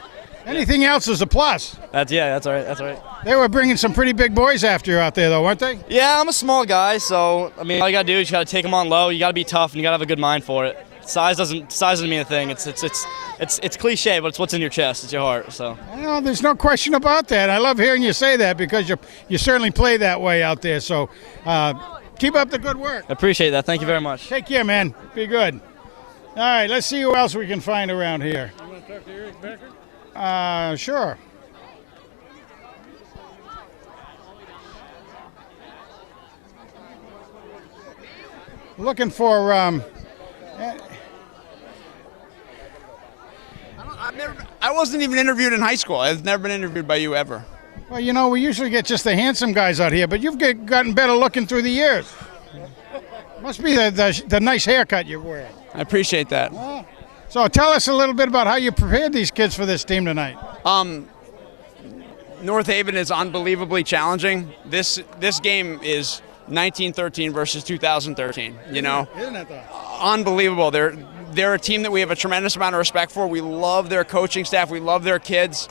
Anything else is a plus. That's all right. That's all right. They were bringing some pretty big boys after you out there, though, weren't they? Yeah, I'm a small guy, so I mean, all you gotta do is you gotta take them on low. You gotta be tough, and you gotta have a good mind for it. Size doesn't mean a thing. It's cliche, but it's what's in your chest. It's your heart. So. Well, there's no question about that. I love hearing you say that because you certainly play that way out there. So keep up the good work. I appreciate that. Thank you very much. Take care, man. Be good. All right, let's see who else we can find around here. You want to talk to Eric Becker? Sure. Looking for I wasn't even interviewed in high school. I've never been interviewed by you ever. well, we usually get just the handsome guys out here, but you've gotten better looking through the years. Must be the nice haircut you're wearing. I appreciate that. So tell us a little bit about how you prepared these kids for this team tonight. North Haven is unbelievably challenging. This game is 1913 versus 2013. Isn't it though? Unbelievable. They're a team that we have a tremendous amount of respect for. We love their coaching staff. We love their kids.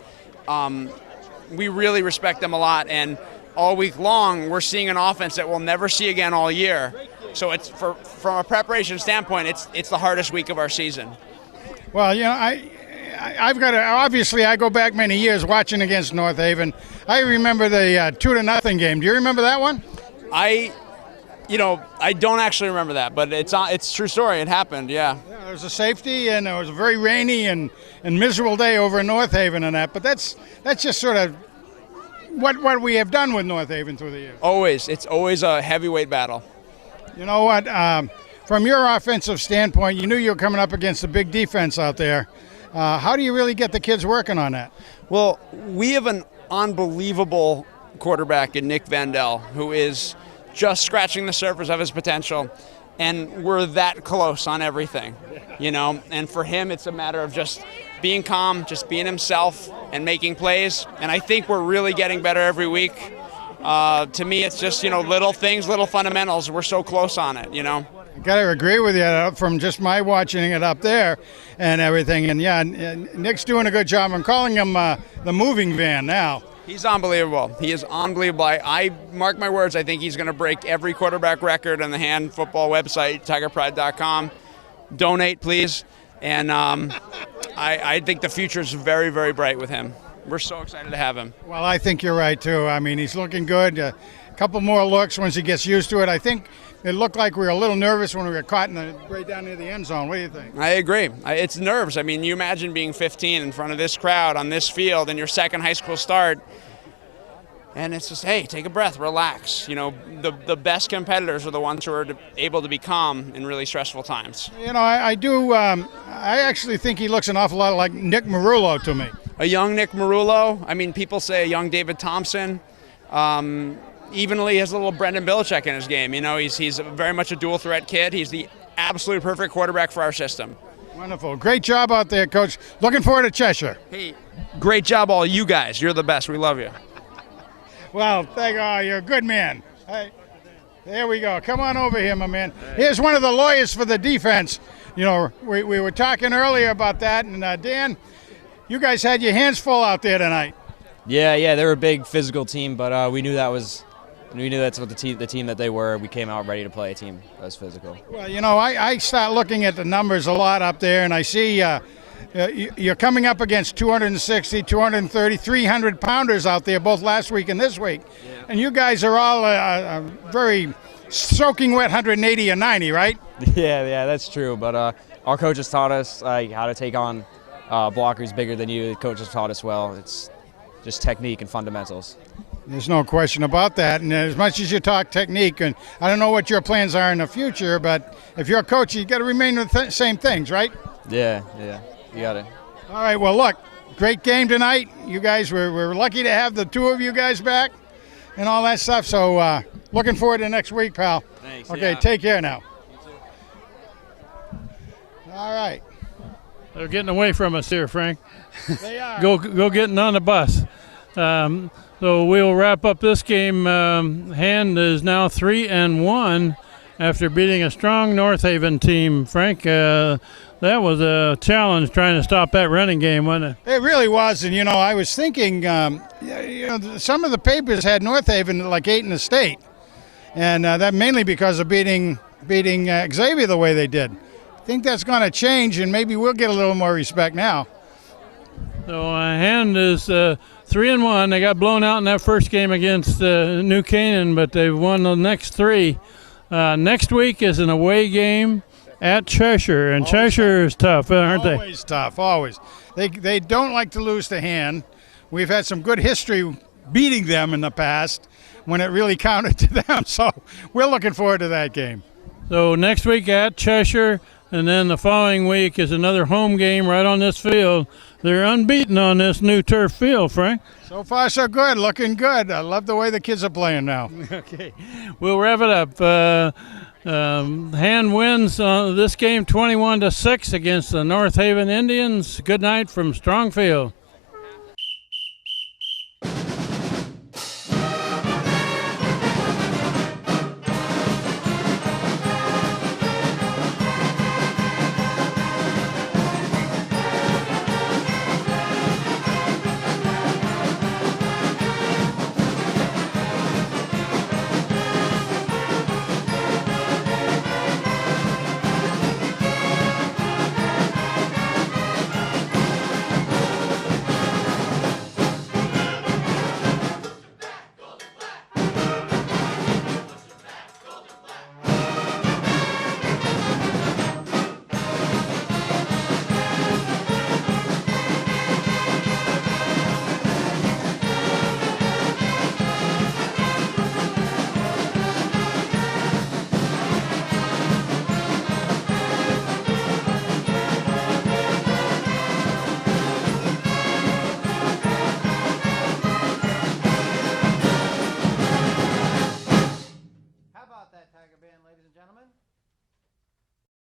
We really respect them a lot, and all week long, we're seeing an offense that we'll never see again all year. So it's from a preparation standpoint, it's the hardest week of our season. Well, you know, I've got to, obviously I go back many years watching against North Haven. I remember the 2-0 game. Do you remember that one? I don't actually remember that, but it's a true story. It happened, yeah. Yeah, there was a safety, and it was a very rainy and miserable day over in North Haven and that. But that's just sort of what we have done with North Haven through the years. It's always a heavyweight battle. You know what? From your offensive standpoint, you knew you were coming up against a big defense out there. How do you really get the kids working on that? Well, we have an unbelievable quarterback in Nick Vandell, who is just scratching the surface of his potential, and we're that close on everything, you know. And for him, it's a matter of just being calm, just being himself, and making plays. And I think we're really getting better every week. To me, it's just, you know, little things, little fundamentals. We're so close on it, you know. I got to agree with you from just my watching it up there and everything. And yeah, Nick's doing a good job. I'm calling him the moving van now. He's unbelievable. He is unbelievable. I mark my words, I think he's going to break every quarterback record on the Hand Football website, tigerpride.com. Donate, please. And I think the future is very, very bright with him. We're so excited to have him. Well, I think you're right, too. I mean, he's looking good. A couple more looks once he gets used to it. I think it looked like we were a little nervous when we were caught right down near the end zone. What do you think? I agree. It's nerves. I mean, you imagine being 15 in front of this crowd on this field in your second high school start. And it's just, hey, take a breath, relax. You know, the best competitors are the ones who are able to be calm in really stressful times. You know, I actually think he looks an awful lot like Nick Marullo to me. A young Nick Marullo. I mean, people say a young David Thompson. Evenly has a little Brendan Belichick in his game. You know, he's very much a dual threat kid. He's the absolute perfect quarterback for our system. Wonderful. Great job out there, Coach. Looking forward to Cheshire. Hey, great job, all you guys. You're the best. We love you. Well, you're a good man. Hey, there we go. Come on over here, my man. Here's one of the lawyers for the defense. You know, we were talking earlier about that, and Dan, you guys had your hands full out there tonight. Yeah, they were a big physical team, but we knew that's what the team that they were. We came out ready to play a team that was physical. Well, you know, I start looking at the numbers a lot up there, and I see you're coming up against 260, 230, 300 pounders out there, both last week and this week. Yeah. And you guys are all very soaking wet 180 and 90, right? Yeah, that's true. But our coaches taught us how to take on blockers bigger than you. The coaches taught us well. It's just technique and fundamentals. There's no question about that. And as much as you talk technique, and I don't know what your plans are in the future, but if you're a coach, you got to remain with the same things, right? Yeah, you got it. All right, well, look, great game tonight. You guys, we're lucky to have the two of you guys back and all that stuff. So looking forward to next week, pal. Thanks. Okay, yeah. Take care now. All right. They're getting away from us here, Frank. They are. Go getting on the bus. So we'll wrap up this game. Hand is now 3-1 after beating a strong North Haven team. Frank, that was a challenge trying to stop that running game, wasn't it? It really was. And, you know, I was thinking, some of the papers had North Haven like 8 in the state. And that mainly because of beating Xavier the way they did. I think that's going to change, and maybe we'll get a little more respect now. So Hand is 3-1. They got blown out in that first game against New Canaan, but they've won the next 3. Next week is an away game at Cheshire, and Cheshire is tough, aren't they? Always tough, always. They don't like to lose to Hand. We've had some good history beating them in the past when it really counted to them, so we're looking forward to that game. So next week at Cheshire, and then the following week is another home game right on this field. They're unbeaten on this new turf field, Frank. So far, so good. Looking good. I love the way the kids are playing now. Okay. We'll wrap it up. Hand wins this game 21-6 against the North Haven Indians. Good night from Strongfield.